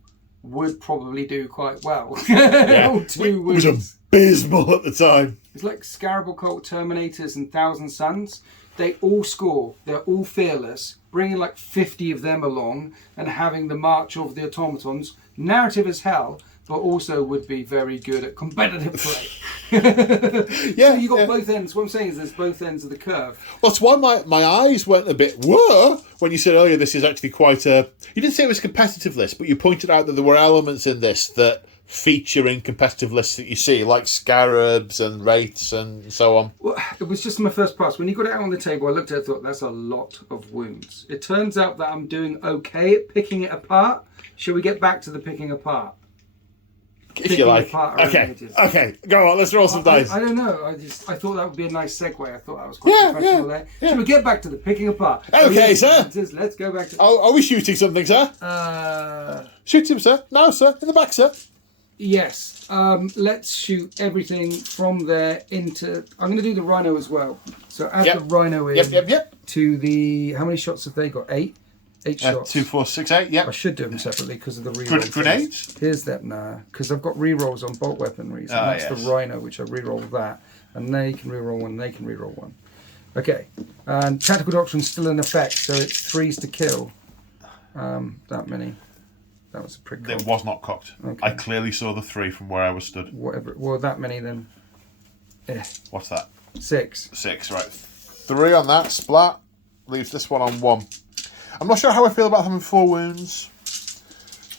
would probably do quite well. Yeah. Or 2 It was wounds. abysmal at the time. It's like Scarab Occult Terminators and Thousand Suns. They all score. They're all fearless. Bringing like 50 of them along and having the March of the Automatons. Narrative as hell, but also would be very good at competitive play. Yeah, So you got yeah. both ends. What I'm saying is there's both ends of the curve. Well, that's why my eyes went a bit whoa when you said earlier this is actually quite a... You didn't say it was a competitive list, but you pointed out that there were elements in this that feature in competitive lists that you see, like scarabs and wraiths and so on. Well, it was just my first pass. When you got it out on the table, I looked at it and thought, that's a lot of wounds. It turns out that I'm doing okay at picking it apart. Shall we get back to the picking apart? If you like. apart our Okay, images. okay, go on, let's roll some dice. I don't know. I thought that would be a nice segue. I thought that was quite Yeah, professional yeah, there. yeah. Shall we get back to the picking apart? Okay, sir. Let's go back to... Are we shooting something, sir? Shoot him, sir. No, sir. In the back, sir. Yes. Let's shoot everything from there into... I'm going to do the Rhino as well. So add Yep. the Rhino in Yep. to the... How many shots have they got? 8? 8 shots. 2, 4, 6, 8, yep. I should do them separately because of the reroll. Grenades? Here's that, because I've got rerolls on bolt weaponry. So that's yes. the Rhino, which I reroll that. And they can reroll one, they can reroll one. Okay. And Tactical Doctrine's still in effect, so it's 3s to kill. That many. That was a pretty cool. It was not cocked. Okay. I clearly saw the 3 from where I was stood. Whatever. Well, that many then. What's that? 6. 6, right. 3 on that, splat. Leaves this one on 1. I'm not sure how I feel about having 4 wounds.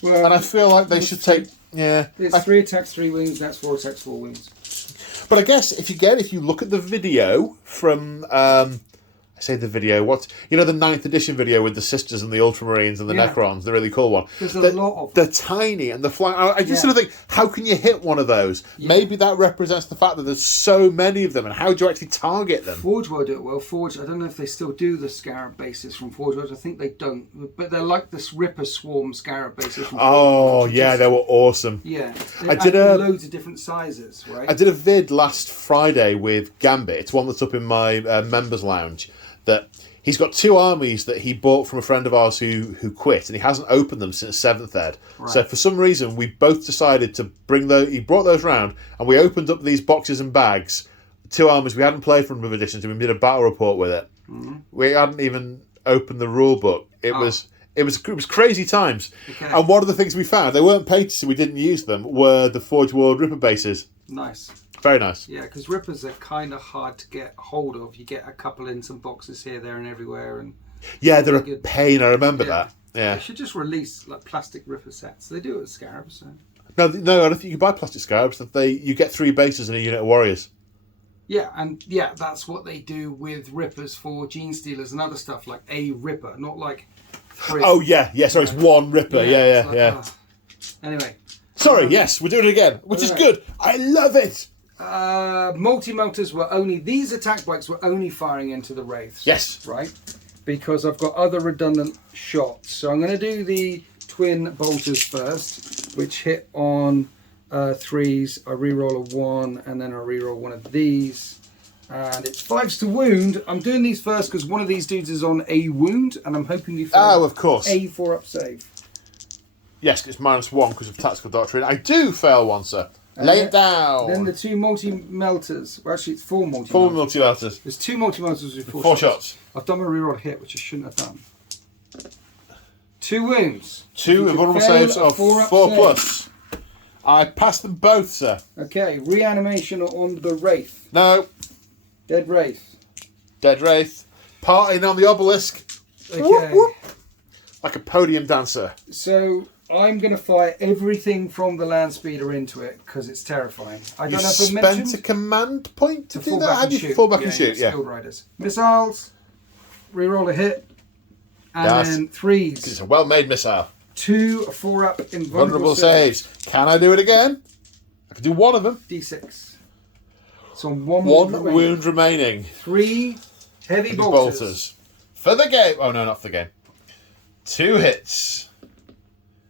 Well, And I feel like they should take... Yeah. It's 3 attacks, 3 wounds. That's 4 attacks, 4 wounds. But I guess if you look at the video from... I say the video, the 9th edition video with the Sisters and the Ultramarines and the Yeah. Necrons, the really cool one. There's a lot of They're tiny and they're flying. I just sort of think, how can you hit one of those? Yeah. Maybe that represents the fact that there's so many of them, and how do you actually target them? Forge World do it well. Forge, I don't know if they still do the Scarab bases from Forge World. I think they don't. But they're like this Ripper Swarm Scarab bases from Forge Oh, World, which yeah, is- they were awesome. Yeah. I did a- loads of different sizes, right? I did a vid last Friday with Gambit. It's one that's up in my members lounge. That he's got 2 armies that he bought from a friend of ours who quit, and he hasn't opened them since 7th ed. Right. So for some reason, we both decided to bring he brought those round, and we opened up these boxes and bags. 2 armies we hadn't played from River Editions, and we did a battle report with it. Mm-hmm. We hadn't even opened the rule book. It was crazy times. Okay. And one of the things we found, they weren't paid to, so we didn't use them, were the Forge World Ripper bases. Nice. Very nice. Yeah, because Rippers are kind of hard to get hold of. You get a couple in some boxes here, there, and everywhere, and Yeah, they're a good. pain. I remember Yeah. that. Yeah. they should just release like plastic Ripper sets. They do it with Scarabs. So. No, I don't think you can buy plastic scarabs. You get 3 bases and a unit of warriors. Yeah, and that's what they do with Rippers for Gene Stealers and other stuff, like a Ripper, not like 3. Oh yeah, sorry, it's 1 Ripper. Yeah. it's like, Anyway. Sorry, yes, we're doing it again, which is good. I love it. Multi-melters these attack bikes were only firing into the Wraiths. Yes. Right? Because I've got other redundant shots. So I'm going to do the twin bolters first, which hit on 3s. I reroll a 1, and then I reroll one of these. And it's 5s to wound. I'm doing these first because one of these dudes is on a wound, and I'm hoping you fail Oh, of course. a 4-up save. Yes, it's -1 because of tactical doctrine. I do fail one, sir. Lay it down. Then the 2 multi-melters. Well, actually, it's 4 multi-melters. 4 multi-melters. There's 2 multi-melters with 4 shots. I've done my reroll hit, which I shouldn't have done. 2 wounds. 2 invulnerable saves of 4 plus. I passed them both, sir. Okay, reanimation on the Wraith. No. Dead Wraith. Dead Wraith. Partying on the obelisk. Okay. Whoop, whoop. Like a podium dancer. So I'm going to fire everything from the land speeder into it because it's terrifying. I don't know if I spent mentioned a command point to do fall that? back How and do you shoot. fall back and shoot? Yeah. Skilled Riders. Missiles. Reroll a hit. And Yes. then It's 3s. a well-made missile. 2 4-up invulnerable Vulnerable saves. Can I do it again? I can do one of them. D6. So 1 One wound remaining. 3 heavy bolters. For the game. Oh, no, not for the game. 2 hits.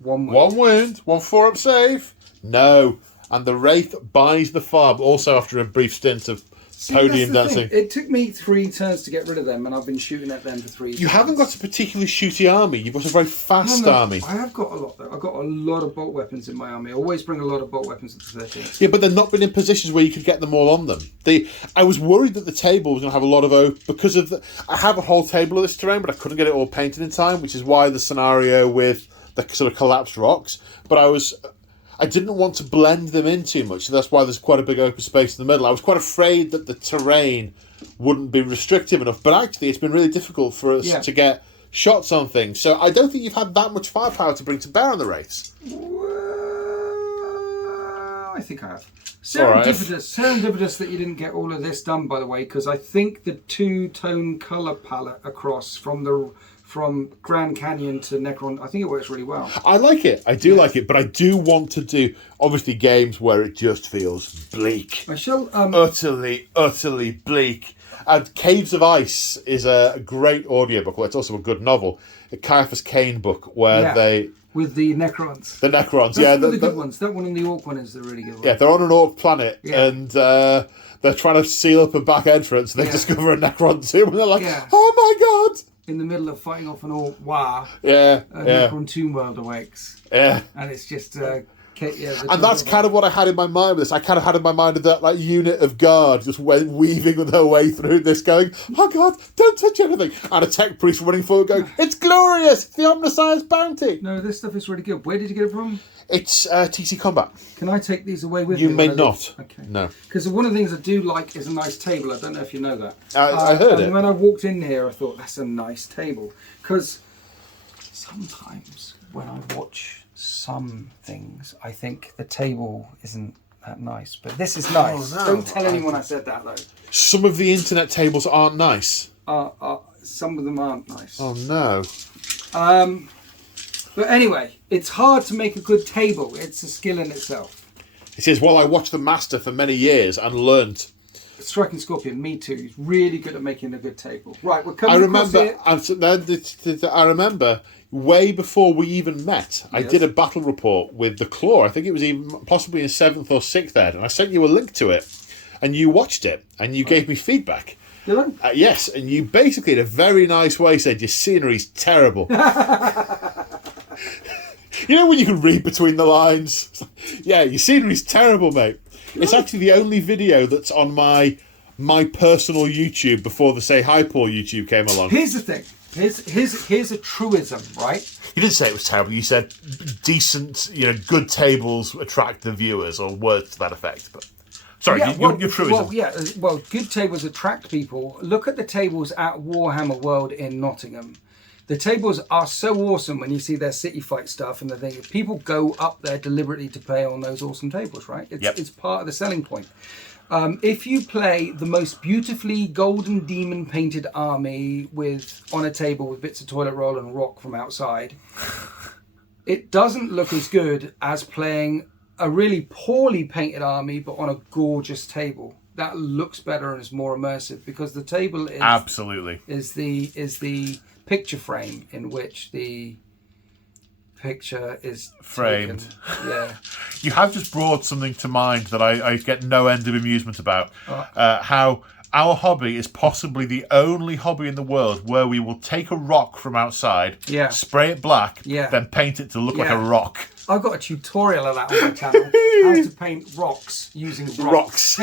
1 wound. 1 wound, 1 4-up save. No. And the Wraith buys the farm, also after a brief stint of podium dancing. It took me 3 turns to get rid of them, and I've been shooting at them for 3 turns. You haven't got a particularly shooty army. You've got a very fast army. I have got a lot, though. I've got a lot of bolt weapons in my army. I always bring a lot of bolt weapons into 13th. Yeah, but they've not been in positions where you could get them all on them. I was worried that the table was going to have a lot of... Because of I have a whole table of this terrain, but I couldn't get it all painted in time, which is why the scenario with the sort of collapsed rocks. But I didn't want to blend them in too much, so that's why there's quite a big open space in the middle. I was quite afraid that the terrain wouldn't be restrictive enough, but actually it's been really difficult for us to get shots on things. So I don't think you've had that much firepower to bring to bear on the race. Well, I think I have. Serendipitous that you didn't get all of this done, by the way, because I think the 2-tone colour palette across from Grand Canyon to Necron, I think it works really well. I like it. I do like it, but I do want to do, obviously, games where it just feels bleak. I shall... Utterly bleak. And Caves of Ice is a great audiobook. Well, it's also a good novel. A Caiaphas Cain book where they... With the Necrons. The Necrons, That's one of the good ones. That one and the Orc one is the really good one. Yeah, they're on an Orc planet, and they're trying to seal up a back entrance, and they discover a Necron tomb, and they're like, oh my god! In the middle of fighting off an Orc Necron tomb world awakes. Yeah. And it's just... and that's kind of what I had in my mind with this. I kind of had in my mind that unit of guard just weaving their way through this going, oh god, don't touch anything. And a tech priest running forward going, it's glorious, it's the Omniscience bounty. No, this stuff is really good. Where did you get it from? It's TC Combat. Can I take these away with me? You may not. Okay. No. Because one of the things I do like is a nice table. I don't know if you know that. I heard it. And when I walked in here, I thought, that's a nice table. Because sometimes when I watch some things, I think the table isn't that nice, but this is nice. Oh, no. Don't tell anyone I said that, though. Some of the internet tables aren't nice. Some of them aren't nice. Oh no. But anyway, it's hard to make a good table. It's a skill in itself. It says, well, I watched the master for many years and learnt. Striking Scorpion, me too. He's really good at making a good table. Right, we're coming across here. I remember way before we even met, I did a battle report with the Claw. I think it was even possibly in 7th or 6th ed, and I sent you a link to it, and you watched it, and you gave me feedback. Did I? Yes, and you basically, in a very nice way, said your scenery's terrible. You know when you can read between the lines? Yeah, your scenery's terrible, mate. It's actually the only video that's on my personal YouTube before the Say Hi Paul YouTube came along. Here's the thing. Here's a truism, right? You didn't say it was terrible. You said decent, good tables attract the viewers, or words to that effect. But sorry, your truism. Well, good tables attract people. Look at the tables at Warhammer World in Nottingham. The tables are so awesome when you see their city fight stuff and the thing. People go up there deliberately to play on those awesome tables, right? It's part of the selling point. If you play the most beautifully golden demon painted army on a table with bits of toilet roll and rock from outside, it doesn't look as good as playing a really poorly painted army but on a gorgeous table. That looks better and is more immersive because the table is absolutely is the picture frame in which the picture is framed. Taken. Yeah. You have just brought something to mind that I get no end of amusement about. How our hobby is possibly the only hobby in the world where we will take a rock from outside, spray it black, then paint it to look like a rock. I've got a tutorial of that on my channel. How to paint rocks using rocks.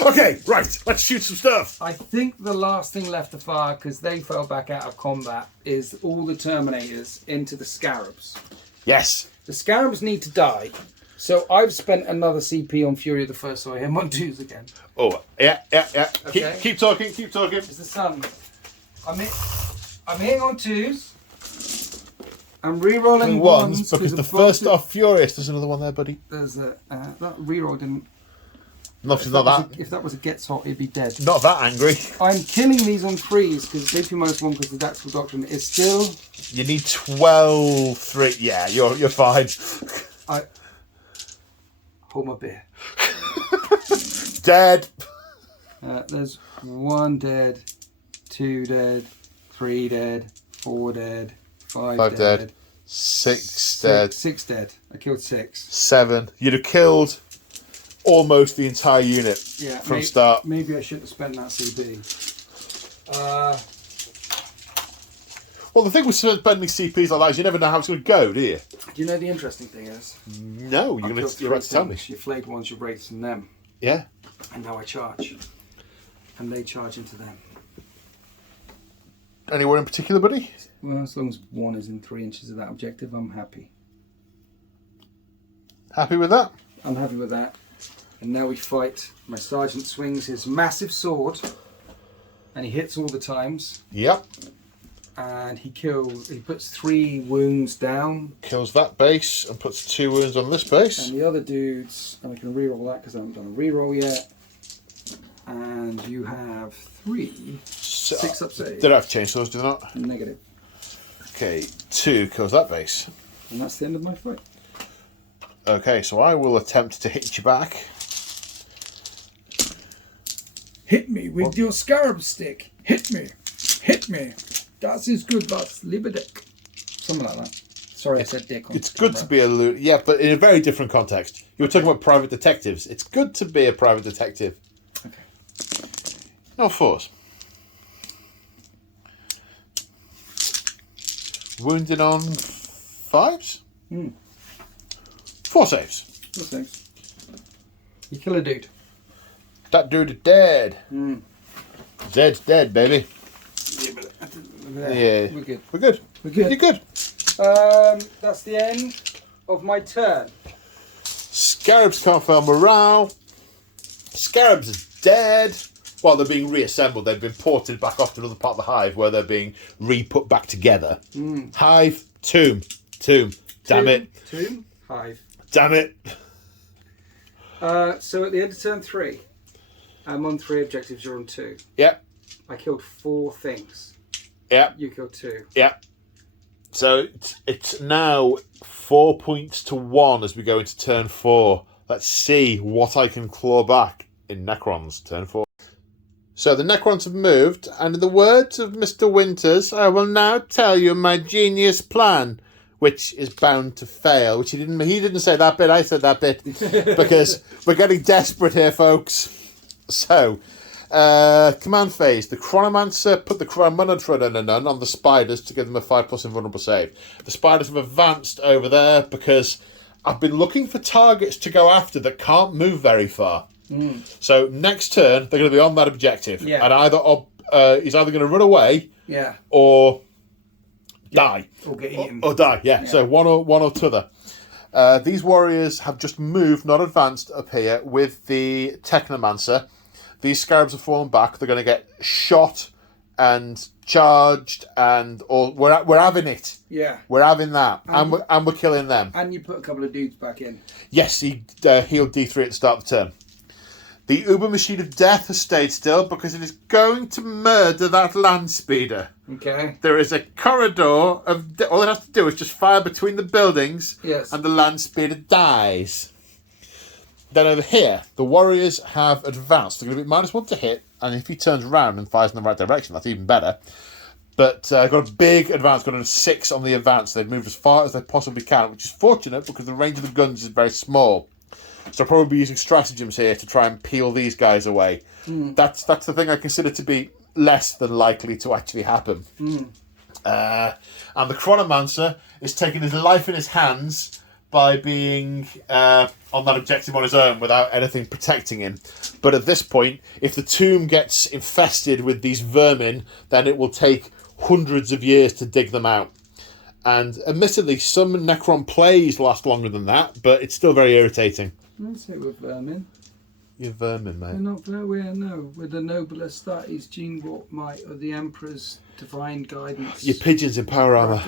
Okay, right, let's shoot some stuff. I think the last thing left to fire, because they fell back out of combat, is all the Terminators into the Scarabs. Yes. The Scarabs need to die. So I've spent another CP on Fury of the First, so I am on 2s again. Oh, yeah. Okay. Keep talking. It's the sun. I'm hitting on 2s. I'm re-rolling ones because the first are furious. There's another one there, buddy. There's that re-roll didn't. No, it's not that. If that was a gets hot, he'd be dead. Not that angry. I'm killing these on 3s because it's AP -1 because the Tactical Doctrine is still. You need 12 3. Yeah, you're fine. I hold my beer. Dead. There's 1 dead, 2 dead, 3 dead, 4 dead, 5 dead. 6 dead. 6 dead. I killed 6. 7. You'd have killed almost the entire unit from start. Maybe I shouldn't have spent that CB. Well, the thing with spending CPs like that is you never know how it's going to go, do you? Do you know the interesting thing is? No, you're about to tell me. Your flayed ones, your wraiths, and them. Yeah. And now I charge. And they charge into them. Anyone in particular, buddy? Well, as long as one is in 3 inches of that objective, I'm happy. Happy with that? I'm happy with that. And now we fight. My sergeant swings his massive sword. And he hits all the times. Yep. And he puts 3 wounds down. Kills that base and puts 2 wounds on this base. And the other dudes, and I can reroll that because I haven't done a reroll yet. And you have 3 6 up saves. Did I have chainsaws, do not? Negative. Okay, 2 kills that base. And that's the end of my fight. Okay, so I will attempt to hit you back. Hit me with your scarab stick. Hit me. Hit me. That is good, boss. Liberdick. Something like that. Sorry, I said dick. It's good to be a yeah, but in a very different context. You were talking about private detectives. It's good to be a private detective. Okay. No force. Wounded on 5s? 4 saves. 4 saves. You kill a dude. That dude is dead. Zed's dead, baby. Yeah. We're good. We're good. We're good. You're good. That's the end of my turn. Scarabs can't fail morale. Scarabs is dead. Well, they're being reassembled. They've been ported back off to another part of the hive where they're being re-put back together. Hive, tomb. Damn it. Tomb, hive. Damn it. So at the end of turn 3, I'm on 3 objectives, you're on 2. Yep. I killed 4 things. Yep. You killed 2. Yep. So it's now 4 points to 1 as we go into turn 4. Let's see what I can claw back in Necrons, turn 4. So the Necrons have moved, and in the words of Mr. Winters, I will now tell you my genius plan, which is bound to fail. Which he didn't say that bit, I said that bit, because we're getting desperate here, folks. So, command phase. The Chronomancer put the Chronomancer on the spiders to give them a 5+ invulnerable save. The spiders have advanced over there because I've been looking for targets to go after that can't move very far. So next turn they're going to be on that objective, and he's either going to run away, or die, or get eaten, or die. Yeah. So one or t'other. These warriors have just moved, not advanced, up here with the Technomancer. These scarabs have fallen back. They're going to get shot and charged, and we're having it. Yeah, we're having that, and we're killing them. And you put a couple of dudes back in. Yes, he healed D3 at the start of the turn. The Uber Machine of Death has stayed still because it is going to murder that land speeder. Okay. There is a corridor of... all it has to do is just fire between the buildings, and the land speeder dies. Then over here, the warriors have advanced. They're going to be -1 to hit, and if he turns around and fires in the right direction, that's even better. But got a big advance, got a 6 on the advance. They've moved as far as they possibly can, which is fortunate because the range of the guns is very small. So I'll probably be using stratagems here to try and peel these guys away. That's the thing I consider to be less than likely to actually happen. And the Chronomancer is taking his life in his hands by being on that objective on his own without anything protecting him. But at this point, if the tomb gets infested with these vermin, then it will take hundreds of years to dig them out. And admittedly, some Necron plays last longer than that, but it's still very irritating. Let's say with vermin. You're vermin, mate. They're not very well, no. With the noble Astartes, gene-wrought might of the Emperor's divine guidance. You're pigeons in power armour.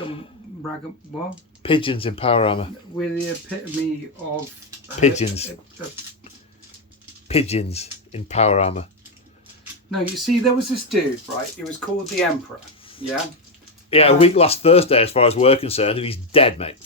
What? Pigeons in power armour. We're the epitome of... Pigeons. Pigeons in power armour. No, you see, there was this dude, right? It was called the Emperor, yeah? Yeah, a week last Thursday, as far as we're concerned, and he's dead, mate.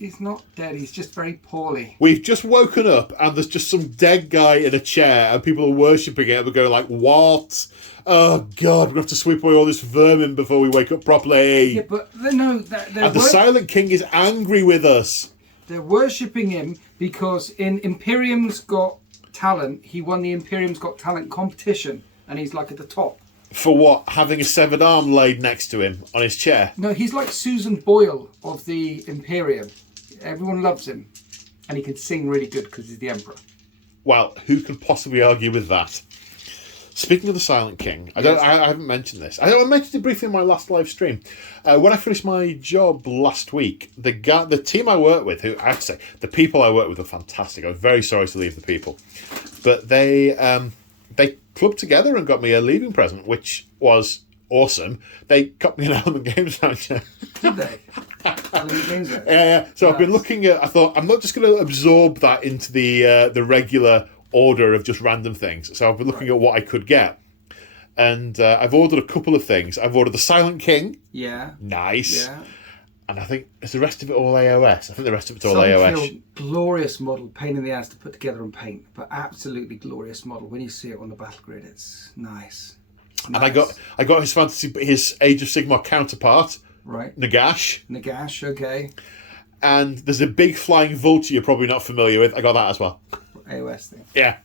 He's not dead. He's just very poorly. We've just woken up and there's just some dead guy in a chair and people are worshipping it and we're going like, what? Oh, God, we're going to have to sweep away all this vermin before we wake up properly. Yeah, but no. And the Silent King is angry with us. They're worshipping him because in Imperium's Got Talent, he won the Imperium's Got Talent competition and he's like at the top. For what? Having a severed arm laid next to him on his chair? No, he's like Susan Boyle of the Imperium. Everyone loves him. And he can sing really good because he's the Emperor. Well, who could possibly argue with that? Speaking of the Silent King, I haven't mentioned this. I mentioned it briefly in my last live stream. When I finished my job last week, the team I work with, who I have to say, the people I work with are fantastic. I'm very sorry to leave the people. But they clubbed together and got me a leaving present, which was awesome. They got me an Element Games voucher. Did they? Element Games voucher? Yeah. So nice. I've been looking at. I thought I'm not just going to absorb that into the regular order of just random things. So I've been looking at what I could get, and I've ordered a couple of things. I've ordered the Silent King. Yeah. Nice. Yeah. And I think, is the rest of it all AOS? I think the rest of it's all AOS. Glorious model, pain in the ass to put together and paint, but absolutely glorious model. When you see it on the battle grid, it's nice. And I got his Age of Sigmar counterpart, right? Nagash, okay. And there's a big flying vulture you're probably not familiar with. I got that as well. AOS thing. Yeah.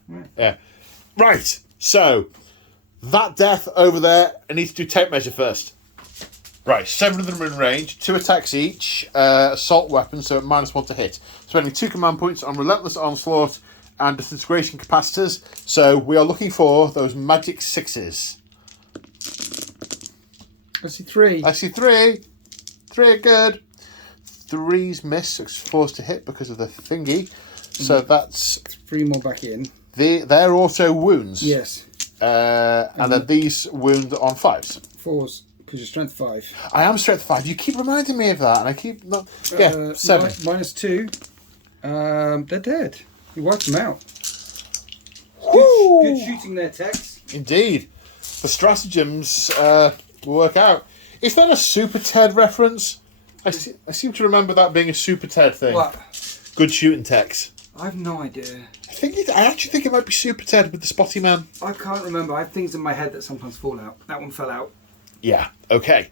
Right. So that death over there, I need to do tape measure first. Right, 7 of them are in range, 2 attacks each, assault weapon, so -1 to hit. Spending 2 command points on Relentless Onslaught and Disintegration Capacitors. So we are looking for those magic 6s. I see 3. 3 are good. 3's miss, 6 4's to hit because of the thingy. So that's 3 more back in. They're also wounds. Yes. And then these wound on 5s. 4s. Because you're strength 5. I am strength 5. You keep reminding me of that, and I keep not. Yeah, 7. -2. They're dead. You wiped them out. Good shooting there, Tex. Indeed. The stratagems work out. Is that a Super Ted reference? I seem to remember that being a Super Ted thing. What? Good shooting, Tex. I have no idea. I actually think it might be Super Ted with the Spotty Man. I can't remember. I have things in my head that sometimes fall out. That one fell out. Yeah, okay.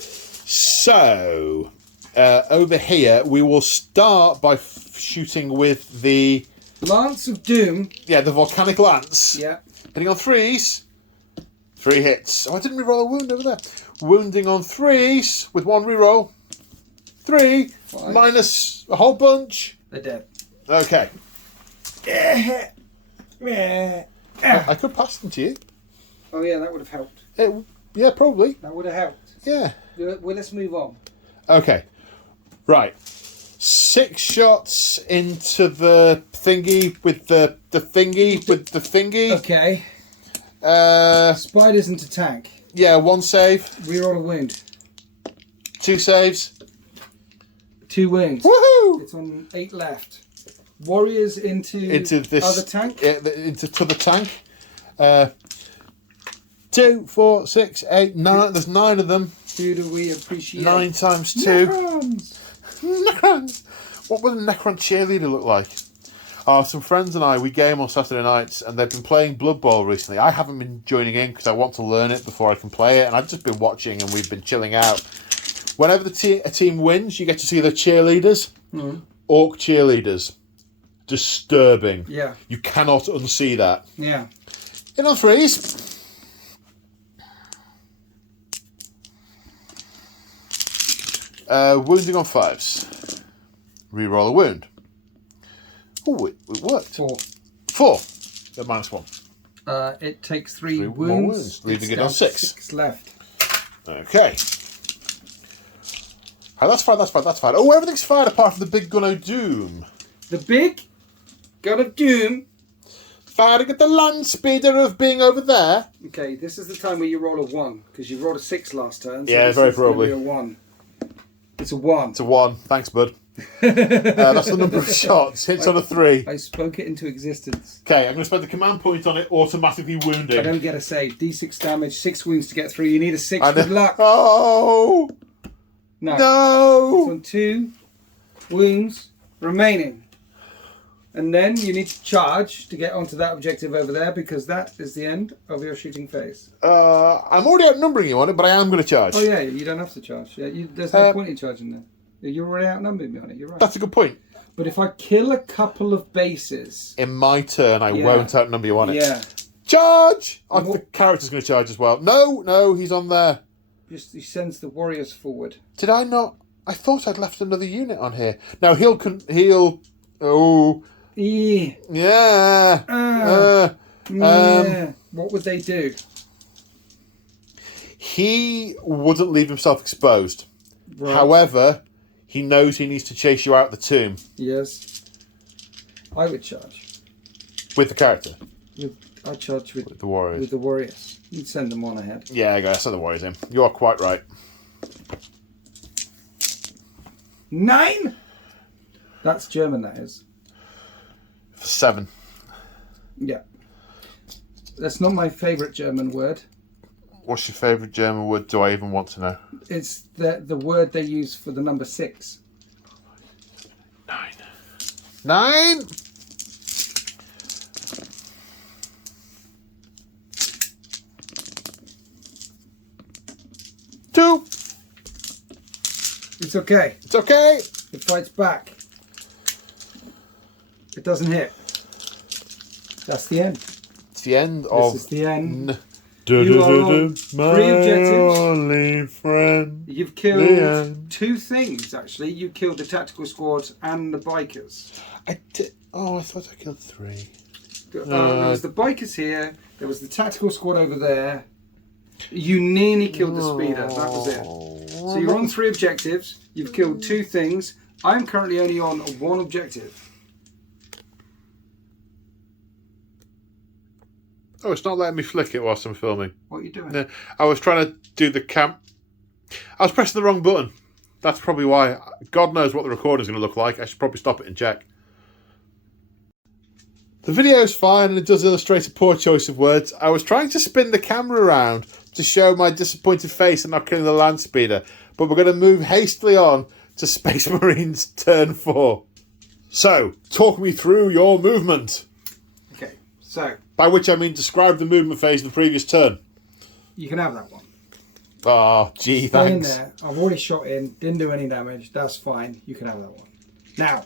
So, over here, we will start by shooting with the... Lance of Doom. Yeah, the Volcanic Lance. Yeah. Hitting on 3s. 3 hits. Oh, I didn't reroll a wound over there. Wounding on 3s with 1 reroll. 3 5. minus a whole bunch. They're dead. Okay. I could pass them to you. Oh, yeah, that would have helped. Yeah, probably. That would have helped. Yeah. Well, let's move on. Okay. Right. 6 shots into the thingy with the thingy with the thingy. Okay. Spiders into tank. Yeah, 1 save. Reroll a wound. 2 saves. 2 wounds. Woohoo! It's on 8 left. Warriors into this other tank. Yeah, into the tank. 2, 4, 6, 8, 9. There's 9 of them. Who do we appreciate? 9 times 2. Necrons. What would a Necron cheerleader look like? Some friends and I, we game on Saturday nights, and they've been playing Blood Bowl recently. I haven't been joining in because I want to learn it before I can play it, and I've just been watching, and we've been chilling out. Whenever a team wins, you get to see the cheerleaders. Mm. Orc cheerleaders. Disturbing. Yeah. You cannot unsee that. Yeah. In on 3s. Wounding on 5s. Reroll a wound. Oh, it worked. 4. 4. They're -1. It takes 3 more wounds. wounds, leaving it on 6. 6 left. Okay. Oh, that's fine. Oh, everything's fine apart from the big gun of doom. The big gun of doom. Firing at the land speeder of being over there. Okay, this is the time where you roll a 1 because you rolled a 6 last turn. So yeah, very probably. A 1. It's a 1. It's a 1. Thanks, bud. That's the number of shots. Hits on a 3. I spoke it into existence. Okay, I'm going to spend the command point on it, automatically wounding. I don't get a save. D6 damage, 6 wounds to get through. You need a 6 with luck. Oh! No. No! It's on 2. wounds remaining. And then you need to charge to get onto that objective over there because that is the end of your shooting phase. I'm already outnumbering you on it, but I am going to charge. Oh yeah, you don't have to charge. Yeah, there's no point in charging there. You're already outnumbered me on it, you're right. That's a good point. But if I kill a couple of bases... In my turn, I won't outnumber you on it. Yeah. Charge! The character's going to charge as well. No, he's on there. He sends the warriors forward. Did I not? I thought I'd left another unit on here. Now he'll. Oh. Yeah. Yeah. Yeah. What would they do? He wouldn't leave himself exposed. Right. However, he knows he needs to chase you out the tomb. Yes. I would charge. With the character? I'd charge with the warriors. With the warriors. You'd send them on ahead. Yeah, I guess send the warriors in. You are quite right. 9? That's German, that is. 7. Yeah. That's not my favourite German word. What's your favourite German word? Do I even want to know? It's the word they use for the number 6. 9? 2. It's okay. It's okay. It fights back. It doesn't hit. That's the end. It's the end of... This is the end. You are on 3 objectives. Only friend. You've killed 2 things, actually. You killed the tactical squad and the bikers. I did... Oh, I thought I killed 3. There was the bikers here. There was the tactical squad over there. You nearly killed the speeder. That was it. So you're on 3 objectives. You've killed 2 things. I'm currently only on 1 objective. Oh, it's not letting me flick it whilst I'm filming. What are you doing? No, I was trying to do the cam. I was pressing the wrong button. That's probably why. God knows what the recording's going to look like. I should probably stop it and check. The video's fine and it does illustrate a poor choice of words. I was trying to spin the camera around to show my disappointed face and not killing the land speeder, but we're going to move hastily on to Space Marines turn 4. So, talk me through your movement. Okay, so... By which I mean describe the movement phase of the previous turn. You can have that one. Oh, gee, thanks. Stay in there. I've already shot in, didn't do any damage. That's fine. You can have that one. Now,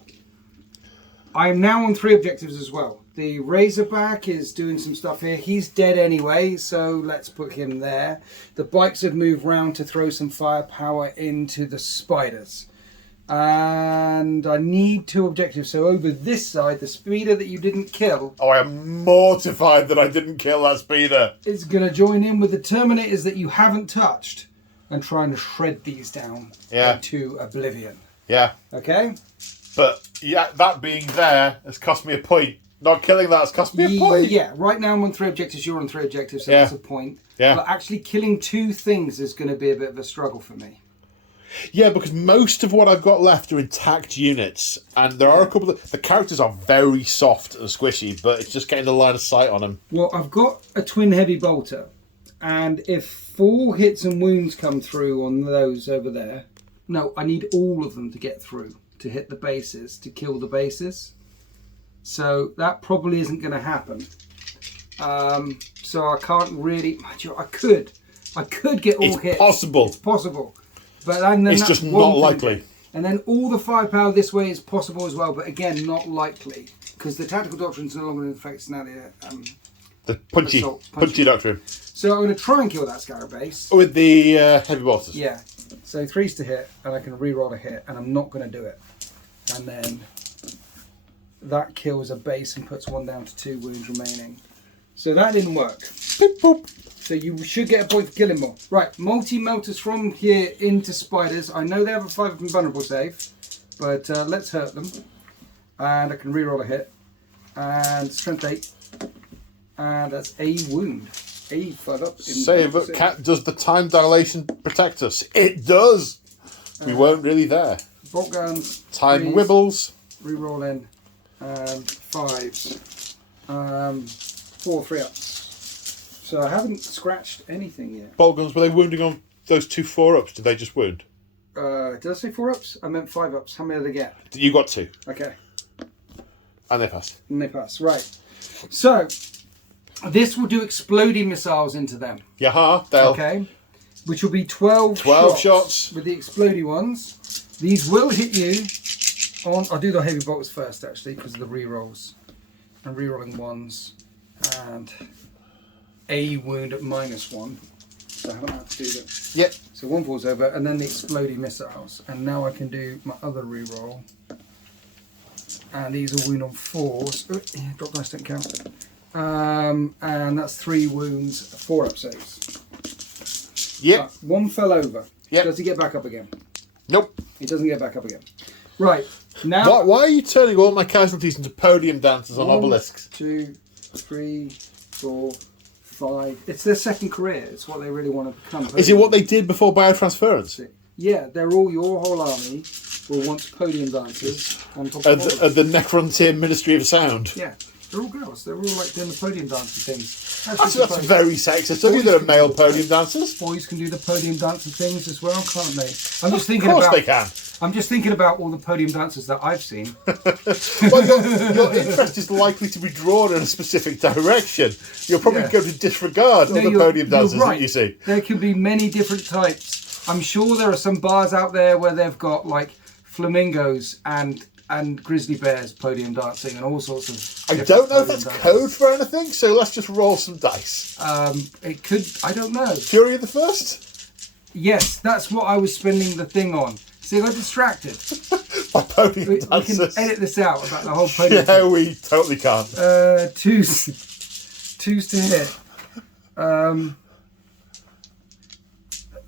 I'm now on 3 objectives as well. The Razorback is doing some stuff here. He's dead anyway, so let's put him there. The bikes have moved round to throw some firepower into the spiders. And I need 2 objectives. So over this side, the speeder that you didn't kill... Oh, I am mortified that I didn't kill that speeder. ...is going to join in with the Terminators that you haven't touched and trying to shred these down into oblivion. Yeah. Okay? But, yeah, that being there has cost me a point. Not killing that has cost me a point. Yeah, right now I'm on 3 objectives, you're on 3 objectives, so that's a point. Yeah. But actually killing 2 things is going to be a bit of a struggle for me. Yeah, because most of what I've got left are intact units, and there are a couple of... The characters are very soft and squishy, but it's just getting the line of sight on them. Well, I've got a twin heavy bolter, and if 4 hits and wounds come through on those over there... No, I need all of them to get through, to hit the bases, to kill the bases. So that probably isn't going to happen. So I can't really... I could get all hits. It's possible. It's possible. But then it's just not likely. And then all the firepower this way is possible as well, but again, not likely. Because the tactical doctrine is no longer in effect, it's now the punchy doctrine. So I'm going to try and kill that Scarab base. With the heavy bolters. Yeah. So 3's to hit, and I can re-roll a hit, and I'm not going to do it. And then that kills a base and puts 1 down to 2 wounds remaining. So that didn't work. Beep, boop. So you should get a point for killing more. Right, multi-melters from here into spiders. I know they have a 5 invulnerable save, but let's hurt them. And I can re-roll a hit. And strength 8. And that's a wound. A fud up. Save it. Does the time dilation protect us? It does. We weren't really there. Bolt guns. Time 3s, wibbles. Re-roll in. 5s. 4 3-ups. So I haven't scratched anything yet. Bolt guns, were they wounding on those 2 4-ups? Did they just wound? Did I say 4 ups? I meant 5 ups. How many did I get? You got 2. Okay. And they passed. And they pass. Right. So, this will do exploding missiles into them. Yaha, they'll. Okay. Which will be 12 shots. With the exploding ones. These will hit you on... I'll do the heavy bolts first, actually, because of the rerolls. And rerolling ones. And a wound at -1. So I haven't had to do that. Yep. So 1 falls over, and then the exploding missiles. And now I can do my other reroll. And these are wound on 4s. Oh, yeah, drop dice don't count. And that's 3 wounds, 4 up saves. Yep. 1 fell over. Yep. Does he get back up again? Nope. He doesn't get back up again. Right. Now. Why are you turning all my casualties into podium dancers on obelisks? 2, 3, 4, 5. It's their second career. It's what they really want to become. Is it what they did before biotransference? Yeah, they're all, your whole army will want podium dancers on top of the Necron tier Ministry of Sound. Yeah, they're all girls. They're all like doing the podium dancing things. That's very sexist. Don't you? There are male podium dancers. Boys can do the podium dancing things as well, can't they? I'm just thinking Of course about. they can. I'm just thinking about all the podium dancers that I've seen. Well, your interest is likely to be drawn in a specific direction. You'll probably go to disregard all the podium dancers that you see. There could be many different types. I'm sure there are some bars out there where they've got like flamingos and grizzly bears podium dancing and all sorts of. I don't know if that's code for anything, so let's just roll some dice. It could. I don't know. Fury of the First? Yes, that's what I was spending the thing on. See, I got distracted. By podium dancers. We can edit this out about the whole podium. Yeah, we totally can't. Twos to hit.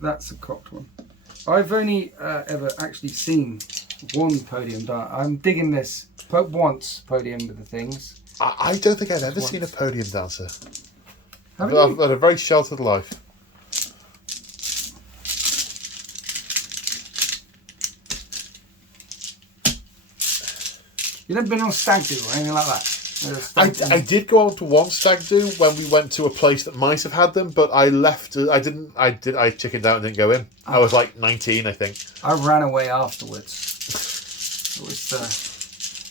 That's a cocked one. I've only ever actually seen 1 podium dance. I'm digging this. Once podium with the things. I don't think I've ever seen a podium dancer. I've had a very sheltered life. You've never been on stag do or anything like that? I did go on to one stag do when we went to a place that might have had them, but I left. I chickened out and didn't go in. I was like 19, I think. I ran away afterwards.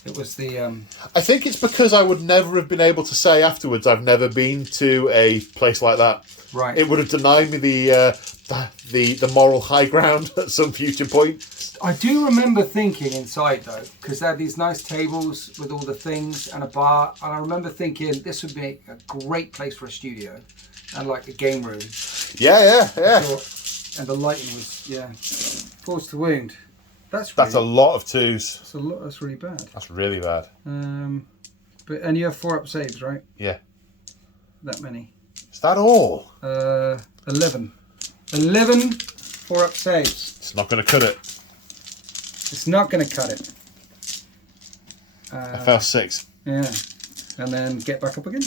It was the. I think it's because I would never have been able to say afterwards I've never been to a place like that. Right. It would have denied me the moral high ground at some future point. I do remember thinking inside though, because they had these nice tables with all the things and a bar, and I remember thinking this would be a great place for a studio and like a game room. Yeah. And the lighting was force to wound. That's a lot of 2s. That's a lot. That's really bad. That's really bad. And you have 4 up saves, right? Yeah. That many. Is that all? 11. 11 4 up saves. It's not going to cut it. It's not going to cut it. I fell 6. Yeah. And then get back up again.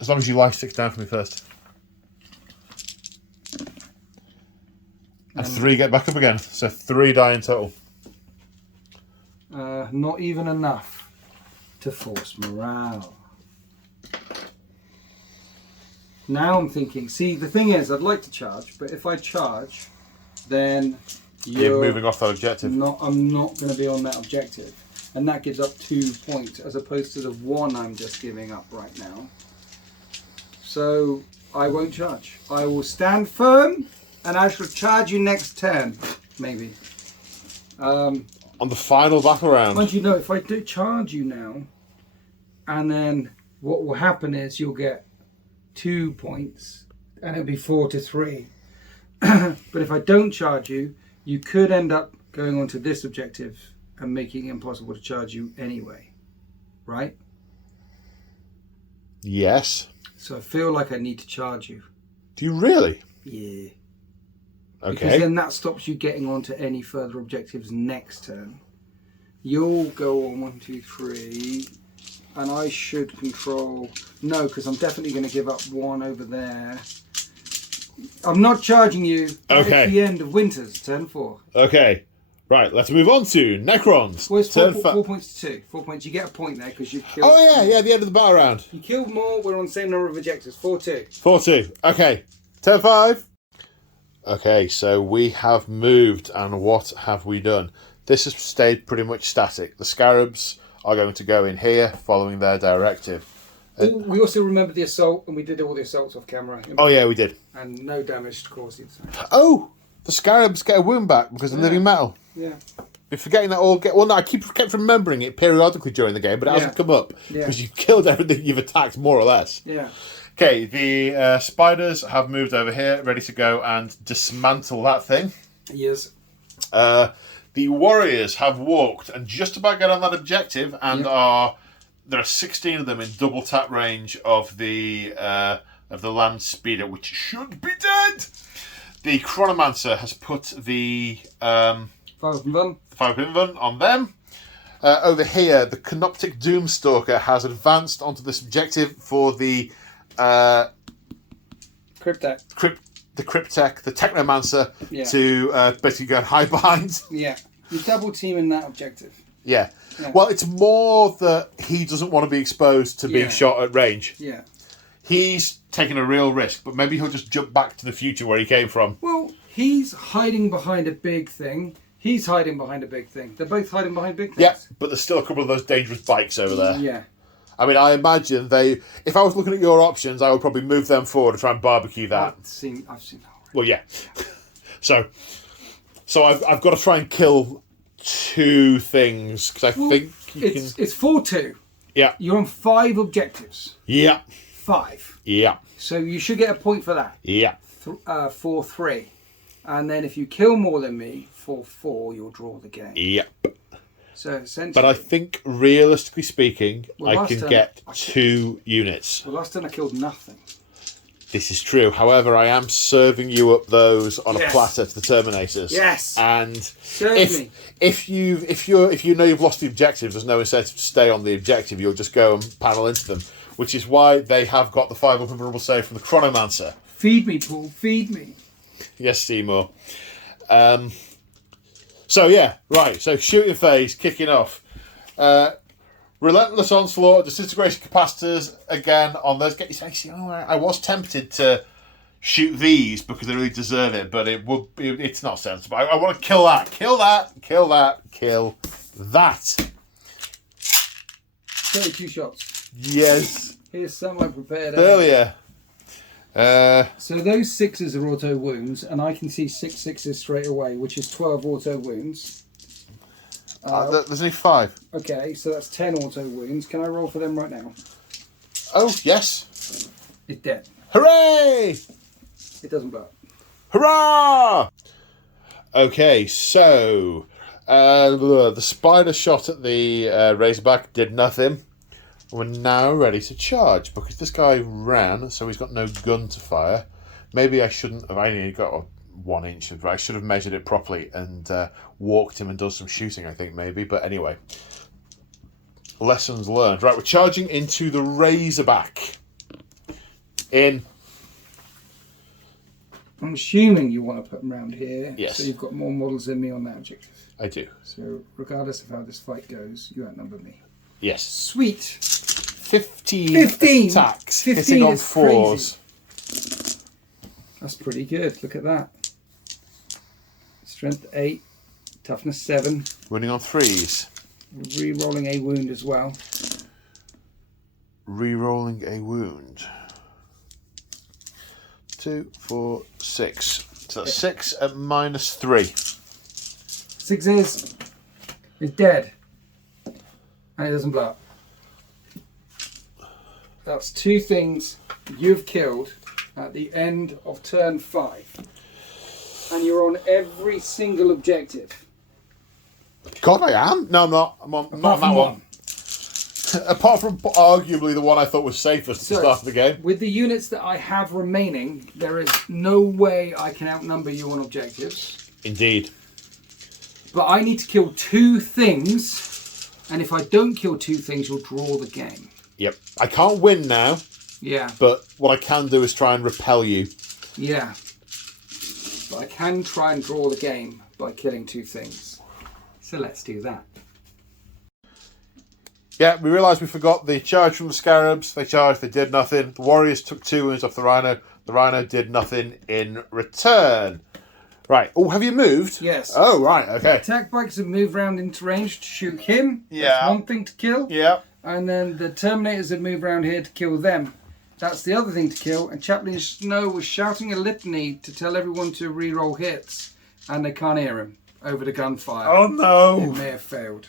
As long as you life 6 down for me first. And 3 get back up again. So 3 die in total. Not even enough to force morale. Now I'm thinking, see, the thing is, I'd like to charge, but if I charge, then you're moving off that objective. I'm not going to be on that objective. And that gives up 2 points, as opposed to the 1 I'm just giving up right now. So, I won't charge. I will stand firm, and I shall charge you next turn, maybe. On the final battle round. Mind you know, if I do charge you now, and then what will happen is you'll get 2 points, and it'll be 4 to 3. But if I don't charge you, you could end up going on to this objective and making it impossible to charge you anyway. Right? Yes. So I feel like I need to charge you. Do you really? Yeah. Okay. Because then that stops you getting on to any further objectives next turn. You'll go on 1, 2, 3. And I should control... No, because I'm definitely going to give up 1 over there. I'm not charging you. Okay. At the end of Winters, turn 4. Okay. Right, let's move on to Necrons. Well, it's 4 points to 2. 4 points. You get a point there because you've killed... Oh, yeah, the end of the battle round. You killed more. We're on the same number of objectives. 4-2. 4-2. Okay. Turn 5. Okay, so we have moved, and what have we done? This has stayed pretty much static. The Scarabs are going to go in here, following their directive. We also remembered the assault, and we did all the assaults off camera. Oh yeah, we did. And no damage caused. Oh, the Scarabs get a wound back because of living metal. Yeah. You're forgetting that all. Well, no, I kept remembering it periodically during the game, but it hasn't come up because you've killed everything you've attacked, more or less. Yeah. Okay, the spiders have moved over here, ready to go and dismantle that thing. Yes. The warriors have walked and just about got on that objective, and there are 16 of them in double tap range of the land speeder, which should be dead. The chronomancer has put the Fire on them. Over here, the Canoptic Doomstalker has advanced onto this objective for the Cryptech. The Technomancer to basically go and hide behind. Yeah. You're double teaming that objective. Yeah. Well, it's more that he doesn't want to be exposed to being shot at range. Yeah. He's taking a real risk, but maybe he'll just jump back to the future where he came from. Well, he's hiding behind a big thing. He's hiding behind a big thing. They're both hiding behind big things. Yeah, but there's still a couple of those dangerous bikes over there. Yeah. I mean, I imagine if I was looking at your options, I would probably move them forward and try and barbecue that. I've seen that. Well, yeah. So I've got to try and kill two things because I think it's 4-2. Yeah. You're on 5 objectives. Yeah. 5. Yeah. So you should get a point for that. Yeah. 4-3. And then if you kill more than me, 4-4, you'll draw the game. Yep. So essentially... But I think, realistically speaking, I can get 2 units. Well, last turn I killed nothing. This is true. However, I am serving you up those on a platter to the Terminators. Yes. And if you know you've lost the objective, there's no incentive to stay on the objective. You'll just go and panel into them, which is why they have got the 5 vulnerable save from the Chronomancer. Feed me, Paul. Feed me. Yes, Seymour. So shooting phase kicking off. Relentless onslaught, disintegration capacitors again on those. I was tempted to shoot these because they really deserve it, but it's not sensible. I want to kill that, kill that. 32 shots. Yes. Here's some I prepared earlier. So those 6s are auto wounds, and I can see 6 6s straight away, which is 12 auto wounds. There's only 5. Okay, so that's 10 auto wounds. Can I roll for them right now? Oh, yes. It's dead. Hooray! It doesn't blow up. Hurrah! Okay, so the spider shot at the Razorback did nothing. We're now ready to charge because this guy ran, so he's got no gun to fire. Maybe I shouldn't have. I only got 1 inch. I should have measured it properly and walked him and done some shooting, I think, maybe. But anyway, lessons learned. Right, we're charging into the Razorback. In. I'm assuming you want to put them around here. Yes. So you've got more models than me on that objective. I do. So regardless of how this fight goes, you outnumber me. Yes. Sweet. 15 attacks, 15 hitting on is 4s. Crazy. That's pretty good. Look at that. Strength 8, toughness 7. Winning on 3s. Re-rolling a wound as well. Re-rolling a wound. 2, 4, 6. So that's 6 at -3. 6 is dead. And it doesn't blow up. That's 2 things you've killed at the end of turn 5. And you're on every single objective. God, I am? No, I'm not. I'm not on that one. Apart from arguably the one I thought was safest at the start of the game. With the units that I have remaining, there is no way I can outnumber you on objectives. Indeed. But I need to kill 2 things. And if I don't kill 2 things, you'll draw the game. Yep. I can't win now. Yeah. But what I can do is try and repel you. Yeah. But I can try and draw the game by killing 2 things. So let's do that. Yeah, we realised we forgot the charge from the Scarabs. They charged, they did nothing. The Warriors took 2 wounds off the Rhino. The Rhino did nothing in return. Right. Oh, have you moved? Yes. Oh, right. Okay. Attack bikes have moved round into range to shoot him. Yeah. That's one thing to kill. Yeah. And then the Terminators have moved around here to kill them. That's the other thing to kill. And Chaplain Snow was shouting a litany to tell everyone to re-roll hits. And they can't hear him over the gunfire. Oh, no. It may have failed.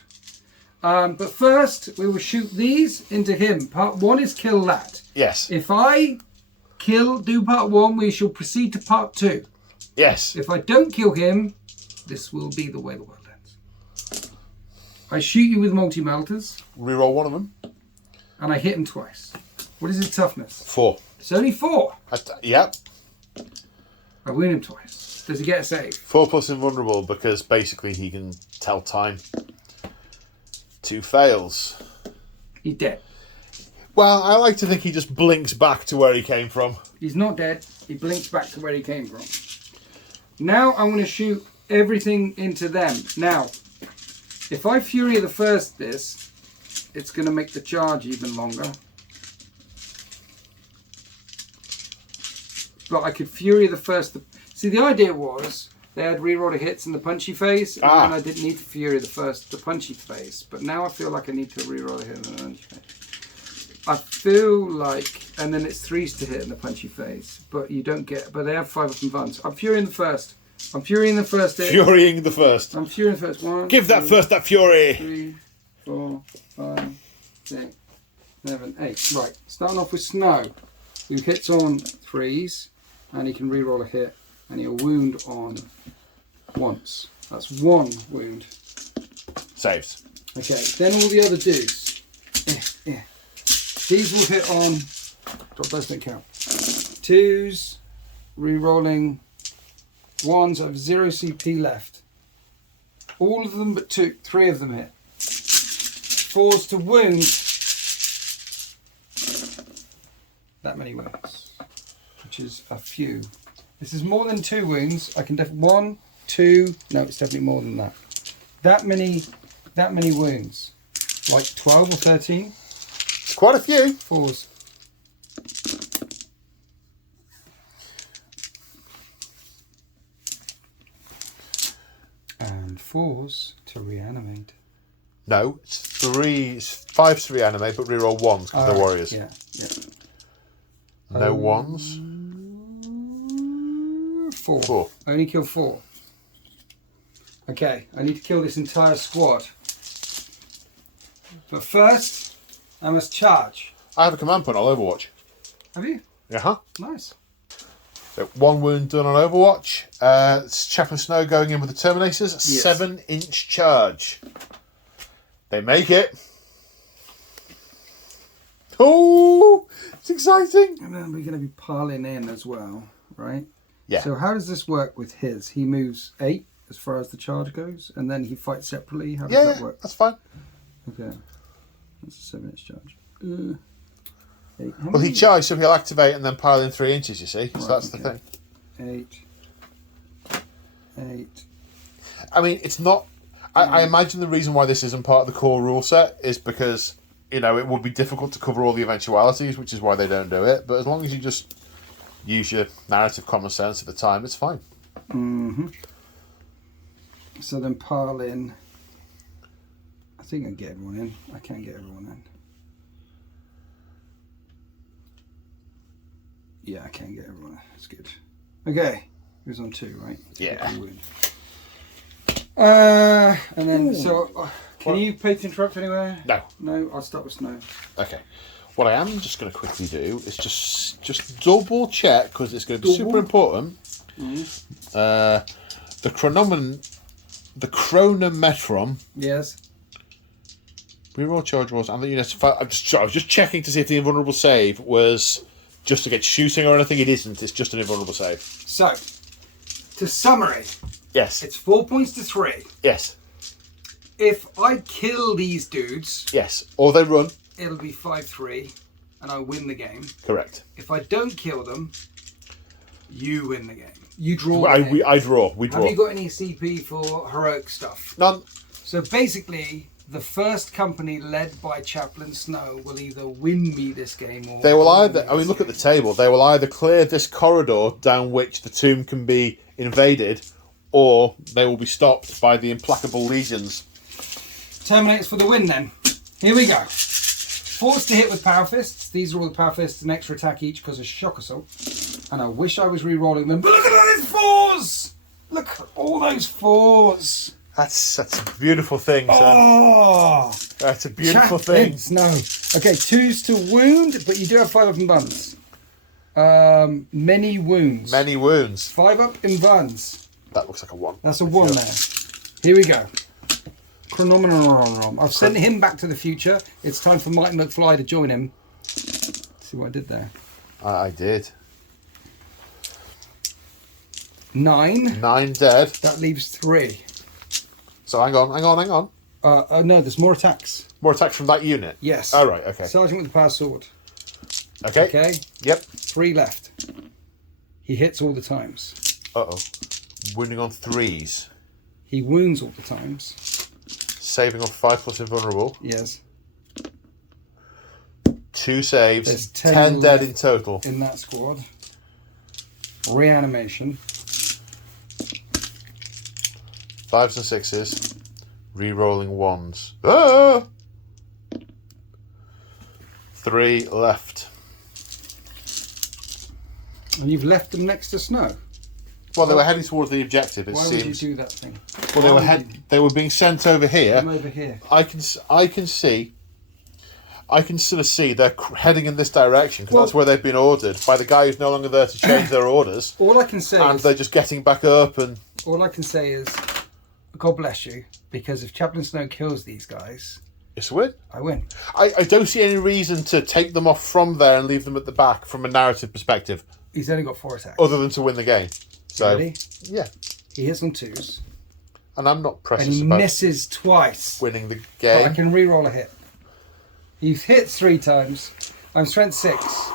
But first, we will shoot these into him. Part 1 is kill that. Yes. If I do part 1, we shall proceed to part 2. Yes. If I don't kill him, this will be the way the world ends. I shoot you with multi-melters. Reroll one of them. And I hit him twice. What is his toughness? 4. It's only 4. Yep. I wound him twice. Does he get a save? 4 plus invulnerable because basically he can tell time. 2 fails. He's dead. Well, I like to think he just blinks back to where he came from. He's not dead. He blinks back to where he came from. Now I'm going to shoot everything into them. Now, if I Fury the first this, it's going to make the charge even longer. But I could Fury the first. See, the idea was they had reroll the hits in the punchy phase, and then I didn't need to Fury the punchy phase. But now I feel like I need to reroll the hit in the punchy phase. I feel like, and then it's 3s to hit in the punchy phase, but you don't get. But they have 5 up and guns. I'm Furying the first. I'm Furying the first hit. Furying the first. I'm Furying the first. 1. Give that first that fury. 3, 4, 5, 6, 7, 8. Right. Starting off with Snow, who hits on 3s, and he can reroll a hit, and he'll wound on once. That's 1 wound. Saves. Okay. Then all the other dudes. These will hit on. Those don't count. 2s, re-rolling 1s. I have 0 CP left. All of them but 2. 3 of them hit. 4s to wound. That many wounds, which is a few. This is more than 2 wounds. I can definitely 1, 2. No, it's definitely more than that. That many wounds, like 12 or 13. It's quite a few. 4s. And 4s to reanimate. No, it's 5s to reanimate, but reroll 1s because they're warriors. Yeah. No 1s. 4. I only killed 4. Okay, I need to kill this entire squad. But first, I must charge. I have a command point on Overwatch. Have you? Yeah. Nice. So 1 wound done on Overwatch. It's Chaplain Snow going in with the Terminators. Yes. 7-inch charge. They make it. Oh, it's exciting. And then we're going to be piling in as well, right? Yeah. So how does this work with his? He moves 8 as far as the charge goes, and then he fights separately. How does that work? That's fine. Okay. That's a 7-inch charge. 8. Well, he charged, so he'll activate and then pile in 3 inches, you see. So that's the thing. 8. I mean, it's not... I imagine the reason why this isn't part of the core rule set is because, it would be difficult to cover all the eventualities, which is why they don't do it. But as long as you just use your narrative common sense at the time, it's fine. Mm-hmm. So then pile in. I think I can get everyone in. I can't get everyone in. Yeah, I can get everyone in. That's good. Okay. Who's on 2, right? Yeah. And then, can you pay to interrupt anywhere? No. No, I'll start with Snow. Okay. What I am just going to quickly do is just double check, because it's going to be super important. The chronometron. Yes. Reroll charge rolls. I was just checking to see if the invulnerable save was just to get shooting or anything. It isn't. It's just an invulnerable save. So, to summary. Yes. It's 4 points to 3. Yes. If I kill these dudes... Yes. Or they run. It'll be 5-3, and I win the game. Correct. If I don't kill them, you win the game. You draw. I draw. We draw. Have you got any CP for heroic stuff? None. So basically, the first company led by Chaplain Snow will either win me this game or... They will either... I mean, look at the table. They will either clear this corridor down which the tomb can be invaded, or they will be stopped by the implacable legions. Terminates for the win then. Here we go. Forced to hit with power fists. These are all the power fists, an extra attack each because of shock assault. And I wish I was re-rolling them. But look at all these 4s! Look at all those 4s. That's a beautiful thing, sir. Oh! That's a beautiful thing. No. Okay, 2s to wound, but you do have 5 up in buns. Many wounds. Many wounds. 5 up in buns. That looks like a 1. That's a 1 there. Here we go. Chronomenon. I've sent him back to the future. It's time for Mike McFly to join him. See what I did there? I did. 9. 9 dead. That leaves 3. So hang on. No, there's more attacks. More attacks from that unit? Yes. Oh, right, okay. Sergeant with the power sword. Okay. Okay. Yep. 3 left. He hits all the times. Uh-oh. Wounding on 3s. He wounds all the times. Saving on 5+ invulnerable. Yes. 2 saves. There's 10 dead in total. In that squad. Reanimation. 5s and 6s. Re-rolling 1s. Ah! 3 left. And you've left them next to snow. Well, they were heading towards the objective, it Why seems. would you do that thing? Well, they were being sent over here. I'm over here. I can sort of see they're heading in this direction because that's where they've been ordered by the guy who's no longer there to change their orders. All I can say and is... they're just getting back up and... All I can say is, God bless you, because if Chaplain Snow kills these guys... It's a win. I win. I don't see any reason to take them off from there and leave them at the back from a narrative perspective. He's only got 4 attacks. Other than to win the game. So, Ready? Yeah. He hits on 2s. And I'm not precious and he about misses twice. winning the game. But I can re-roll a hit. He's hit 3 times. I'm strength 6.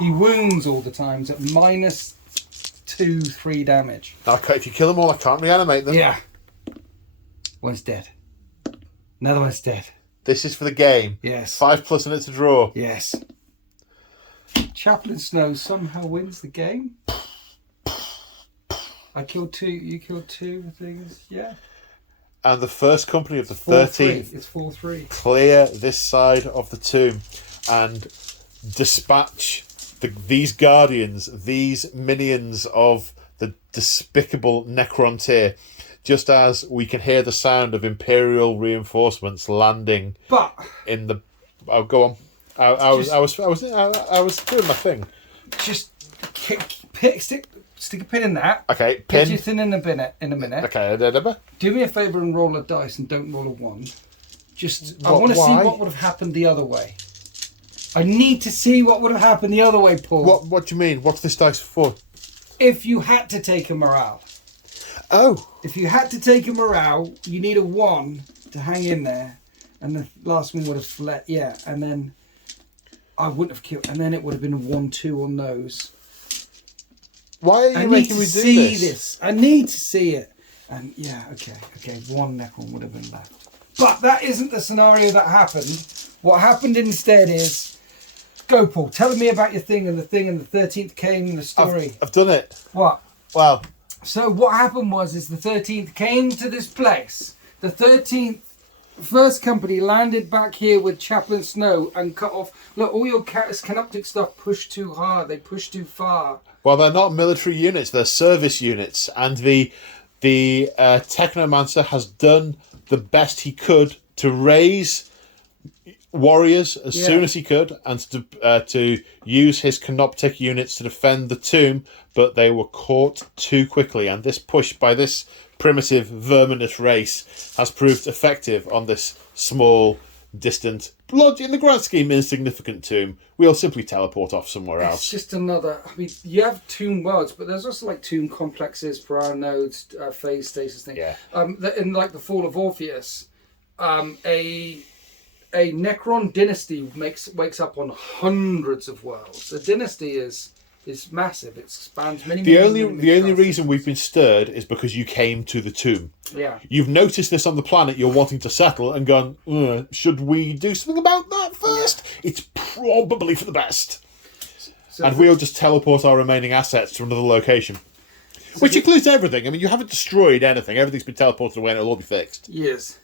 He wounds all the times at -2, 3 damage. Okay, if you kill them all, I can't reanimate them. Yeah. One's dead. Another one's dead. This is for the game. Yes. 5+ and it's a draw. Yes. Chaplain Snow somehow wins the game. I killed 2, you killed 2 things, yeah. And the first company of the 4-3. 13th It's 4-3. clear this side of the tomb and dispatch these guardians, these minions of the despicable Necron tier, just as we can hear the sound of Imperial reinforcements landing. But in the go on. I was doing my thing. Just stick a pin in that. Okay, Get pin. your thing in a minute. Okay, Do me a favour and roll a dice and don't roll a 1. I want to see why? what would have happened the other way. I need to see what would have happened the other way, Paul. What do you mean? What's this dice for? If you had to take a morale. Oh. If you had to take a morale, you need a 1 to hang in there. And the last one would have fled. Yeah, and then I wouldn't have killed. And then it would have been a 1-2 on those. Why are you making me do this? I need to see it. And yeah, okay, 1 Necron would have been left. But that isn't the scenario that happened. What happened instead is, go Paul, tell me about your thing and the 13th came in the story. I've done it. What? Well. So what happened is the 13th came to this place. The 13th first company landed back here with Chaplain Snow and cut off. Look, all your canoptic stuff pushed too hard. They pushed too far. Well, they're not military units; they're service units, and the Technomancer has done the best he could to raise warriors as soon as he could, and to use his canoptic units to defend the tomb. But they were caught too quickly, and this push by this primitive verminous race has proved effective on this small, distant, in the grand scheme, insignificant tomb. We'll simply teleport off somewhere else. It's just another. I mean, you have tomb worlds, but there's also like tomb complexes, prior nodes, phase stasis thing. Yeah. In like the Fall of Orpheus, a Necron dynasty wakes up on hundreds of worlds. The dynasty is massive. It spans many. The only reason we've been stirred is because you came to the tomb. Yeah. You've noticed this on the planet you're wanting to settle and gone, should we do something about that first? Yeah. It's probably for the best. And we'll just teleport our remaining assets to another location. Which includes everything. I mean, you haven't destroyed anything. Everything's been teleported away and it'll all be fixed. Yes.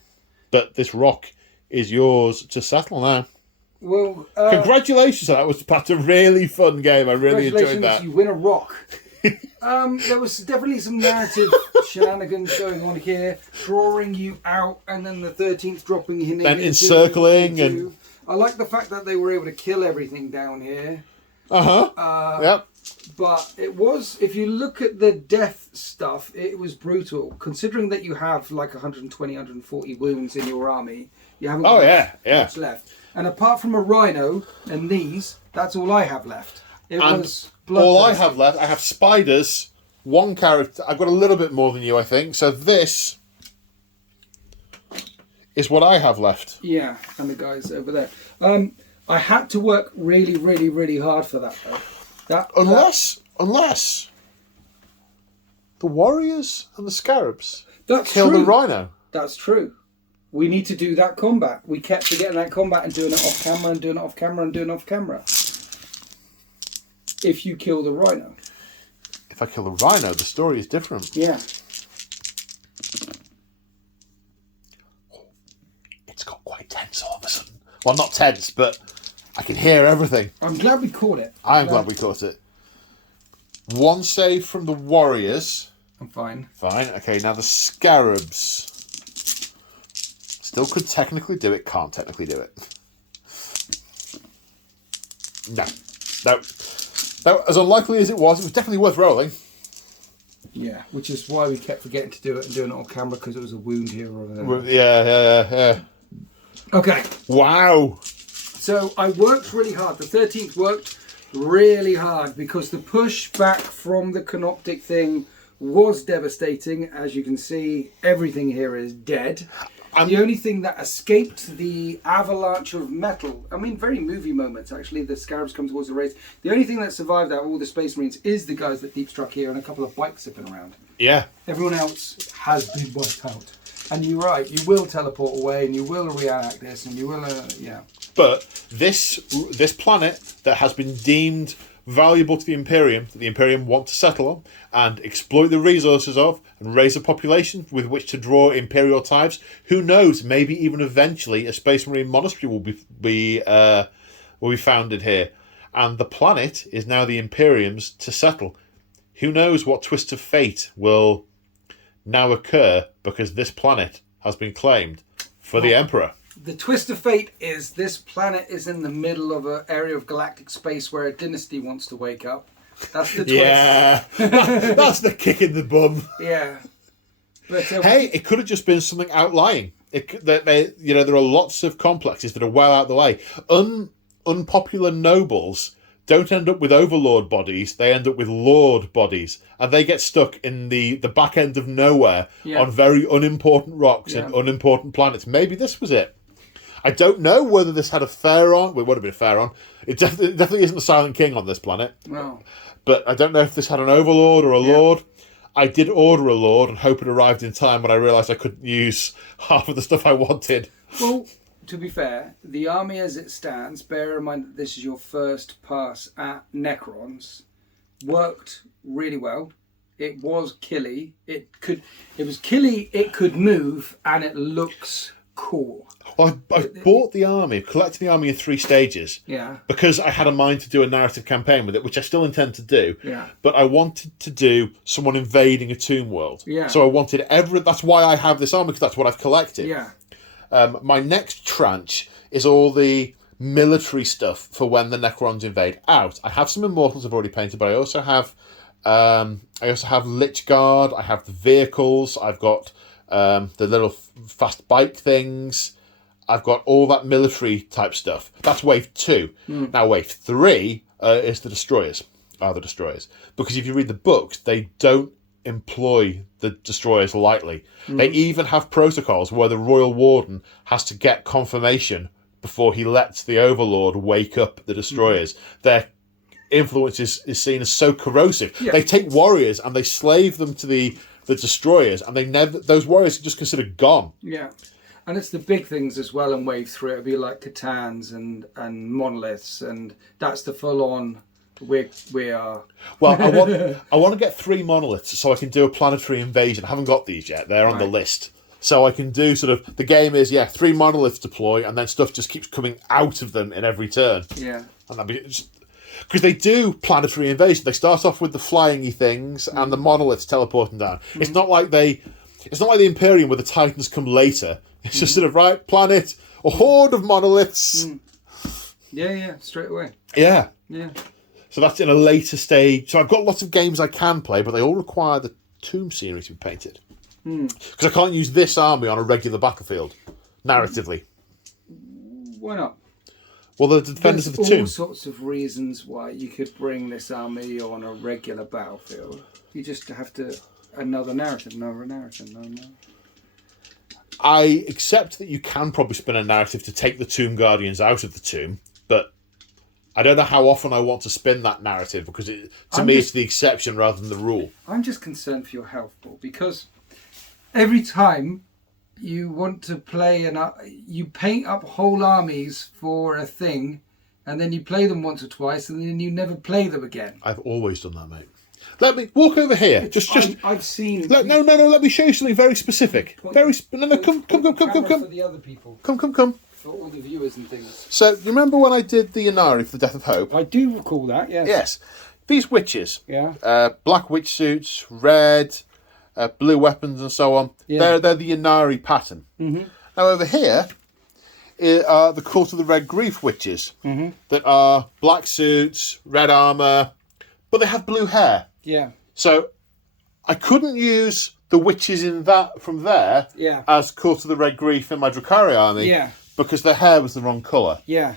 But this rock is yours to settle now. Well, congratulations! That was a really fun game. I really enjoyed that. You win a rock. There was definitely some narrative shenanigans going on here, drawing you out, and then the 13th dropping in. And encircling, and I like the fact that they were able to kill everything down here. Yep. But it was, if you look at the death stuff, it was brutal. Considering that you have like 120, 140 wounds in your army, you haven't got much left. And apart from a rhino and these, that's all I have left. It was bloodthirsty. All I have left, I have spiders, one character. I've got a little bit more than you, I think. So this is what I have left. Yeah, and the guys over there. I had to work really, really, really hard for that, though. Unless the warriors and the scarabs kill the rhino. That's true. We need to do that combat. We kept forgetting that combat and doing it off camera and doing it off camera and doing it off camera. If you kill the rhino. If I kill the rhino, the story is different. Yeah. It's got quite tense all of a sudden. Well, not tense, but I can hear everything. I'm glad we caught it. I'm glad we caught it. One save from the warriors. I'm fine. Fine. Okay, now the scarabs. Still could technically do it, can't technically do it. No. As unlikely as it was definitely worth rolling. Yeah, which is why we kept forgetting to do it and doing it on camera, because it was a wound here or there. Yeah. Okay. Wow. So I worked really hard. The 13th worked really hard because the push back from the canoptic thing was devastating. As you can see, everything here is dead. The only thing that escaped the avalanche of metal, I mean, very movie moments actually, the scarabs come towards the race. The only thing that survived out of all the Space Marines is the guys that deep struck here and a couple of bikes zipping around. Yeah. Everyone else has been wiped out. And you're right, you will teleport away and you will react this and you will, But this planet that has been deemed valuable to the Imperium, that the Imperium want to settle on and exploit the resources of and raise a population with which to draw Imperial types. Who knows, maybe even eventually a Space Marine monastery will be founded here. And the planet is now the Imperium's to settle. Who knows what twist of fate will now occur because this planet has been claimed for the Emperor. The twist of fate is this planet is in the middle of an area of galactic space where a dynasty wants to wake up. That's the twist. Yeah, that's the kick in the bum. Yeah. But, hey, it could have just been something outlying. There are lots of complexes that are well out of the way. Unpopular nobles don't end up with overlord bodies, they end up with lord bodies. And they get stuck in the back end of nowhere on very unimportant rocks and unimportant planets. Maybe this was it. I don't know whether this had a pharaoh. Well, it would have been a pharaoh. It definitely isn't the Silent King on this planet. No. But I don't know if this had an overlord or a lord. I did order a lord and hope it arrived in time when I realised I couldn't use half of the stuff I wanted. Well, to be fair, the army as it stands, bear in mind that this is your first pass at Necrons, worked really well. It was killy. It was killy, it could move, and it looks cool. Well, I bought the army, collected the army in 3 stages. Yeah. Because I had a mind to do a narrative campaign with it, which I still intend to do. Yeah. But I wanted to do someone invading a tomb world. Yeah. So I wanted that's why I have this army, because that's what I've collected. Yeah. My next tranche is all the military stuff for when the Necrons invade out. I have some Immortals I've already painted, but I also have Lich Guard, I have the vehicles, I've got the little fast bike things. I've got all that military type stuff. That's wave 2. Now wave 3 is the destroyers. Because if you read the books, they don't employ the destroyers lightly. They even have protocols where the Royal Warden has to get confirmation before he lets the Overlord wake up the destroyers. Their influence is seen as so corrosive. Yeah. They take warriors and they slave them to the destroyers, and those warriors are just considered gone. Yeah. And it's the big things as well in Wave 3. It'll be like Catans and Monoliths, and that's the full-on We are. Well, I want to get 3 monoliths so I can do a planetary invasion. I haven't got these yet. They're on the list. So I can do sort of... The game is, 3 monoliths deploy, and then stuff just keeps coming out of them in every turn. Yeah. And that'd be... Because they do planetary invasion. They start off with the flying-y things and the monoliths teleporting down. It's not like the Imperium where the Titans come later. It's just sort of, right, planet, a horde of monoliths. Yeah, straight away. Yeah. Yeah. So that's in a later stage. So I've got lots of games I can play, but they all require the tomb scenery to be painted. Because I can't use this army on a regular battlefield, narratively. Why not? Well, the defenders of the tomb. All sorts of reasons why you could bring this army on a regular battlefield. You just have to... Another narrative. No. I accept that you can probably spin a narrative to take the Tomb Guardians out of the tomb, but I don't know how often I want to spin that narrative, because it's the exception rather than the rule. I'm just concerned for your health, Paul, because every time you want to play you paint up whole armies for a thing, and then you play them once or twice, and then you never play them again. I've always done that, mate. Let me walk over here. I've seen. No. Let me show you something very specific. Come. For the other people. Come. For all the viewers and things. So, you remember when I did the Inari for the Death of Hope? I do recall that. Yes. Yes. These witches. Yeah. Black witch suits, red, blue weapons, and so on. Yeah. They're the Inari pattern. Mm-hmm. Now over here are the Cult of the Red Grief witches that are black suits, red armour, but they have blue hair. Yeah. So I couldn't use the witches in that from there as Cult of the Red Grief in my Drukhari army because their hair was the wrong colour. Yeah.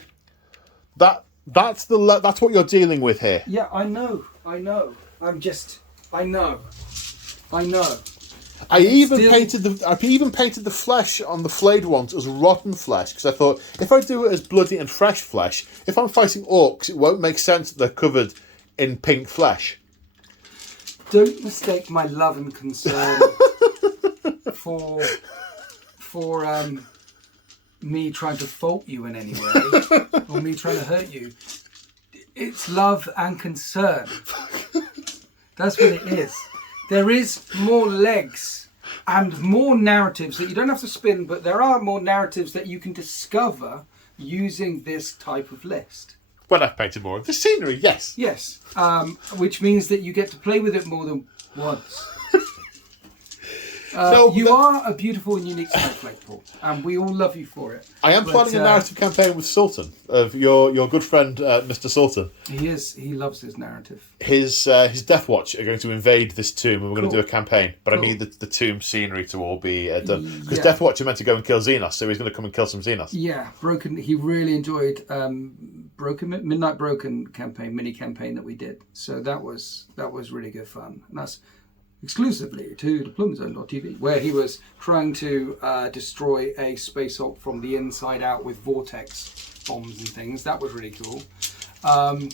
That's what you're dealing with here. Yeah, I know. I know. I even painted the flesh on the flayed ones as rotten flesh, because I thought, if I do it as bloody and fresh flesh, if I'm fighting orcs, it won't make sense that they're covered in pink flesh. Don't mistake my love and concern for me trying to fault you in any way or me trying to hurt you. It's love and concern. That's what it is. There is more legs and more narratives that you don't have to spin, but there are more narratives that you can discover using this type of list. When I've painted more of the scenery, yes. Yes, which means that you get to play with it more than once. You are a beautiful and unique snowflake, Paul, and we all love you for it. I am planning a narrative campaign with Sultan, of your good friend, Mr. Sultan. He loves his narrative. His Death Watch are going to invade this tomb, and we're going to do a campaign. But I need the tomb scenery to all be done. Because Death Watch are meant to go and kill Xenos, so he's going to come and kill some Xenos. Yeah, Broken. He really enjoyed Midnight Broken mini campaign that we did. So that was really good fun. And that's exclusively to deploymentzone.tv, where he was trying to destroy a space hulk from the inside out with vortex bombs and things. That was really cool. And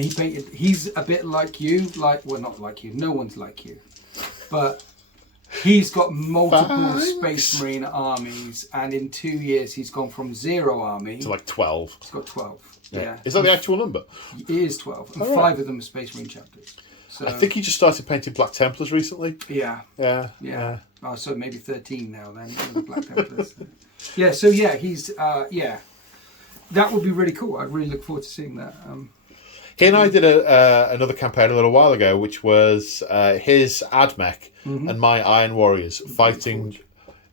he's a bit like you, not like you, no one's like you, but he's got multiple Space Marine armies, and in 2 years he's gone from 0 army to like 12. He's got 12. Yeah. Is that the actual number? It is 12, and 5 of them are Space Marine chapters. So, I think he just started painting Black Templars recently. Yeah. Oh, so maybe 13 now then, the Black Templars. He's that would be really cool. I'd really look forward to seeing that. He and I did another campaign a little while ago, which was his Admech and my Iron Warriors fighting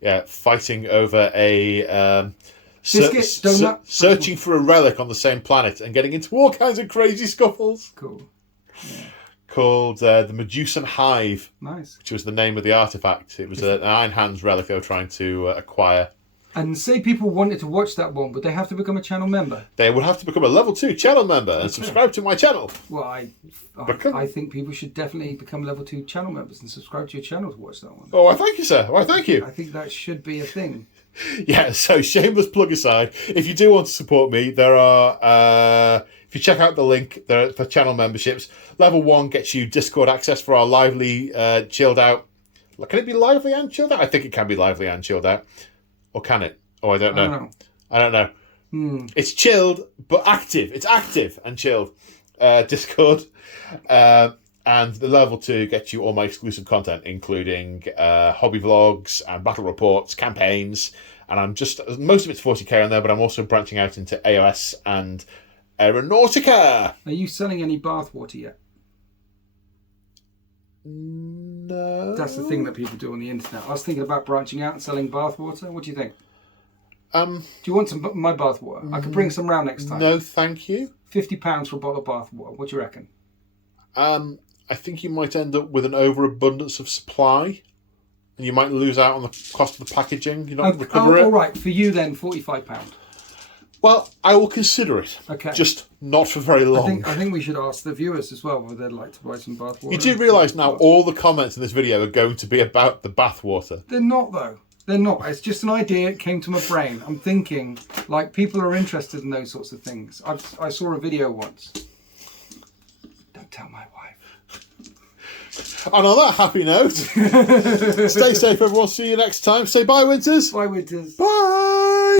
over a searching for a relic on the same planet and getting into all kinds of crazy scuffles. Cool. Yeah. Called the Medusan Hive. Nice. Which was the name of the artifact. It was an Iron Hands relic they were trying to acquire. And say people wanted to watch that one, but they have to become a channel member. They would have to become a level 2 channel member and subscribe to my channel. Well, I think people should definitely become level 2 channel members and subscribe to your channel to watch that one. Oh, I thank you, sir. Why, thank you. I think that should be a thing. Yeah, so shameless plug aside, if you do want to support me, there are, if you check out the link there for channel memberships, level 1 gets you Discord access for our lively, chilled out. Can it be lively and chilled out? I think it can be lively and chilled out. Or can it? Oh, I don't know. I don't know. It's chilled, but active. It's active and chilled. Discord. And the level 2 gets you all my exclusive content, including hobby vlogs and battle reports, campaigns. And I'm just, most of it's 40k on there, but I'm also branching out into AOS and Aeronautica. Are you selling any bathwater yet? No. That's the thing that people do on the internet. I was thinking about branching out and selling bathwater. What do you think? Do you want some my bathwater? I could bring some round next time. No, thank you. £50 for a bottle of bathwater. What do you reckon? I think you might end up with an overabundance of supply, and you might lose out on the cost of the packaging. You're not going to recover it. All right, for you then, £45. Well, I will consider it. Okay. Just not for very long. I think we should ask the viewers as well whether they'd like to buy some bathwater. You do realise now all the comments in this video are going to be about the bathwater. They're not, though. They're not. It's just an idea. It came to my brain. I'm thinking, like, people are interested in those sorts of things. I saw a video once. Don't tell my wife. And on that happy note, stay safe, everyone. See you next time. Say bye, Winters. Bye, Winters. Bye.